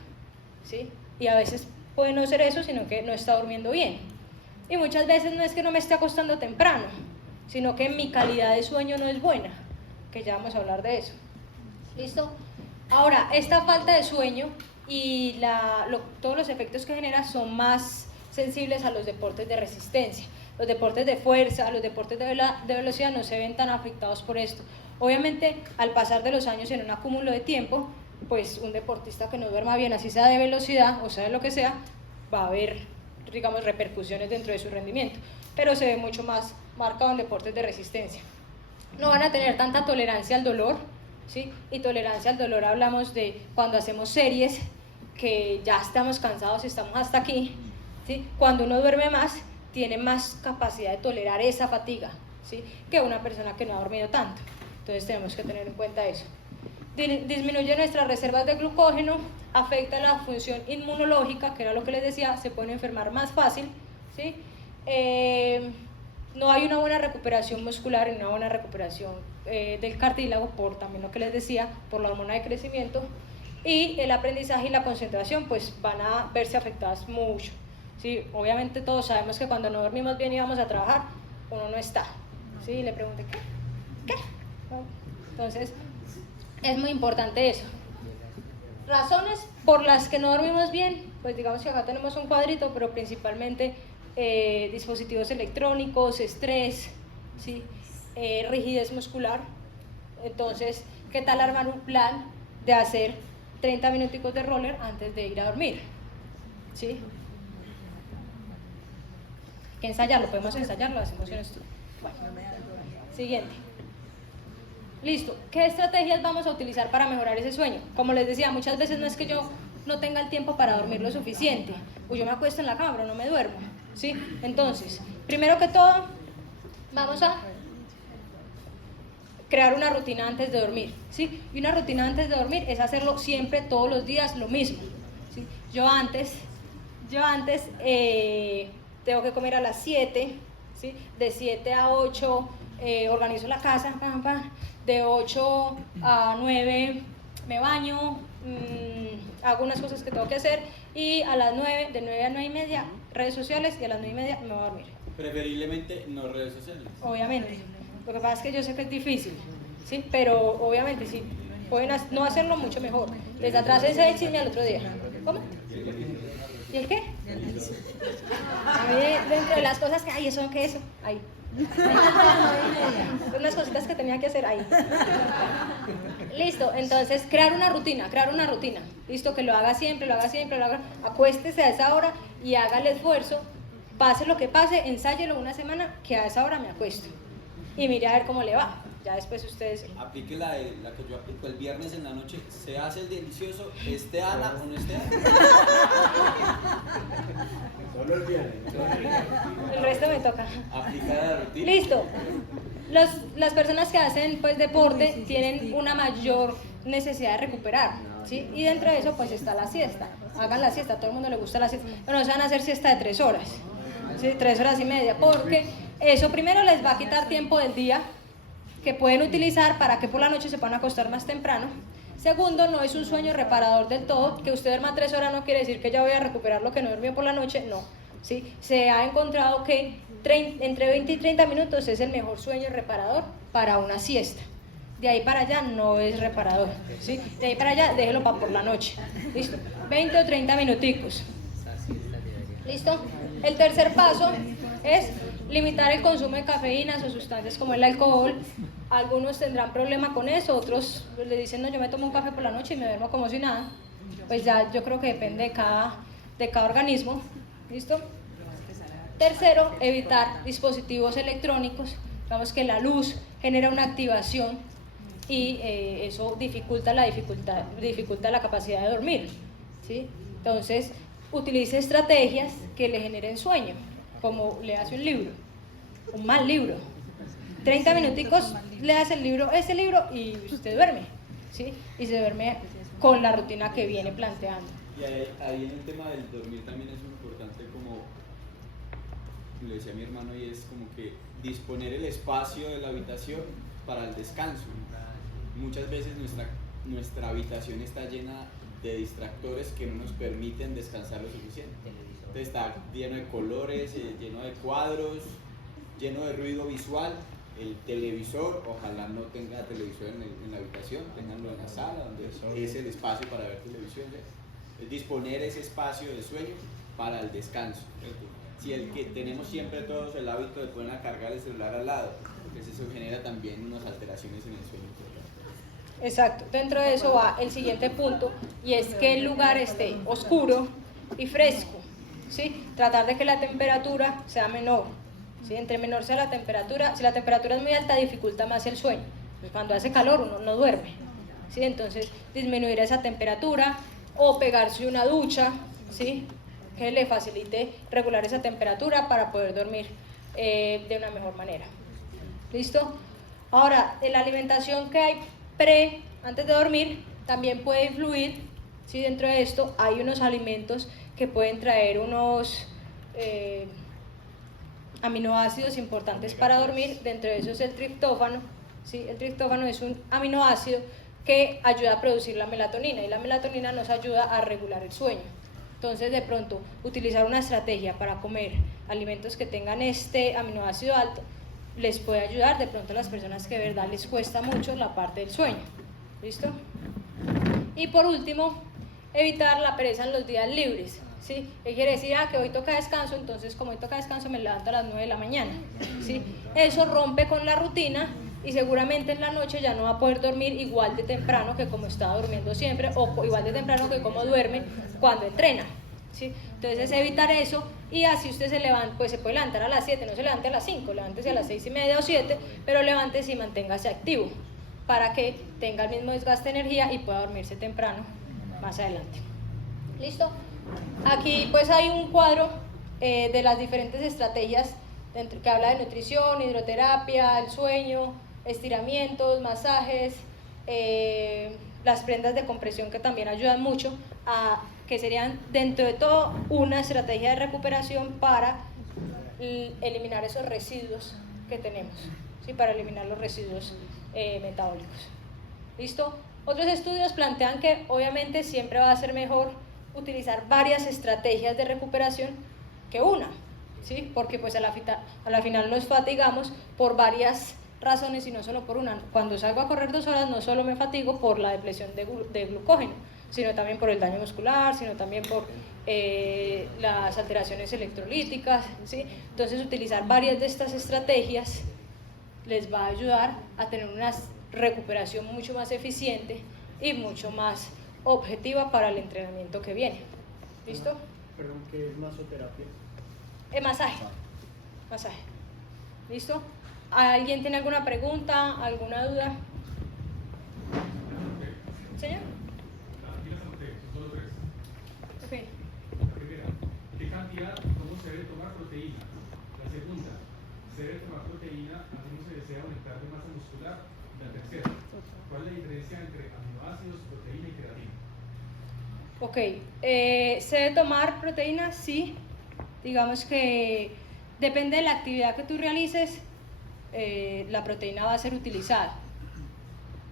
¿sí? Y a veces puede no ser eso, sino que no está durmiendo bien. Y muchas veces no es que no me esté acostando temprano, sino que mi calidad de sueño no es buena, que ya vamos a hablar de eso. ¿Listo? Ahora, esta falta de sueño y todos los efectos que genera son más sensibles a los deportes de resistencia. Los deportes de fuerza, los deportes de velocidad no se ven tan afectados por esto. Obviamente, al pasar de los años en un acúmulo de tiempo, pues un deportista que no duerma bien, así sea de velocidad o sea de lo que sea, va a haber, digamos, repercusiones dentro de su rendimiento, pero se ve mucho más marcado en deportes de resistencia. No van a tener tanta tolerancia al dolor, ¿sí? Y tolerancia al dolor hablamos de cuando hacemos series que ya estamos cansados y estamos hasta aquí, ¿sí? Cuando uno duerme más, tiene más capacidad de tolerar esa fatiga, ¿sí?, que una persona que no ha dormido tanto. Entonces tenemos que tener en cuenta eso. Disminuye nuestras reservas de glucógeno, afecta la función inmunológica, que era lo que les decía, se pueden enfermar más fácil, ¿sí? No hay una buena recuperación muscular y una buena recuperación del cartílago, por también lo que les decía, por la hormona de crecimiento, y el aprendizaje y la concentración pues van a verse afectadas mucho, ¿sí? Obviamente todos sabemos que cuando no dormimos bien y vamos a trabajar, uno no está, ¿sí? Y le pregunté, ¿qué? ¿No? Entonces, es muy importante eso. Razones por las que no dormimos bien, pues digamos que acá tenemos un cuadrito, pero principalmente dispositivos electrónicos, estrés, ¿sí?, rigidez muscular. Entonces, ¿qué tal armar un plan de hacer 30 minuticos de roller antes de ir a dormir? ¿Sí? Hay que ensayarlo, podemos ensayarlo, hacemos en esto. Bueno, siguiente. Listo, ¿qué estrategias vamos a utilizar para mejorar ese sueño? Como les decía, muchas veces no es que yo no tenga el tiempo para dormir lo suficiente, o yo me acuesto en la cama pero no me duermo, ¿sí? Entonces, primero que todo, vamos a crear una rutina antes de dormir, ¿sí? Y una rutina antes de dormir es hacerlo siempre, todos los días, lo mismo, ¿sí? Yo antes tengo que comer a las 7, ¿sí? De 7 a 8 organizo la casa, de 8 a 9 me baño, hago unas cosas que tengo que hacer y a las 9, de 9 a 9 y media, redes sociales, y a las 9 y media me voy a dormir. Preferiblemente no redes sociales. Obviamente, lo que pasa es que yo sé que es difícil, ¿sí? Pero obviamente si pueden no hacerlo, mucho mejor. Les atrasa ese chisme al otro día. ¿Cómo? ¿Y el qué? Dentro de las cosas que hay, ¿eso qué es eso? Ahí. Unas cositas que tenía que hacer ahí. Listo, entonces crear una rutina, listo, que lo haga siempre, acuéstese a esa hora y haga el esfuerzo, pase lo que pase, ensáyelo una semana, que a esa hora me acuesto y mire a ver cómo le va, ya después ustedes... Aplique la que yo aplico el viernes en la noche, se hace el delicioso, esté Ana o no esté Ana. Solo el viernes. El resto me toca. Aplica la rutina. Listo. Las personas que hacen pues deporte tienen una mayor necesidad de recuperar, ¿sí? Y dentro de eso pues está la siesta. Hagan la siesta, a todo el mundo le gusta la siesta, pero no se van a hacer siesta de 3 horas, ¿sí? 3 horas y media, porque eso primero les va a quitar tiempo del día que pueden utilizar para que por la noche se puedan acostar más temprano, Segundo, no es un sueño reparador del todo, que usted duerma 3 horas no quiere decir que ya voy a recuperar lo que no durmió por la noche, no. ¿Sí? Se ha encontrado que entre 20 y 30 minutos es el mejor sueño reparador para una siesta. De ahí para allá no es reparador, ¿sí? De ahí para allá déjelo para por la noche, ¿listo? 20 o 30 minuticos, ¿listo? El tercer paso es limitar el consumo de cafeínas o sustancias como el alcohol. Algunos tendrán problema con eso, otros le dicen, no, yo me tomo un café por la noche y me duermo como si nada. Pues ya yo creo que depende de cada organismo, ¿listo? Tercero, evitar dispositivos electrónicos. Digamos que la luz genera una activación y eso dificulta la capacidad de dormir, ¿sí? Entonces, utilice estrategias que le generen sueño, como le hace un libro, un mal libro. 30 minuticos le hace ese libro y usted duerme, ¿sí? Y se duerme con la rutina que viene planteando. Y ahí en el tema del dormir también es muy importante, como le decía mi hermano, y es como que disponer el espacio de la habitación para el descanso. Muchas veces nuestra habitación está llena de distractores que no nos permiten descansar lo suficiente. Entonces está lleno de colores, lleno de cuadros, lleno de ruido visual. El televisor, ojalá no tenga televisor en la habitación, tenganlo en la sala, donde es el espacio para ver televisión. Es disponer ese espacio de sueño para el descanso. Si tenemos siempre todos el hábito de poner a cargar el celular al lado, porque eso genera también unas alteraciones en el sueño. Exacto, dentro de eso va el siguiente punto, y es que el lugar esté oscuro y fresco, ¿sí? Tratar de que la temperatura sea menor, ¿sí? Entre menor sea la temperatura, si la temperatura es muy alta dificulta más el sueño, pues cuando hace calor uno no duerme, ¿sí? Entonces disminuir esa temperatura o pegarse una ducha, ¿sí? Que le facilite regular esa temperatura para poder dormir de una mejor manera. ¿Listo? Ahora, en la alimentación que hay antes de dormir también puede influir, ¿sí? Dentro de esto hay unos alimentos que pueden traer unos aminoácidos importantes para dormir. Dentro de eso es el triptófano, ¿sí? El triptófano es un aminoácido que ayuda a producir la melatonina, y la melatonina nos ayuda a regular el sueño. Entonces, de pronto, utilizar una estrategia para comer alimentos que tengan este aminoácido alto les puede ayudar de pronto a las personas que de verdad les cuesta mucho la parte del sueño. ¿Listo? Y por último, evitar la pereza en los días libres, ¿sí? ¿Qué quiere decir? Que hoy toca descanso, entonces como hoy toca descanso me levanto a las 9 de la mañana, ¿sí? Eso rompe con la rutina y seguramente en la noche ya no va a poder dormir igual de temprano que como estaba durmiendo siempre, o igual de temprano que como duerme cuando entrena, ¿sí? Entonces evitar eso, y así usted se levanta, pues se puede levantar a las 7, no se levante a las 5, levántese a las 6:30 o 7, pero levántese y manténgase activo para que tenga el mismo desgaste de energía y pueda dormirse temprano más adelante. ¿Listo? Aquí pues hay un cuadro de las diferentes estrategias que habla de nutrición, hidroterapia, el sueño, estiramientos, masajes, las prendas de compresión que también ayudan mucho que serían dentro de todo una estrategia de recuperación para eliminar esos residuos que tenemos, ¿sí? Para eliminar los residuos metabólicos. ¿Listo? Otros estudios plantean que obviamente siempre va a ser mejor utilizar varias estrategias de recuperación que una, ¿sí? Porque pues a la final nos fatigamos por varias razones y no solo por una. Cuando salgo a correr 2 horas no solo me fatigo por la depleción de glucógeno, sino también por el daño muscular, sino también por las alteraciones electrolíticas, ¿sí? Entonces utilizar varias de estas estrategias les va a ayudar a tener una recuperación mucho más eficiente y mucho más objetiva para el entrenamiento que viene. ¿Listo? Perdón, ¿qué es masoterapia? Masaje. ¿Listo? ¿Alguien tiene alguna pregunta, alguna duda? ¿Señor? Aquí las anoté, son solo 3. Ok. La primera, ¿qué cantidad y cómo se debe tomar proteína? La segunda, ¿se debe tomar proteína a menos se desea aumentar de masa muscular? La tercera, ¿cuál es la diferencia entre aminoácidos, proteína y creatina? Ok, ¿se debe tomar proteína? Sí. Digamos que depende de la actividad que tú realices, la proteína va a ser utilizada.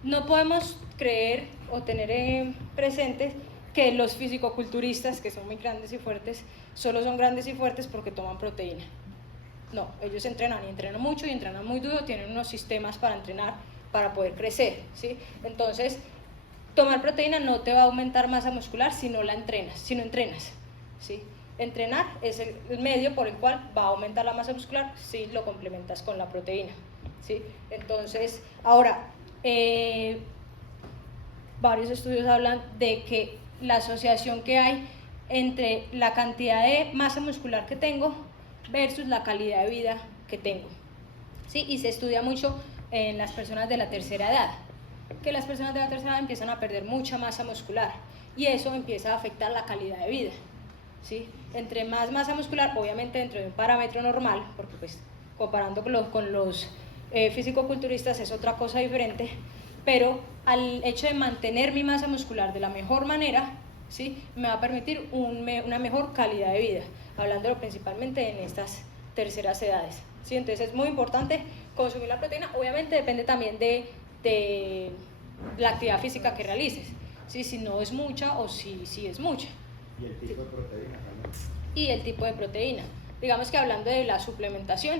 no podemos creer o tener presentes que los fisicoculturistas, que son muy grandes y fuertes, solo son grandes y fuertes porque toman proteína. No, ellos entrenan y entrenan mucho y entrenan muy duro, tienen unos sistemas para entrenar, para poder crecer, ¿sí? Entonces, tomar proteína no te va a aumentar masa muscular si no entrenas, ¿sí? Entrenar es el medio por el cual va a aumentar la masa muscular si lo complementas con la proteína, ¿sí? Entonces, ahora, varios estudios hablan de que la asociación que hay entre la cantidad de masa muscular que tengo versus la calidad de vida que tengo, ¿sí? Y se estudia mucho en las personas de la tercera edad, que las personas de la tercera edad empiezan a perder mucha masa muscular y eso empieza a afectar la calidad de vida, ¿sí? Entre más masa muscular, obviamente dentro de un parámetro normal, porque pues comparando con los fisicoculturistas es otra cosa diferente, pero al hecho de mantener mi masa muscular de la mejor manera, ¿sí? Me va a permitir una mejor calidad de vida, hablándolo principalmente en estas terceras edades, ¿sí? Entonces es muy importante consumir la proteína, obviamente depende también de la actividad física que realices, ¿sí? Si no es mucha o si es mucha. Y el tipo de proteína también. Y el tipo de proteína. Digamos que hablando de la suplementación,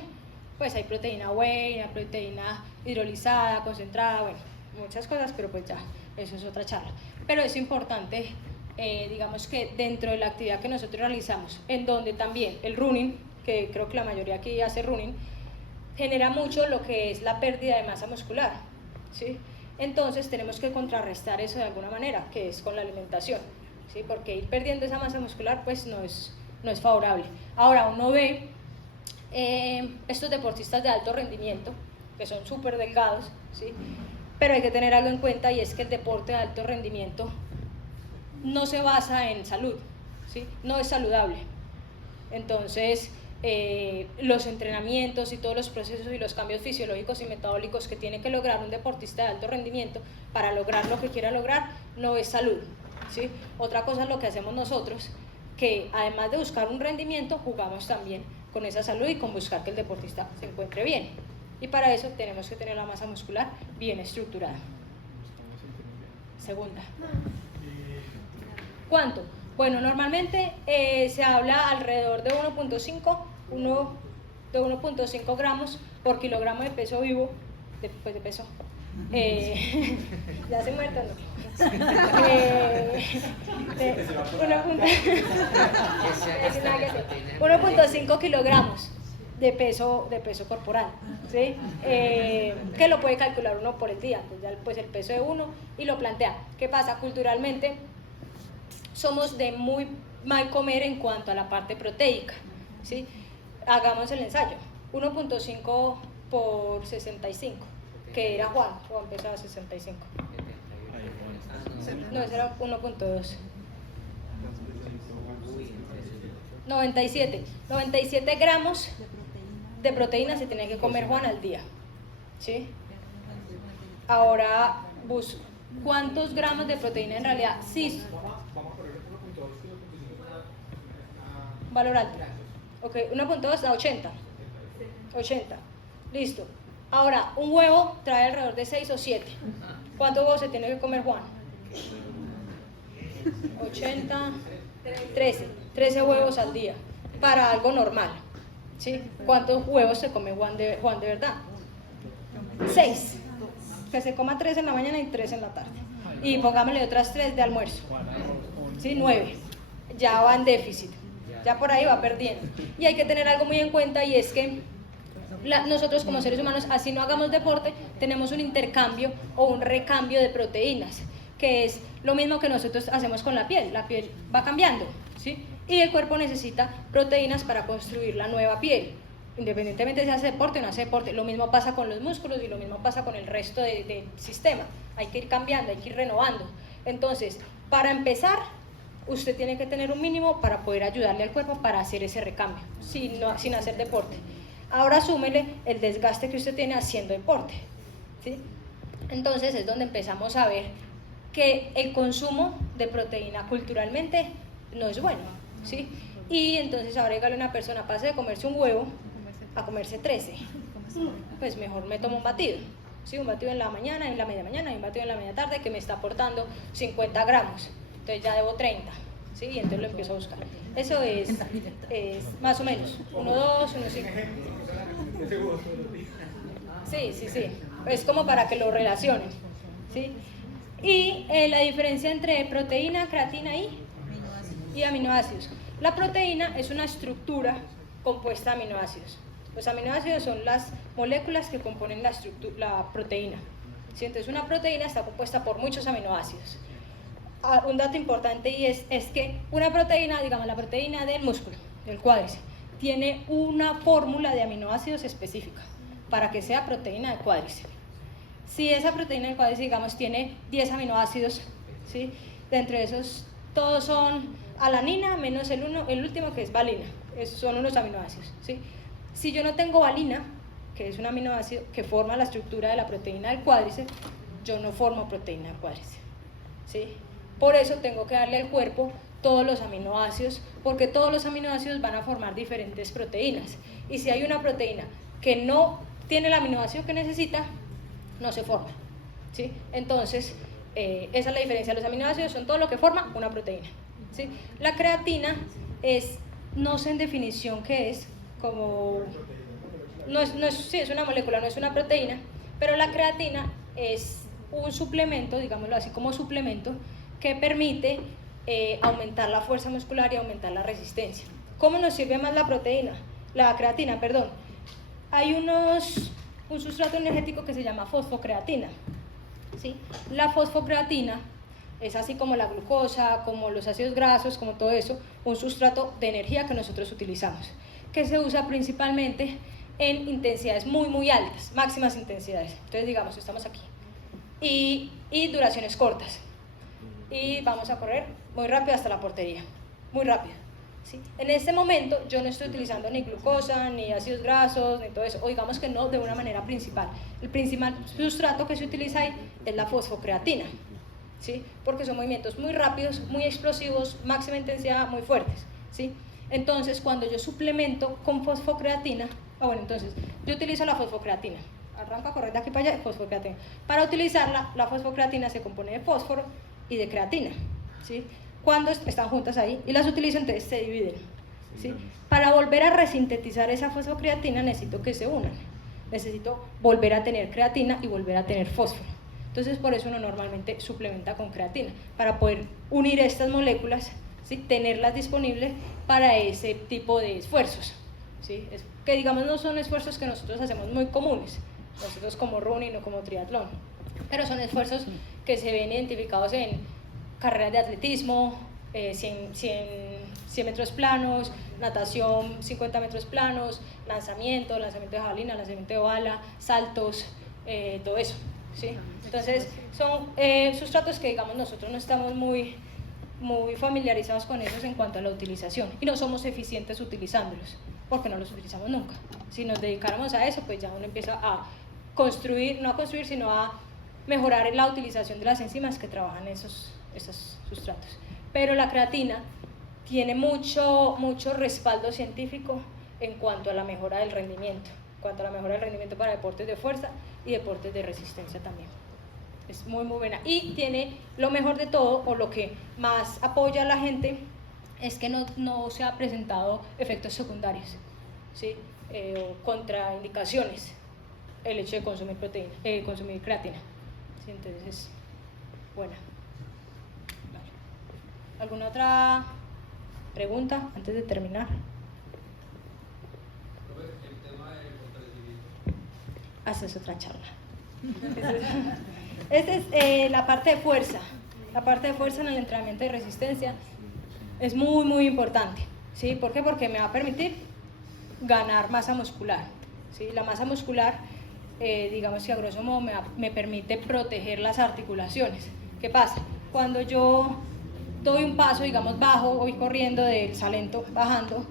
pues hay proteína whey, hay proteína hidrolizada, concentrada, bueno, muchas cosas, pero pues ya, eso es otra charla. Pero es importante, digamos que dentro de la actividad que nosotros realizamos, en donde también el running, que creo que la mayoría aquí hace running, genera mucho lo que es la pérdida de masa muscular, ¿sí? Entonces tenemos que contrarrestar eso de alguna manera, que es con la alimentación, ¿sí? Porque ir perdiendo esa masa muscular pues no es favorable. Ahora uno ve estos deportistas de alto rendimiento, que son súper delgados, ¿sí? Pero hay que tener algo en cuenta y es que el deporte de alto rendimiento no se basa en salud, ¿sí? No es saludable. Entonces, los entrenamientos y todos los procesos y los cambios fisiológicos y metabólicos que tiene que lograr un deportista de alto rendimiento para lograr lo que quiera lograr no es salud, ¿sí? Otra cosa es lo que hacemos nosotros, que además de buscar un rendimiento, jugamos también con esa salud y con buscar que el deportista se encuentre bien. Y para eso tenemos que tener la masa muscular bien estructurada. Segunda. ¿Cuánto? Bueno, normalmente se habla alrededor de 1.5 gramos por kilogramo de peso vivo, de peso. Ya se muerto, ¿no? 1.5 kilogramos de peso corporal, ¿sí? Que lo puede calcular uno por el día, pues ya pues el peso de uno y lo plantea. ¿Qué pasa? Culturalmente somos de muy mal comer en cuanto a la parte proteica, ¿sí? Hagamos el ensayo, 1.5 por 65, que era Juan pesaba 65. No, ese era 1.2. 97 gramos de proteína se tiene que comer Juan al día, ¿sí? Ahora, ¿cuántos gramos de proteína en realidad? Sí. Valor alto. Ok, 1.2 a 80. 80. Listo. Ahora, un huevo trae alrededor de 6 o 7. ¿Cuántos huevos se tiene que comer Juan? 80, 13 huevos al día para algo normal, ¿sí? ¿Cuántos huevos se come Juan de verdad? 6. Que se coma 3 en la mañana y 3 en la tarde. Y pongámosle otras 3 de almuerzo, ¿sí? 9. Ya va en déficit, ya por ahí va perdiendo. Y hay que tener algo muy en cuenta y es que nosotros como seres humanos, así no hagamos deporte, tenemos un intercambio o un recambio de proteínas, que es lo mismo que nosotros hacemos con la piel va cambiando, ¿sí? Y el cuerpo necesita proteínas para construir la nueva piel, independientemente si hace deporte o no hace deporte. Lo mismo pasa con los músculos y lo mismo pasa con el resto del sistema. Hay que ir cambiando, hay que ir renovando. Entonces, para empezar, usted tiene que tener un mínimo para poder ayudarle al cuerpo para hacer ese recambio, sin hacer deporte. Ahora súmele el desgaste que usted tiene haciendo deporte, ¿sí? Entonces es donde empezamos a ver que el consumo de proteína culturalmente no es bueno, ¿sí? Y entonces ahora dígale a una persona, pase de comerse un huevo a comerse 13, pues mejor me tomo un batido, ¿sí? Un batido en la mañana, en la media mañana y un batido en la media tarde que me está aportando 50 gramos, entonces ya debo 30, ¿sí? Y entonces lo empiezo a buscar. Eso es más o menos 1,2, 1,5. Sí, es como para que lo relacionen, ¿sí? Y la diferencia entre proteína, creatina y aminoácidos. La proteína es una estructura compuesta de aminoácidos. Los aminoácidos son las moléculas que componen la proteína, ¿sí? Entonces una proteína está compuesta por muchos aminoácidos. Un dato importante y es que una proteína, digamos la proteína del músculo, del cuádriceps, tiene una fórmula de aminoácidos específica para que sea proteína de cuádriceps. Si esa proteína del cuádriceps, digamos, tiene 10 aminoácidos, ¿sí? Dentro de esos todos son alanina menos el último que es valina, son unos aminoácidos, ¿sí? Si yo no tengo valina, que es un aminoácido que forma la estructura de la proteína del cuádriceps, yo no formo proteína del cuádriceps, ¿sí? Por eso tengo que darle al cuerpo todos los aminoácidos, porque todos los aminoácidos van a formar diferentes proteínas. Y si hay una proteína que no tiene el aminoácido que necesita, no se forma, ¿sí? Entonces, esa es la diferencia. Los aminoácidos son todo lo que forma una proteína, ¿sí? La creatina es, no sé en definición qué es, como sí, es una molécula, no es una proteína, pero la creatina es un suplemento, digámoslo así, como suplemento que permite aumentar la fuerza muscular y aumentar la resistencia. ¿Cómo nos sirve más la creatina, perdón? Hay un sustrato energético que se llama fosfocreatina, ¿sí? La fosfocreatina es así como la glucosa, como los ácidos grasos, como todo eso, un sustrato de energía que nosotros utilizamos, que se usa principalmente en intensidades muy altas, máximas intensidades. Entonces, digamos, estamos aquí y duraciones cortas y vamos a correr muy rápido hasta la portería, muy rápido, ¿sí? En este momento yo no estoy utilizando ni glucosa, ni ácidos grasos, ni todo eso, o digamos que no de una manera principal. El principal sustrato que se utiliza ahí es la fosfocreatina, ¿sí? Porque son movimientos muy rápidos, muy explosivos, máxima intensidad, muy fuertes, ¿sí? Entonces, cuando yo suplemento con fosfocreatina, entonces yo utilizo la fosfocreatina, arranco a correr de aquí para allá, fosfocreatina. Para utilizarla, la fosfocreatina se compone de fósforo y de creatina, ¿sí? Cuando están juntas ahí y las utilizo, entonces se dividen, ¿sí? Para volver a resintetizar esa fosfocreatina necesito que se unan, necesito volver a tener creatina y volver a tener fósforo. Entonces, por eso uno normalmente suplementa con creatina, para poder unir estas moléculas, ¿sí? Tenerlas disponibles para ese tipo de esfuerzos, ¿sí? Que digamos no son esfuerzos que nosotros hacemos muy comunes, nosotros como running o como triatlón, pero son esfuerzos que se ven identificados en carreras de atletismo, 100 metros planos, natación 50 metros planos, lanzamiento de jabalina, lanzamiento de bala, saltos, todo eso, ¿sí? Entonces son sustratos que digamos nosotros no estamos muy familiarizados con ellos en cuanto a la utilización y no somos eficientes utilizándolos porque no los utilizamos nunca. Si nos dedicáramos a eso, pues ya uno empieza a construir, no a construir, sino a mejorar la utilización de las enzimas que trabajan esos sustratos. Pero la creatina tiene mucho respaldo científico en cuanto a la mejora del rendimiento, para deportes de fuerza y deportes de resistencia también. Es muy buena y tiene lo mejor de todo, o lo que más apoya a la gente, es que no se ha presentado efectos secundarios, ¿sí? O contraindicaciones el hecho de consumir consumir creatina, ¿sí? Entonces es buena. Vale. ¿Alguna otra pregunta antes de terminar? El tema del fortalecimiento. Esa es otra charla. Esta es la parte de fuerza. La parte de fuerza en el entrenamiento de resistencia es muy importante, ¿sí? ¿Por qué? Porque me va a permitir ganar masa muscular, ¿sí? La masa muscular, digamos que a grosso modo me permite proteger las articulaciones. ¿Qué pasa? Cuando yo doy un paso, digamos bajo, voy corriendo del Salento, bajando,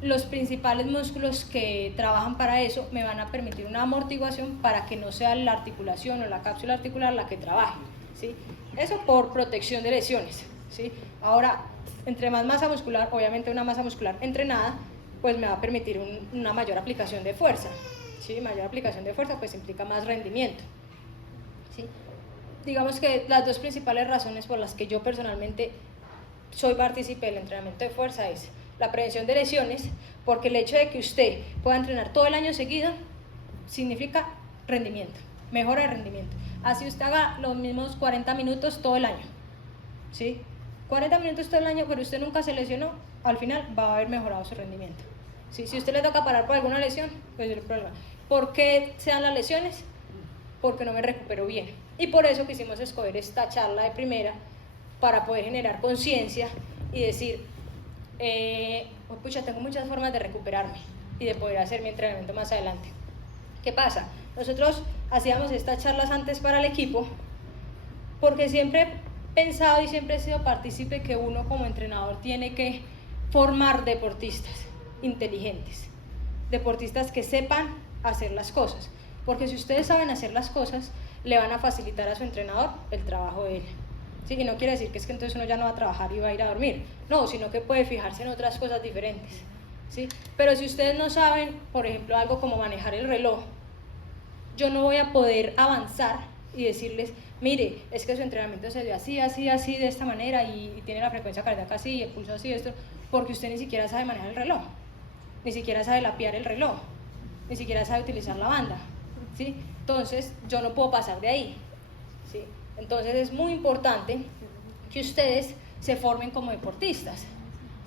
los principales músculos que trabajan para eso me van a permitir una amortiguación para que no sea la articulación o la cápsula articular la que trabaje, ¿sí? Eso por protección de lesiones, ¿sí? Ahora, entre más masa muscular, obviamente una masa muscular entrenada, pues me va a permitir una mayor aplicación de fuerza, ¿sí? Mayor aplicación de fuerza pues implica más rendimiento, ¿sí? Digamos que las dos principales razones por las que yo personalmente soy partícipe del entrenamiento de fuerza es la prevención de lesiones, porque el hecho de que usted pueda entrenar todo el año seguido significa rendimiento, mejora de rendimiento. Así usted haga los mismos 40 minutos todo el año, ¿sí? 40 minutos todo el año, pero usted nunca se lesionó, al final va a haber mejorado su rendimiento, ¿sí? Si usted le toca parar por alguna lesión, pues es el problema. ¿Por qué se dan las lesiones? Porque no me recupero bien. Y por eso quisimos escoger esta charla de primera, para poder generar conciencia y decir, oh, pucha, tengo muchas formas de recuperarme y de poder hacer mi entrenamiento más adelante. ¿Qué pasa? Nosotros hacíamos estas charlas antes para el equipo porque siempre he pensado y siempre he sido partícipe que uno como entrenador tiene que formar deportistas inteligentes, deportistas que sepan hacer las cosas, porque si ustedes saben hacer las cosas, le van a facilitar a su entrenador el trabajo de él. Sí, y no quiere decir que es que entonces uno ya no va a trabajar y va a ir a dormir, no, sino que puede fijarse en otras cosas diferentes, ¿sí? Pero si ustedes no saben, por ejemplo, algo como manejar el reloj, yo no voy a poder avanzar y decirles, mire, es que su entrenamiento se dio así, así, así, de esta manera y tiene la frecuencia cardíaca así, y el pulso así, esto, porque usted ni siquiera sabe manejar el reloj, ni siquiera sabe lapear el reloj, ni siquiera sabe utilizar la banda, ¿sí? Entonces yo no puedo pasar de ahí, ¿sí? Entonces es muy importante que ustedes se formen como deportistas,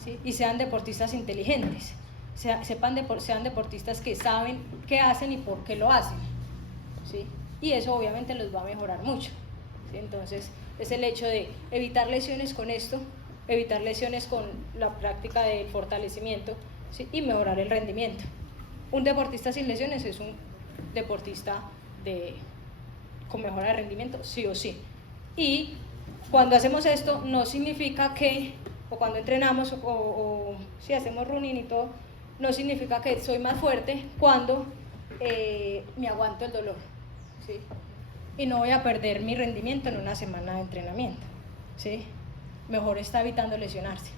¿sí? Y sean deportistas inteligentes, sean deportistas que saben qué hacen y por qué lo hacen, ¿sí? Y eso obviamente los va a mejorar mucho, ¿sí? Entonces es el hecho de evitar lesiones con esto, evitar lesiones con la práctica del fortalecimiento, ¿sí? Y mejorar el rendimiento. Un deportista sin lesiones es un deportista con mejora de rendimiento, sí o sí. Y cuando hacemos esto, no significa que, o cuando entrenamos, o si hacemos running y todo, no significa que soy más fuerte cuando me aguanto el dolor, ¿sí? Y no voy a perder mi rendimiento en una semana de entrenamiento, ¿sí? Mejor está evitando lesionarse.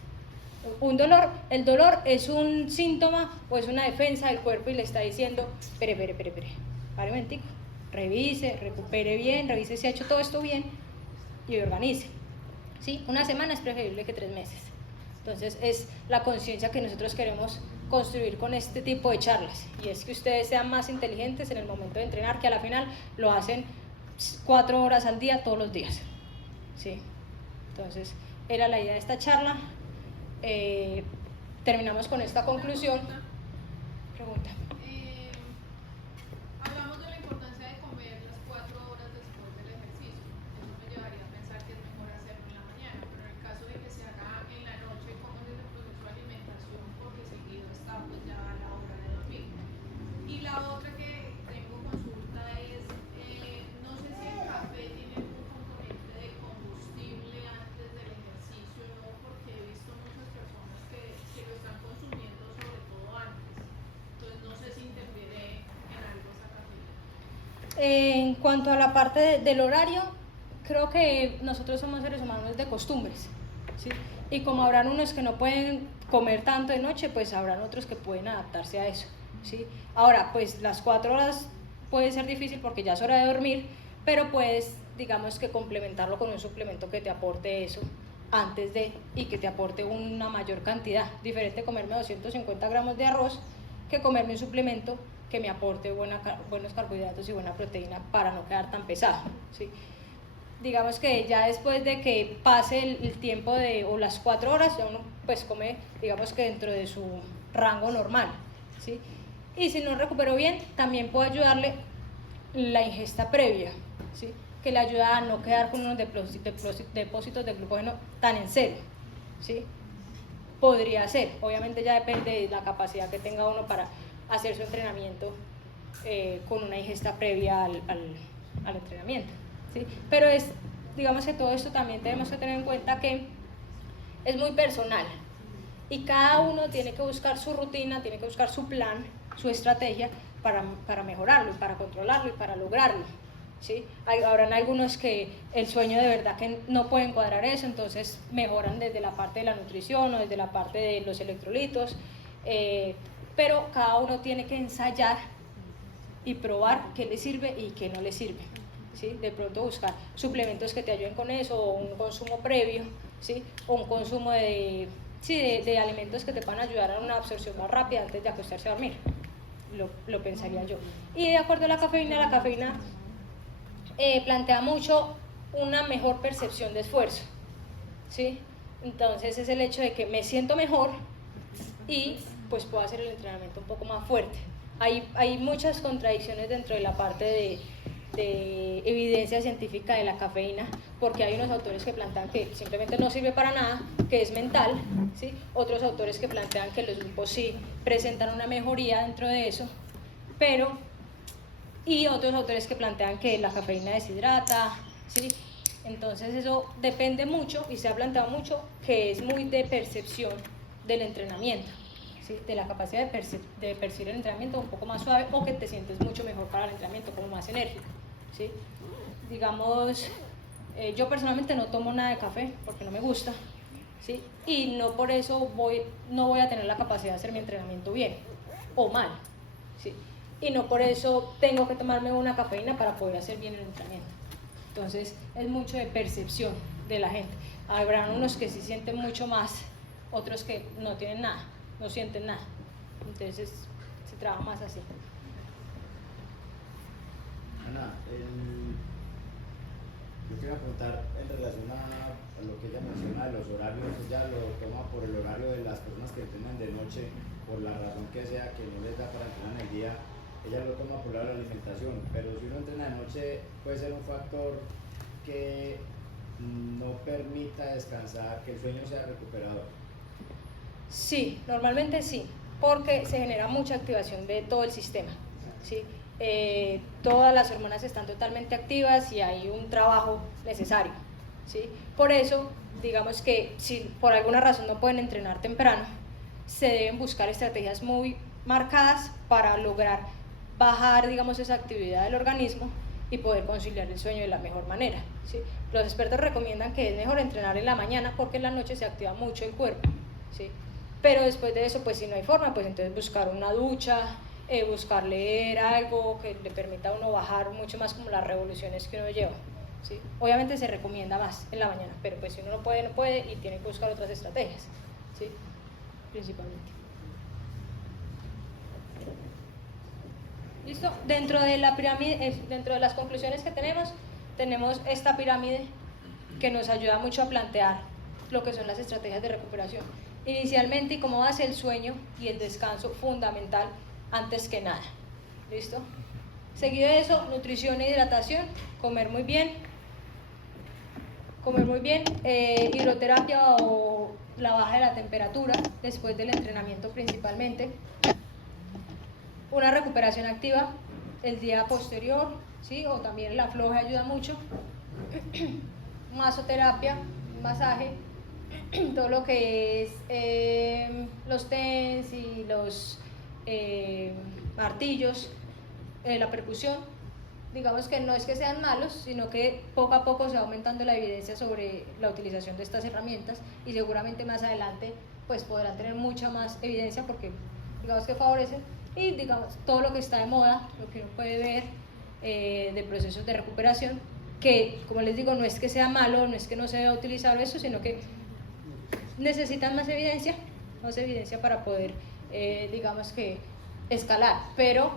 El dolor es un síntoma o es una defensa del cuerpo y le está diciendo, pare un momentico, revise, recupere bien, revise si ha hecho todo esto bien y organice, ¿sí? Una semana es preferible que 3 meses. Entonces es la conciencia que nosotros queremos construir con este tipo de charlas, y es que ustedes sean más inteligentes en el momento de entrenar, que a la final lo hacen 4 horas al día todos los días, ¿sí? Entonces era la idea de esta charla. Terminamos con esta conclusión. Pregunta. Hablamos de la importancia de comer las 4 horas después del ejercicio. Eso me llevaría a pensar que es mejor hacerlo en la mañana, pero en el caso de que se haga en la noche, ¿cómo es el proceso de alimentación? Porque seguido está pues ya a la hora de dormir. Y la otra que tengo consulta es, no sé si el café tiene algún componente de combustible antes del ejercicio, ¿no? Porque he visto muchas personas que lo están consumiendo sobre todo antes. Entonces no sé si interfiere en algo esa cafeína. En cuanto a la parte del horario, creo que nosotros somos seres humanos de costumbres, ¿sí? Y como habrán unos que no pueden comer tanto de noche, pues habrán otros que pueden adaptarse a eso, ¿sí? Ahora, pues las 4 horas puede ser difícil porque ya es hora de dormir, pero puedes, digamos que complementarlo con un suplemento que te aporte eso antes de, y que te aporte una mayor cantidad. Diferente comerme 250 gramos de arroz que comerme un suplemento que me aporte buenos carbohidratos y buena proteína para no quedar tan pesado, ¿sí? Digamos que ya después de que pase el tiempo o las 4 horas, ya uno pues come, digamos que dentro de su rango normal, ¿sí? Y si no recupero bien, también puedo ayudarle la ingesta previa, ¿sí? Que le ayuda a no quedar con unos depósitos de glucógeno tan en cero, ¿sí? Podría ser, obviamente ya depende de la capacidad que tenga uno para hacer su entrenamiento con una ingesta previa al entrenamiento, ¿sí? Pero digamos que todo esto también tenemos que tener en cuenta que es muy personal y cada uno tiene que buscar su rutina, tiene que buscar su plan, su estrategia para mejorarlo, para controlarlo y para lograrlo, ¿sí? Habrán algunos que el sueño de verdad que no pueden cuadrar eso, entonces mejoran desde la parte de la nutrición o desde la parte de los electrolitos, pero cada uno tiene que ensayar y probar qué le sirve y qué no le sirve, ¿sí? De pronto buscar suplementos que te ayuden con eso, o un consumo previo, ¿sí? O un consumo de alimentos que te puedan ayudar a una absorción más rápida antes de acostarse a dormir, lo pensaría yo. Y de acuerdo a la cafeína plantea mucho una mejor percepción de esfuerzo, ¿sí? Entonces es el hecho de que me siento mejor y pues puedo hacer el entrenamiento un poco más fuerte. Hay muchas contradicciones dentro de la parte de evidencia científica de la cafeína, porque hay unos autores que plantean que simplemente no sirve para nada, que es mental, ¿sí? Otros autores que plantean que los grupos sí presentan una mejoría dentro de eso, y otros autores que plantean que la cafeína deshidrata, ¿sí? Entonces eso depende mucho, y se ha planteado mucho, que es muy de percepción del entrenamiento, ¿sí? De la capacidad de percibir el entrenamiento un poco más suave, o que te sientes mucho mejor para el entrenamiento, como más enérgico, ¿sí? Digamos, yo personalmente no tomo nada de café porque no me gusta, ¿sí? Y no por eso no voy a tener la capacidad de hacer mi entrenamiento bien o mal, ¿sí? Y no por eso tengo que tomarme una cafeína para poder hacer bien el entrenamiento. Entonces es mucho de percepción de la gente. Habrán unos que sí sienten mucho más, otros que no tienen nada, no sienten nada. Entonces se trabaja más así. Ana, yo quiero preguntar en relación a lo que ella menciona de los horarios. Ella lo toma por el horario de las personas que entrenan de noche, por la razón que sea, que no les da para entrenar en el día. Ella lo toma por el lado de la alimentación, pero si uno entrena de noche puede ser un factor que no permita descansar, que el sueño sea recuperador. Sí, normalmente sí, porque se genera mucha activación de todo el sistema, ¿sí? Todas las hormonas están totalmente activas y hay un trabajo necesario, ¿sí? Por eso, digamos que si por alguna razón no pueden entrenar temprano, se deben buscar estrategias muy marcadas para lograr bajar, digamos, esa actividad del organismo y poder conciliar el sueño de la mejor manera, ¿sí? Los expertos recomiendan que es mejor entrenar en la mañana porque en la noche se activa mucho el cuerpo, ¿sí? Pero después de eso, pues si no hay forma, pues entonces buscar una ducha, buscar leer algo que le permita a uno bajar mucho más como las revoluciones que uno lleva, ¿sí? Obviamente se recomienda más en la mañana, pero pues si uno no puede y tiene que buscar otras estrategias, ¿sí? Principalmente. ¿Listo? Dentro de la pirámide, dentro de las conclusiones que tenemos esta pirámide que nos ayuda mucho a plantear lo que son las estrategias de recuperación. Inicialmente, y como base, el sueño y el descanso fundamental antes que nada. ¿Listo? Seguido de eso, nutrición e hidratación, comer muy bien, hidroterapia o la baja de la temperatura después del entrenamiento principalmente, una recuperación activa el día posterior, ¿sí? O también la floja ayuda mucho, masoterapia, masaje, todo lo que es los TENS y los martillos, la percusión. Digamos que no es que sean malos, sino que poco a poco se va aumentando la evidencia sobre la utilización de estas herramientas y seguramente más adelante pues podrán tener mucha más evidencia porque digamos que favorecen, y digamos todo lo que está de moda, lo que uno puede ver de procesos de recuperación, que como les digo no es que sea malo, no es que no se deba utilizar eso, sino que necesitan más evidencia para poder digamos que escalar, pero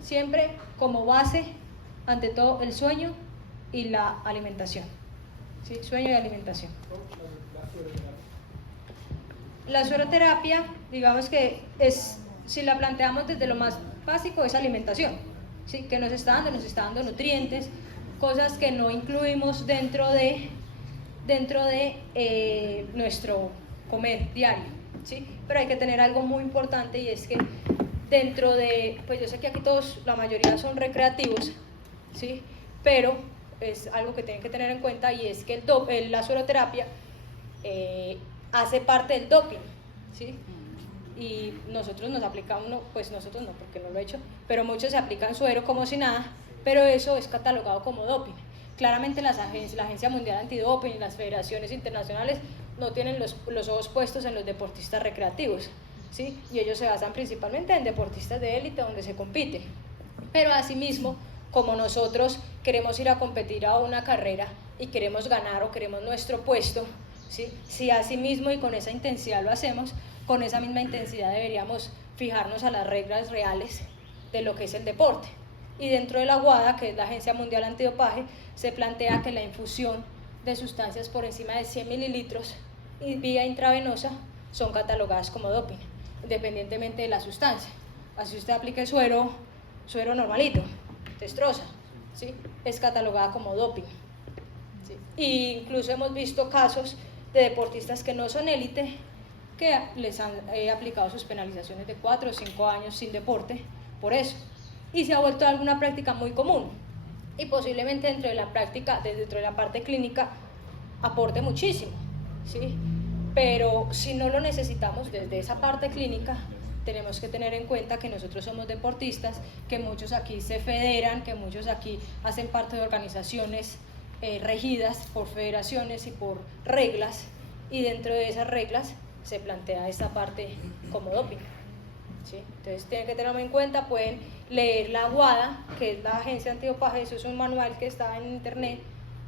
siempre como base ante todo el sueño y la alimentación, ¿sí? Sueño y alimentación. La sueroterapia, digamos que es, si la planteamos desde lo más básico, es alimentación, ¿sí? Que nos está dando nutrientes, cosas que no incluimos dentro de nuestro comer diario, ¿sí? Pero hay que tener algo muy importante, y es que dentro de, pues yo sé que aquí todos, la mayoría son recreativos, ¿sí? Pero es algo que tienen que tener en cuenta, y es que la sueroterapia hace parte del doping, ¿sí? Y nosotros nos aplicamos, pues nosotros no, porque no lo he hecho, pero muchos se aplican suero como si nada, pero eso es catalogado como doping. Claramente la Agencia Mundial Antidoping y las federaciones internacionales no tienen los ojos puestos en los deportistas recreativos, ¿sí? Y ellos se basan principalmente en deportistas de élite donde se compite. Pero asimismo, como nosotros queremos ir a competir a una carrera y queremos ganar o queremos nuestro puesto, ¿sí? Si asimismo y con esa intensidad lo hacemos, con esa misma intensidad deberíamos fijarnos a las reglas reales de lo que es el deporte. Y dentro de la WADA, que es la Agencia Mundial Antidopaje, se plantea que la infusión de sustancias por encima de 100 mililitros y vía intravenosa son catalogadas como doping, independientemente de la sustancia. Así usted aplique suero normalito, destroza, ¿sí? Es catalogada como doping, ¿sí? E incluso hemos visto casos de deportistas que no son élite, que les han aplicado sus penalizaciones de 4 o 5 años sin deporte por eso. Y se ha vuelto alguna práctica muy común. Y posiblemente dentro de la práctica, dentro de la parte clínica, aporte muchísimo, ¿sí? Pero si no lo necesitamos desde esa parte clínica, tenemos que tener en cuenta que nosotros somos deportistas, que muchos aquí se federan, que muchos aquí hacen parte de organizaciones regidas por federaciones y por reglas, y dentro de esas reglas se plantea esta parte como doping, ¿sí? Entonces tienen que tenerlo en cuenta. Pueden leer la WADA, que es la Agencia Antidopaje, eso es un manual que está en internet,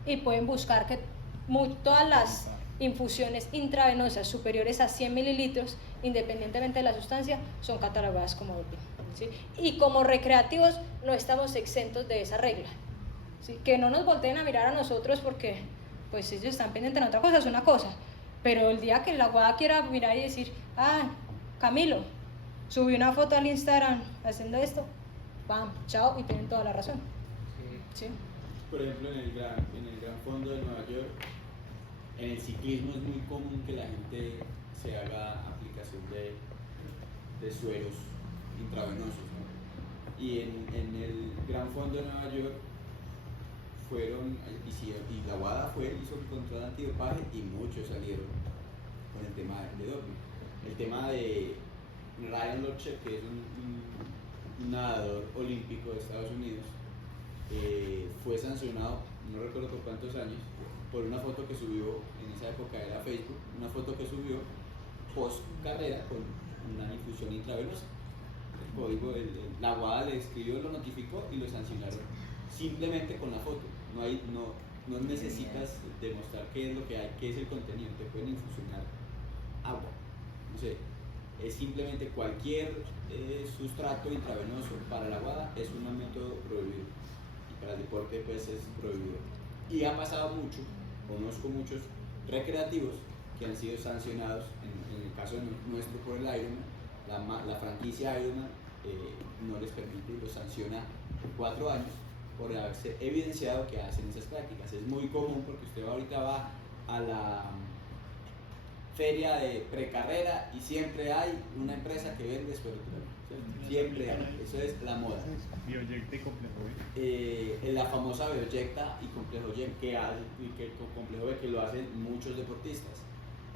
y pueden buscar que todas las infusiones intravenosas superiores a 100 mililitros, independientemente de la sustancia, son catalogadas como doping, ¿sí? Y como recreativos no estamos exentos de esa regla, ¿sí? Que no nos volteen a mirar a nosotros porque pues ellos están pendientes de otra cosa, es una cosa, pero el día que la WADA quiera mirar y decir, Camilo subí una foto al Instagram haciendo esto, ¡pam! Chao, y tienen toda la razón, ¿sí? Por ejemplo, en el Gran Fondo de Nueva York, en el ciclismo es muy común que la gente se haga aplicación de sueros intravenosos, ¿no? Y en el Gran Fondo de Nueva York y la WADA hizo el control antidopaje y muchos salieron con el tema de doping. El tema de Ryan Lochte, que es un nadador olímpico de Estados Unidos, fue sancionado, no recuerdo por cuántos años, por una foto que subió, en esa época era Facebook, una foto que subió post carrera con una infusión intravenosa. El código, la WADA le escribió, lo notificó y lo sancionaron simplemente con la foto. No necesitas demostrar qué es lo que hay, qué es el contenido, te pueden infusionar agua, no sé, es simplemente cualquier sustrato intravenoso. Para la WADA es un método prohibido y para el deporte pues es prohibido. Y ha pasado mucho, conozco muchos recreativos que han sido sancionados, en el caso nuestro por el Ironman, la franquicia Ironman no les permite y los sanciona por 4 años por haberse evidenciado que hacen esas prácticas. Es muy común porque usted ahorita va a la feria de precarrera y siempre hay una empresa que vende sueroterapia, siempre hay, eso es la moda. Bioyecta y Complejo B. La famosa Bioyecta y Complejo Y, Complejo B, que lo hacen muchos deportistas.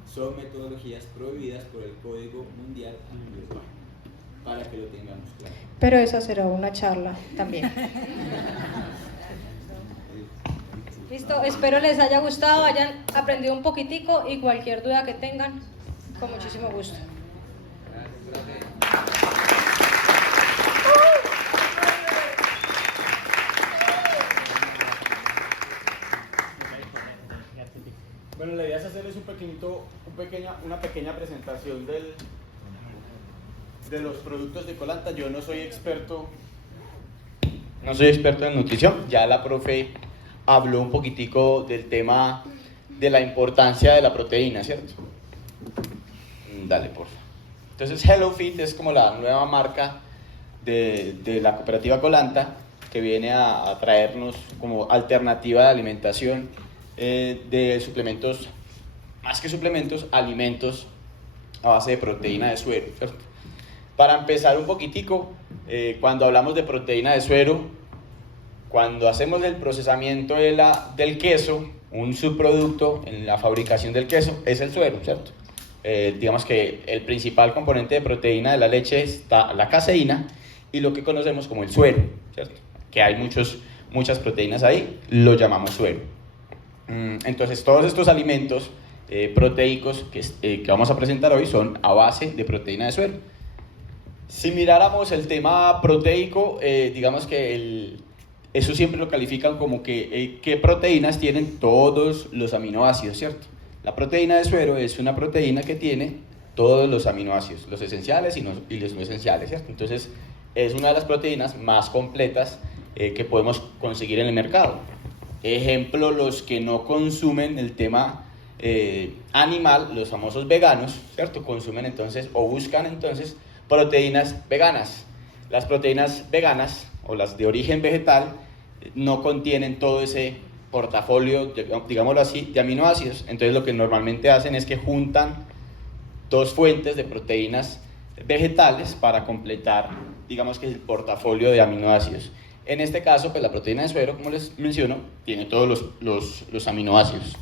Son metodologías prohibidas por el Código Mundial Antidopaje, para que lo tengamos claro. Pero esa será una charla también. Listo, espero les haya gustado, hayan aprendido un poquitico y cualquier duda que tengan, con muchísimo gusto. Bueno, la idea es hacerles una pequeña presentación de los productos de Colanta. Yo no soy experto en nutrición, ya la profe habló un poquitico del tema de la importancia de la proteína, ¿cierto? Dale, por favor. Entonces, Hello Fit es como la nueva marca de la cooperativa Colanta, que viene a traernos como alternativa de alimentación de suplementos, más que suplementos, alimentos a base de proteína de suero, ¿cierto? Para empezar un poquitico, cuando hablamos de proteína de suero, cuando hacemos el procesamiento del queso, un subproducto en la fabricación del queso es el suero, ¿cierto? Digamos que el principal componente de proteína de la leche está la caseína y lo que conocemos como el suero, ¿cierto? Que hay muchas proteínas ahí, lo llamamos suero. Entonces, todos estos alimentos proteicos que vamos a presentar hoy son a base de proteína de suero. Si miráramos el tema proteico, digamos que eso siempre lo califican como que qué proteínas tienen todos los aminoácidos, ¿cierto? La proteína de suero es una proteína que tiene todos los aminoácidos, los esenciales y los no esenciales, ¿cierto? Entonces, es una de las proteínas más completas que podemos conseguir en el mercado. Ejemplo, los que no consumen el tema animal, los famosos veganos, ¿cierto? Consumen entonces o buscan entonces proteínas veganas. Las proteínas veganas o las de origen vegetal no contienen todo ese portafolio, digámoslo así, de aminoácidos. Entonces lo que normalmente hacen es que juntan dos fuentes de proteínas vegetales para completar, digamos que el portafolio de aminoácidos. En este caso, pues la proteína de suero, como les menciono, tiene todos los aminoácidos.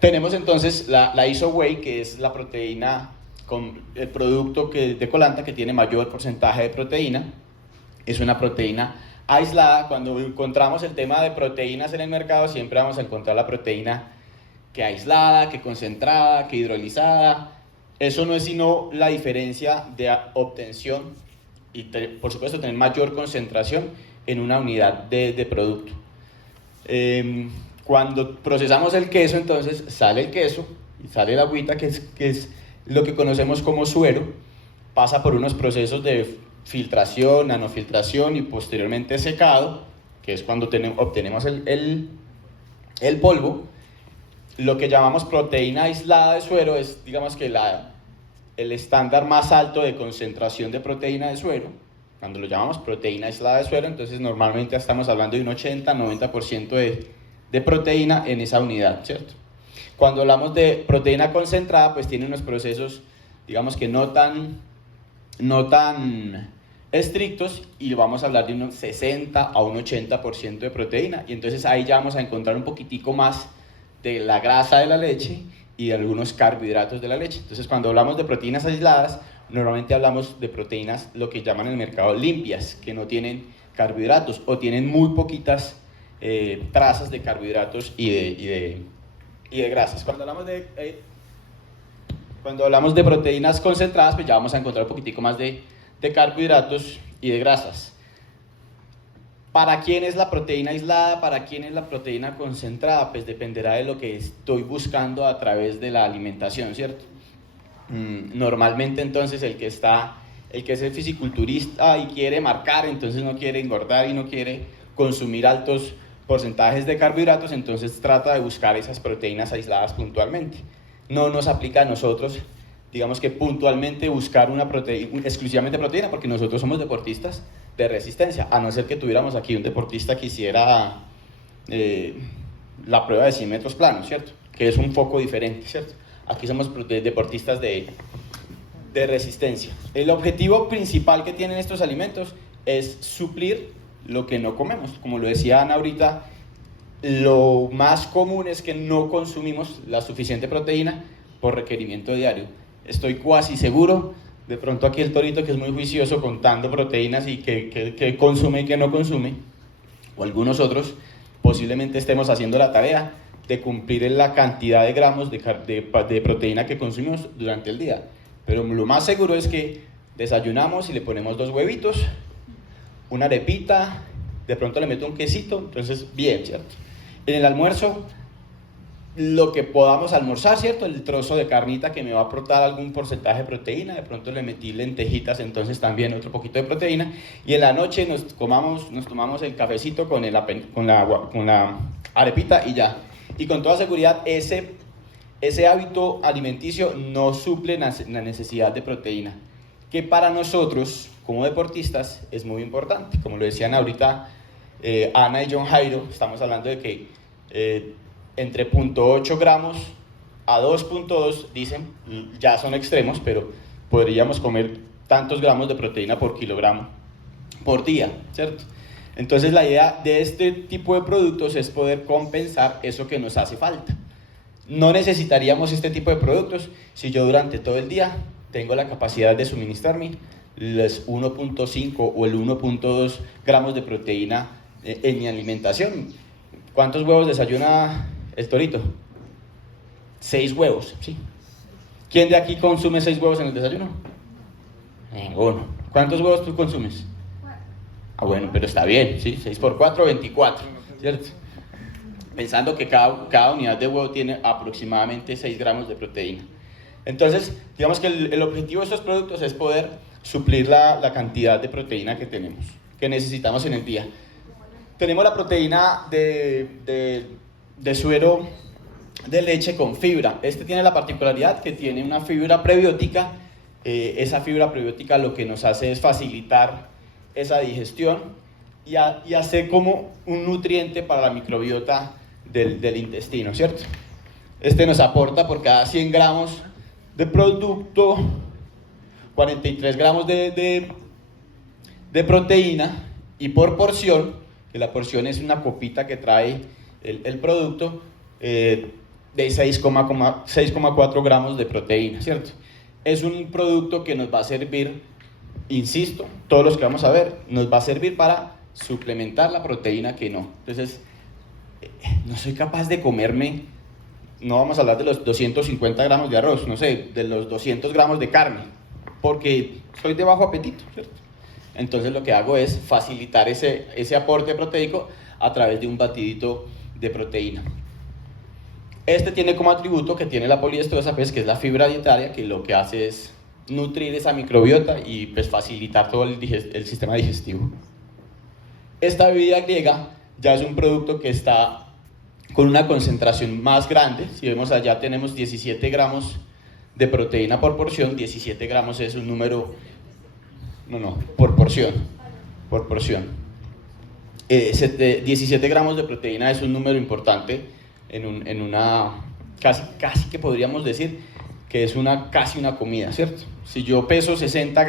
Tenemos entonces la IsoWhey, que es la proteína, el producto de Colanta que tiene mayor porcentaje de proteína. Es una proteína aislada. Cuando encontramos el tema de proteínas en el mercado, siempre vamos a encontrar la proteína que aislada, que concentrada, que hidrolizada. Eso no es sino la diferencia de obtención y, por supuesto, tener mayor concentración en una unidad de producto. Cuando procesamos el queso, entonces sale el queso y sale la agüita, que es lo que conocemos como suero. Pasa por unos procesos de filtración, nanofiltración y posteriormente secado, que es cuando obtenemos el polvo. Lo que llamamos proteína aislada de suero es, digamos que el estándar más alto de concentración de proteína de suero. Cuando lo llamamos proteína aislada de suero, entonces normalmente estamos hablando de un 80-90% de proteína en esa unidad, ¿cierto? Cuando hablamos de proteína concentrada, pues tiene unos procesos, digamos que no tan estrictos, y vamos a hablar de un 60 a un 80% de proteína, y entonces ahí ya vamos a encontrar un poquitico más de la grasa de la leche y de algunos carbohidratos de la leche. Entonces, cuando hablamos de proteínas aisladas, normalmente hablamos de proteínas, lo que llaman en el mercado limpias, que no tienen carbohidratos o tienen muy poquitas trazas de carbohidratos y de grasas. Cuando hablamos de proteínas concentradas, pues ya vamos a encontrar un poquitico más de carbohidratos y de grasas. ¿Para quién es la proteína aislada? ¿Para quién es la proteína concentrada? Pues dependerá de lo que estoy buscando a través de la alimentación, ¿cierto? Normalmente entonces el que es el fisiculturista y quiere marcar, entonces no quiere engordar y no quiere consumir altos porcentajes de carbohidratos, entonces trata de buscar esas proteínas aisladas puntualmente. No nos aplica a nosotros, digamos que puntualmente buscar exclusivamente proteína, porque nosotros somos deportistas de resistencia, a no ser que tuviéramos aquí un deportista que hiciera la prueba de 100 metros planos, ¿cierto? Que es un foco diferente, ¿cierto? Aquí somos deportistas de resistencia. El objetivo principal que tienen estos alimentos es suplir lo que no comemos. Como lo decía Ana ahorita, lo más común es que no consumimos la suficiente proteína por requerimiento diario. Estoy casi seguro, de pronto aquí el Torito, que es muy juicioso contando proteínas y que consume y que no consume, o algunos otros, posiblemente estemos haciendo la tarea de cumplir la cantidad de gramos de proteína que consumimos durante el día. Pero lo más seguro es que desayunamos y le ponemos 2 huevitos, una arepita, de pronto le meto un quesito, entonces bien, ¿cierto? En el almuerzo, lo que podamos almorzar, ¿cierto? El trozo de carnita que me va a aportar algún porcentaje de proteína, de pronto le metí lentejitas, entonces también otro poquito de proteína, y en la noche nos tomamos el cafecito con la arepita y ya. Y con toda seguridad ese hábito alimenticio no suple la necesidad de proteína, que para nosotros como deportistas es muy importante. Como lo decían ahorita Ana y John Jairo, estamos hablando de que entre 0.8 gramos a 2.2, dicen, ya son extremos, pero podríamos comer tantos gramos de proteína por kilogramo por día, ¿cierto? Entonces la idea de este tipo de productos es poder compensar eso que nos hace falta. No necesitaríamos este tipo de productos si yo durante todo el día tengo la capacidad de suministrarme los 1.5 o el 1.2 gramos de proteína en mi alimentación. ¿Cuántos huevos desayuna el Torito? 6 huevos, ¿sí? ¿Quién de aquí consume 6 huevos en el desayuno? Ninguno. ¿Cuántos huevos tú consumes? 4. Ah, bueno, pero está bien, ¿sí? 6 por 4, 24, ¿cierto? Pensando que cada unidad de huevo tiene aproximadamente 6 gramos de proteína. Entonces, digamos que el objetivo de estos productos es poder suplir la cantidad de proteína que tenemos, que necesitamos en el día. Tenemos la proteína de suero de leche con fibra. Este tiene la particularidad que tiene una fibra prebiótica. Esa fibra prebiótica lo que nos hace es facilitar esa digestión y hacer como un nutriente para la microbiota del intestino, ¿cierto? Este nos aporta por cada 100 gramos de producto 43 gramos de proteína, y por porción, que la porción es una copita que trae el producto, de 6,4 gramos de proteína, ¿cierto? Es un producto que nos va a servir, insisto, todos los que vamos a ver, nos va a servir para suplementar la proteína que no. Entonces, no soy capaz de comerme, no vamos a hablar de los 250 gramos de arroz, no sé, de los 200 gramos de carne, porque soy de bajo apetito, ¿cierto? Entonces lo que hago es facilitar ese aporte proteico a través de un batidito de proteína. Este tiene como atributo que tiene la poliesterosa, pues, que es la fibra dietaria, que lo que hace es nutrir esa microbiota y pues facilitar todo el sistema digestivo. Esta bebida griega ya es un producto que está con una concentración más grande. Si vemos allá tenemos 17 gramos de proteína por porción. 17 gramos es un número, por porción. 17 gramos de proteína es un número importante en una, casi que podríamos decir que es casi una comida, ¿cierto? Si yo peso 60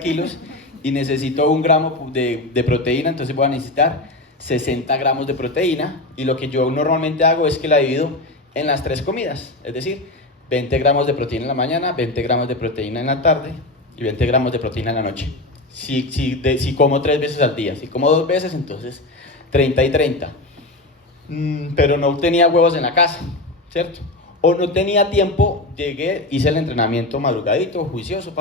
kilos y necesito 1 gramo de proteína, entonces voy a necesitar 60 gramos de proteína, y lo que yo normalmente hago es que la divido en las 3 comidas, es decir, 20 gramos de proteína en la mañana, 20 gramos de proteína en la tarde y 20 gramos de proteína en la noche. Si como 3 veces al día, si como 2 veces, entonces 30 y 30. Pero no tenía huevos en la casa, ¿cierto? O no tenía tiempo, llegué, hice el entrenamiento madrugadito, juicioso,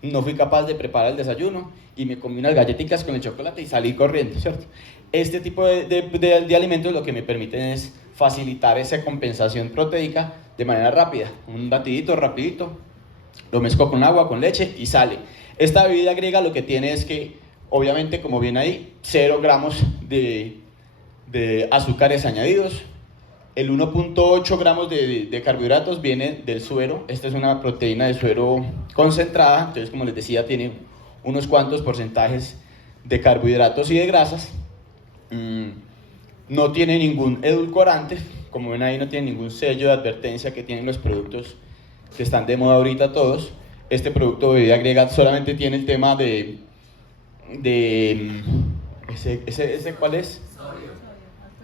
no fui capaz de preparar el desayuno y me comí unas galletitas con el chocolate y salí corriendo, ¿cierto? Este tipo de alimentos lo que me permiten es facilitar esa compensación proteica de manera rápida. Un batidito rapidito, lo mezclo con agua, con leche y sale. Esta bebida griega lo que tiene es que, obviamente, como viene ahí, 0 gramos de azúcares añadidos. El 1.8 gramos de carbohidratos viene del suero. Esta es una proteína de suero concentrada, entonces, como les decía, tiene unos cuantos porcentajes de carbohidratos y de grasas. No tiene ningún edulcorante, como ven ahí no tiene ningún sello de advertencia que tienen los productos que están de moda ahorita todos. Este producto de bebida griega solamente tiene el tema de ese ¿cuál es?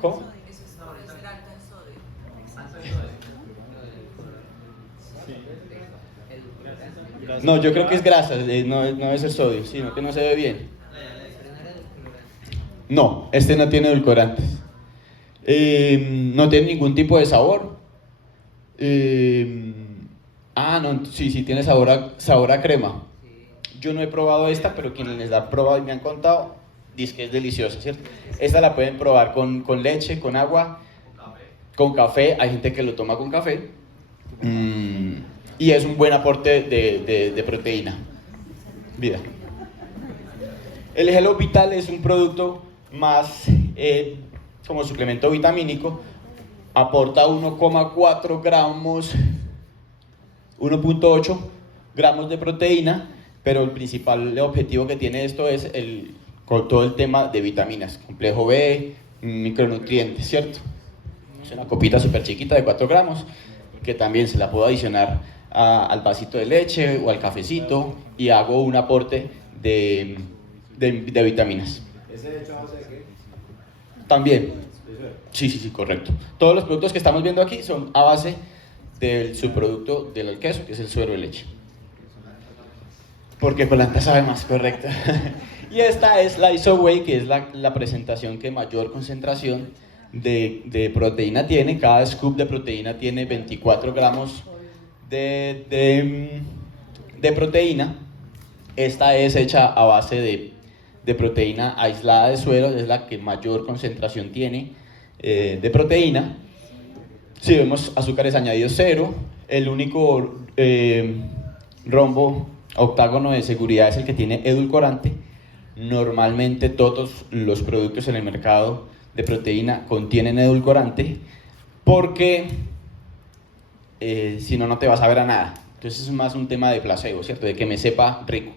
¿Cómo? No, yo creo que es grasa, no es el sodio, sino que no se ve bien. No, este no tiene edulcorantes. No tiene ningún tipo de sabor. No, sí, tiene sabor a crema. Yo no he probado esta, pero quienes la han probado y me han contado, dicen que es deliciosa, ¿cierto? Esta la pueden probar con leche, con agua, con café. Hay gente que lo toma con café. Y es un buen aporte de proteína. Vida. El Hello Vital es un producto más como suplemento vitamínico. Aporta 1,4 gramos, 1.8 gramos de proteína, pero el principal objetivo que tiene esto es con todo el tema de vitaminas, complejo B, micronutrientes, ¿cierto? Es una copita súper chiquita de 4 gramos, que también se la puedo adicionar al vasito de leche o al cafecito, y hago un aporte de vitaminas. ¿Ese hecho a base de qué? También. Sí, correcto. Todos los productos que estamos viendo aquí son a base del subproducto del queso, que es el suero de leche. Porque Colanta sabe más, correcto. Y esta es la ISOWAY, que es la presentación que mayor concentración de proteína tiene. Cada scoop de proteína tiene 24 gramos de proteína. Esta es hecha a base de proteína aislada de suero, es la que mayor concentración tiene de proteína. Si vemos azúcares añadidos cero, el único rombo octágono de seguridad es el que tiene edulcorante. Normalmente todos los productos en el mercado de proteína contienen edulcorante porque si no, no te vas a ver a nada. Entonces es más un tema de placebo, ¿cierto? De que me sepa rico.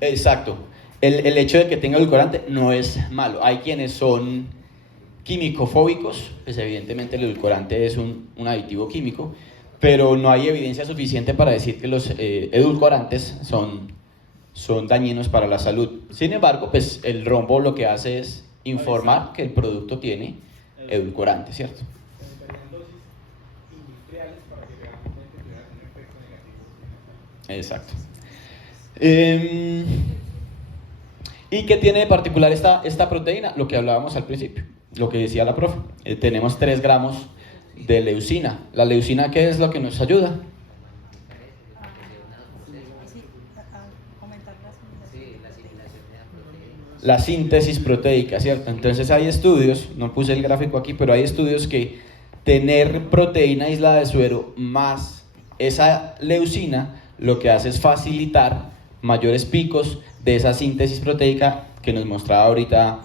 Exacto. El hecho de que tenga edulcorante no es malo. Hay quienes son quimicofóbicos, pues evidentemente el edulcorante es un aditivo químico, pero no hay evidencia suficiente para decir que los edulcorantes son dañinos para la salud. Sin embargo, pues el rombo lo que hace es informar que el producto tiene edulcorante, ¿cierto? Necesitarían dosis industriales para que realmente pudiera tener efecto negativo. Exacto. ¿Y qué tiene de particular esta proteína? Lo que hablábamos al principio, lo que decía la profe. Tenemos 3 gramos de leucina. ¿La leucina qué es lo que nos ayuda? La síntesis proteica, ¿cierto? Entonces hay estudios, no puse el gráfico aquí, pero hay estudios que tener proteína aislada de suero más esa leucina lo que hace es facilitar mayores picos de esa síntesis proteica que nos mostraba ahorita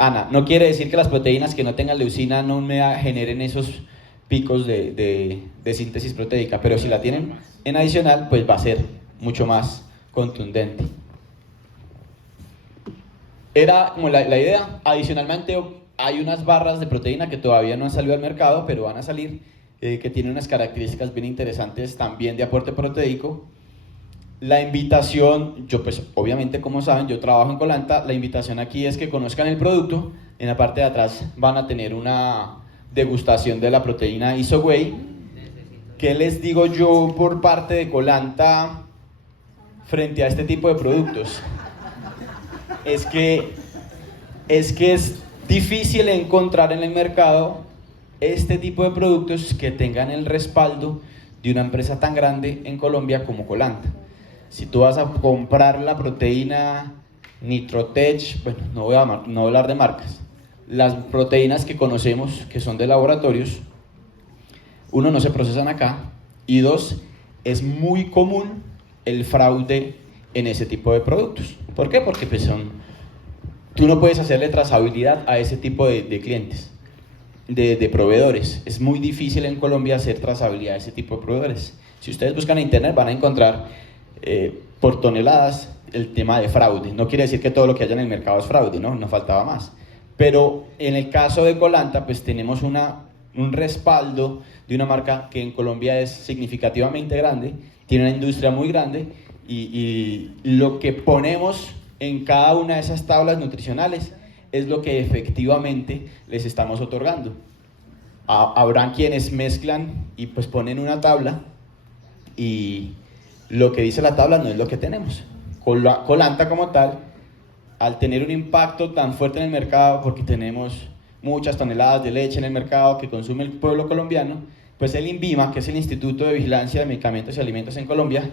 Ana. No quiere decir que las proteínas que no tengan leucina no me generen esos picos de síntesis proteica, pero si la tienen en adicional, pues va a ser mucho más contundente. Era como la idea. Adicionalmente hay unas barras de proteína que todavía no han salido al mercado, pero van a salir, que tienen unas características bien interesantes también de aporte proteico. La invitación, yo pues obviamente como saben, yo trabajo en Colanta, la invitación aquí es que conozcan el producto. En la parte de atrás van a tener una degustación de la proteína IsoWhey. ¿Qué les digo yo por parte de Colanta frente a este tipo de productos? Es que es difícil encontrar en el mercado este tipo de productos que tengan el respaldo de una empresa tan grande en Colombia como Colanta. Si tú vas a comprar la proteína Nitrotech, bueno, no voy a hablar de marcas, las proteínas que conocemos que son de laboratorios, 1, no se procesan acá, y 2, es muy común el fraude en ese tipo de productos. ¿Por qué? Porque pues tú no puedes hacerle trazabilidad a ese tipo de clientes, de proveedores. Es muy difícil en Colombia hacer trazabilidad a ese tipo de proveedores. Si ustedes buscan en internet van a encontrar por toneladas el tema de fraude. No quiere decir que todo lo que haya en el mercado es fraude, ¿no? No faltaba más. Pero en el caso de Colanta, pues tenemos un respaldo de una marca que en Colombia es significativamente grande, tiene una industria muy grande y lo que ponemos en cada una de esas tablas nutricionales es lo que efectivamente les estamos otorgando. Habrán quienes mezclan y pues ponen una tabla y lo que dice la tabla no es lo que tenemos. Colanta como tal, al tener un impacto tan fuerte en el mercado, porque tenemos muchas toneladas de leche en el mercado que consume el pueblo colombiano, pues el INVIMA, que es el Instituto de Vigilancia de Medicamentos y Alimentos en Colombia,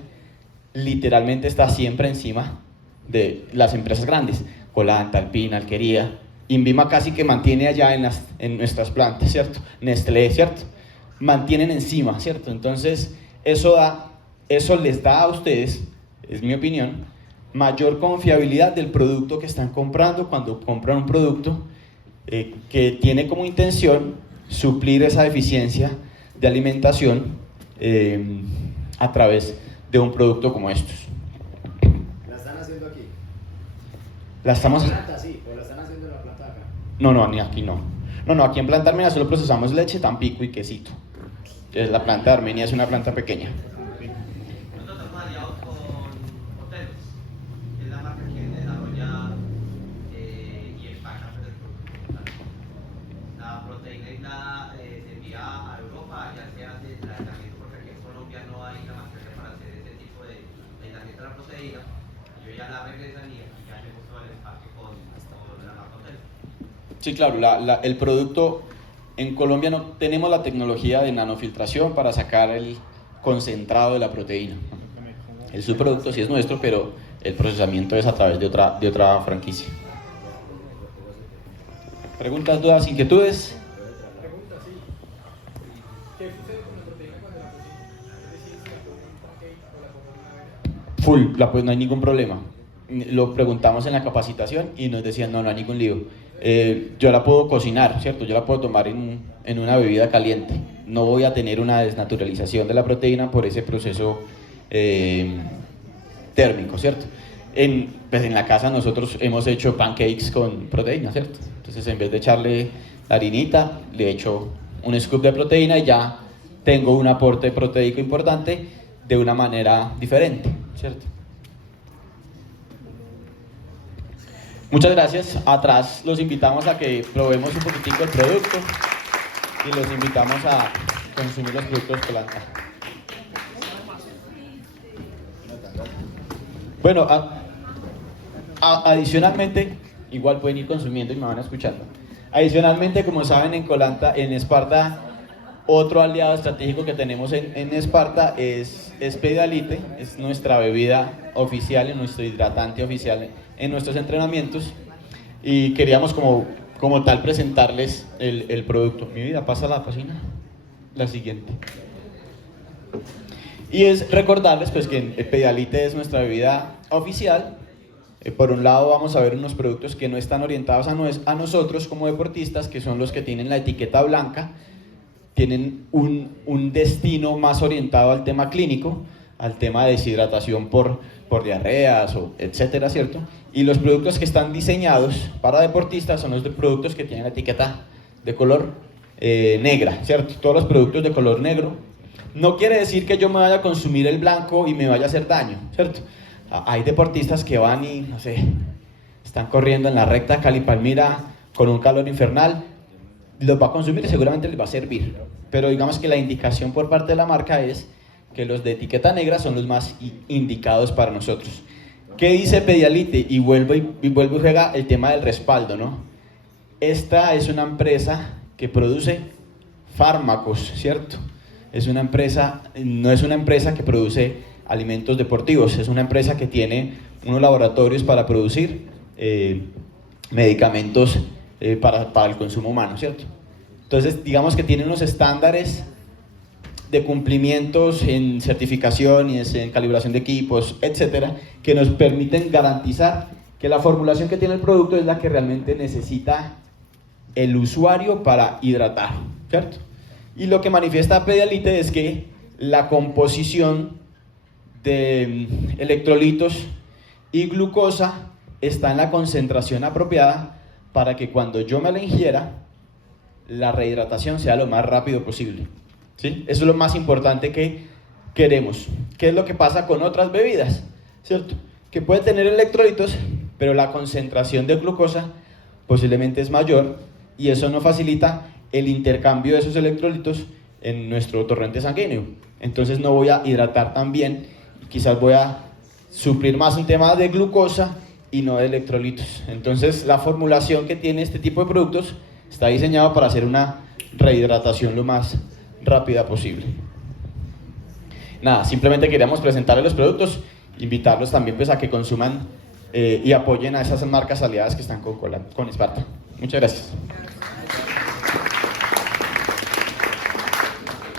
literalmente está siempre encima de las empresas grandes, Colanta, Alpina, Alquería. INVIMA casi que mantiene allá en nuestras plantas, ¿cierto? Nestlé, ¿cierto? Mantienen encima, ¿cierto? Entonces eso les da a ustedes, es mi opinión, mayor confiabilidad del producto que están comprando cuando compran un producto que tiene como intención suplir esa deficiencia de alimentación a través de un producto como estos. ¿La están haciendo aquí? La estamos... ¿En la planta sí, o la están haciendo en la planta de acá? No, ni aquí no. No, aquí en Planta Armenia solo procesamos leche, tampico y quesito. Entonces, la planta de Armenia es una planta pequeña. Nosotros estamos aliados con hoteles, que es la marca que desarrolla y empaca el producto. La proteína aislada se envía a Europa, ya se hace el aislamiento, porque aquí en Colombia no hay la materia para hacer ese tipo de aislamiento de la proteína. Yo ya la regresaría y ya hacemos todo el empaque con la marca hotel. Sí, claro, el producto En Colombia no tenemos la tecnología de nanofiltración para sacar el concentrado de la proteína. El subproducto sí es nuestro, pero el procesamiento es a través de otra franquicia. ¿Preguntas, dudas, inquietudes? Pregunta, sí. ¿Qué sucede con la proteína cuando la cocina? Es decir, si la pongo en un pancake o la pongo en una avena. Pues no hay ningún problema. Lo preguntamos en la capacitación y nos decían no hay ningún lío. Yo la puedo cocinar, ¿cierto? Yo la puedo tomar en una bebida caliente. No voy a tener una desnaturalización de la proteína por ese proceso térmico, ¿cierto? Pues en la casa nosotros hemos hecho pancakes con proteína, ¿cierto? Entonces en vez de echarle la harinita, le echo un scoop de proteína y ya tengo un aporte proteico importante de una manera diferente, ¿cierto? Muchas gracias. Atrás los invitamos a que probemos un poquitico el producto y los invitamos a consumir los productos Colanta. Bueno, adicionalmente, igual pueden ir consumiendo y me van escuchando. Adicionalmente, como saben, en Colanta, en Esparta, otro aliado estratégico que tenemos en Esparta es Pedialyte, es nuestra bebida oficial, nuestro hidratante oficial en nuestros entrenamientos, y queríamos como tal presentarles el producto. Mi vida, pasa a la página, la siguiente. Y es recordarles pues que Pedialyte es nuestra bebida oficial. Por un lado vamos a ver unos productos que no están orientados a nosotros como deportistas, que son los que tienen la etiqueta blanca, tienen un destino más orientado al tema clínico, al tema de deshidratación por diarreas, etcétera, ¿cierto? Y los productos que están diseñados para deportistas son los productos que tienen la etiqueta de color negra, ¿cierto? Todos los productos de color negro. No quiere decir que yo me vaya a consumir el blanco y me vaya a hacer daño, ¿cierto? Hay deportistas que van y, no sé, están corriendo en la recta Cali-Palmira con un calor infernal, los va a consumir y seguramente les va a servir. Pero digamos que la indicación por parte de la marca es que los de etiqueta negra son los más indicados para nosotros. ¿Qué dice Pedialyte? Y vuelvo y juega el tema del respaldo, ¿no? Esta es una empresa que produce fármacos, ¿cierto? No es una empresa que produce alimentos deportivos, es una empresa que tiene unos laboratorios para producir medicamentos para el consumo humano, ¿cierto? Entonces, digamos que tiene unos estándares de cumplimientos en certificación y en calibración de equipos, etcétera, que nos permiten garantizar que la formulación que tiene el producto es la que realmente necesita el usuario para hidratar, ¿cierto? Y lo que manifiesta Pedialyte es que la composición de electrolitos y glucosa está en la concentración apropiada para que cuando yo me la ingiera, la rehidratación sea lo más rápido posible, ¿sí? Eso es lo más importante que queremos. ¿Qué es lo que pasa con otras bebidas? ¿Cierto? Que puede tener electrolitos, pero la concentración de glucosa posiblemente es mayor y eso no facilita el intercambio de esos electrolitos en nuestro torrente sanguíneo. Entonces no voy a hidratar tan bien, quizás voy a suplir más un tema de glucosa y no de electrolitos. Entonces la formulación que tiene este tipo de productos está diseñado para hacer una rehidratación lo más rápida posible. Nada, simplemente queríamos presentarles los productos, invitarlos también pues a que consuman y apoyen a esas marcas aliadas que están con Esparta. Muchas gracias.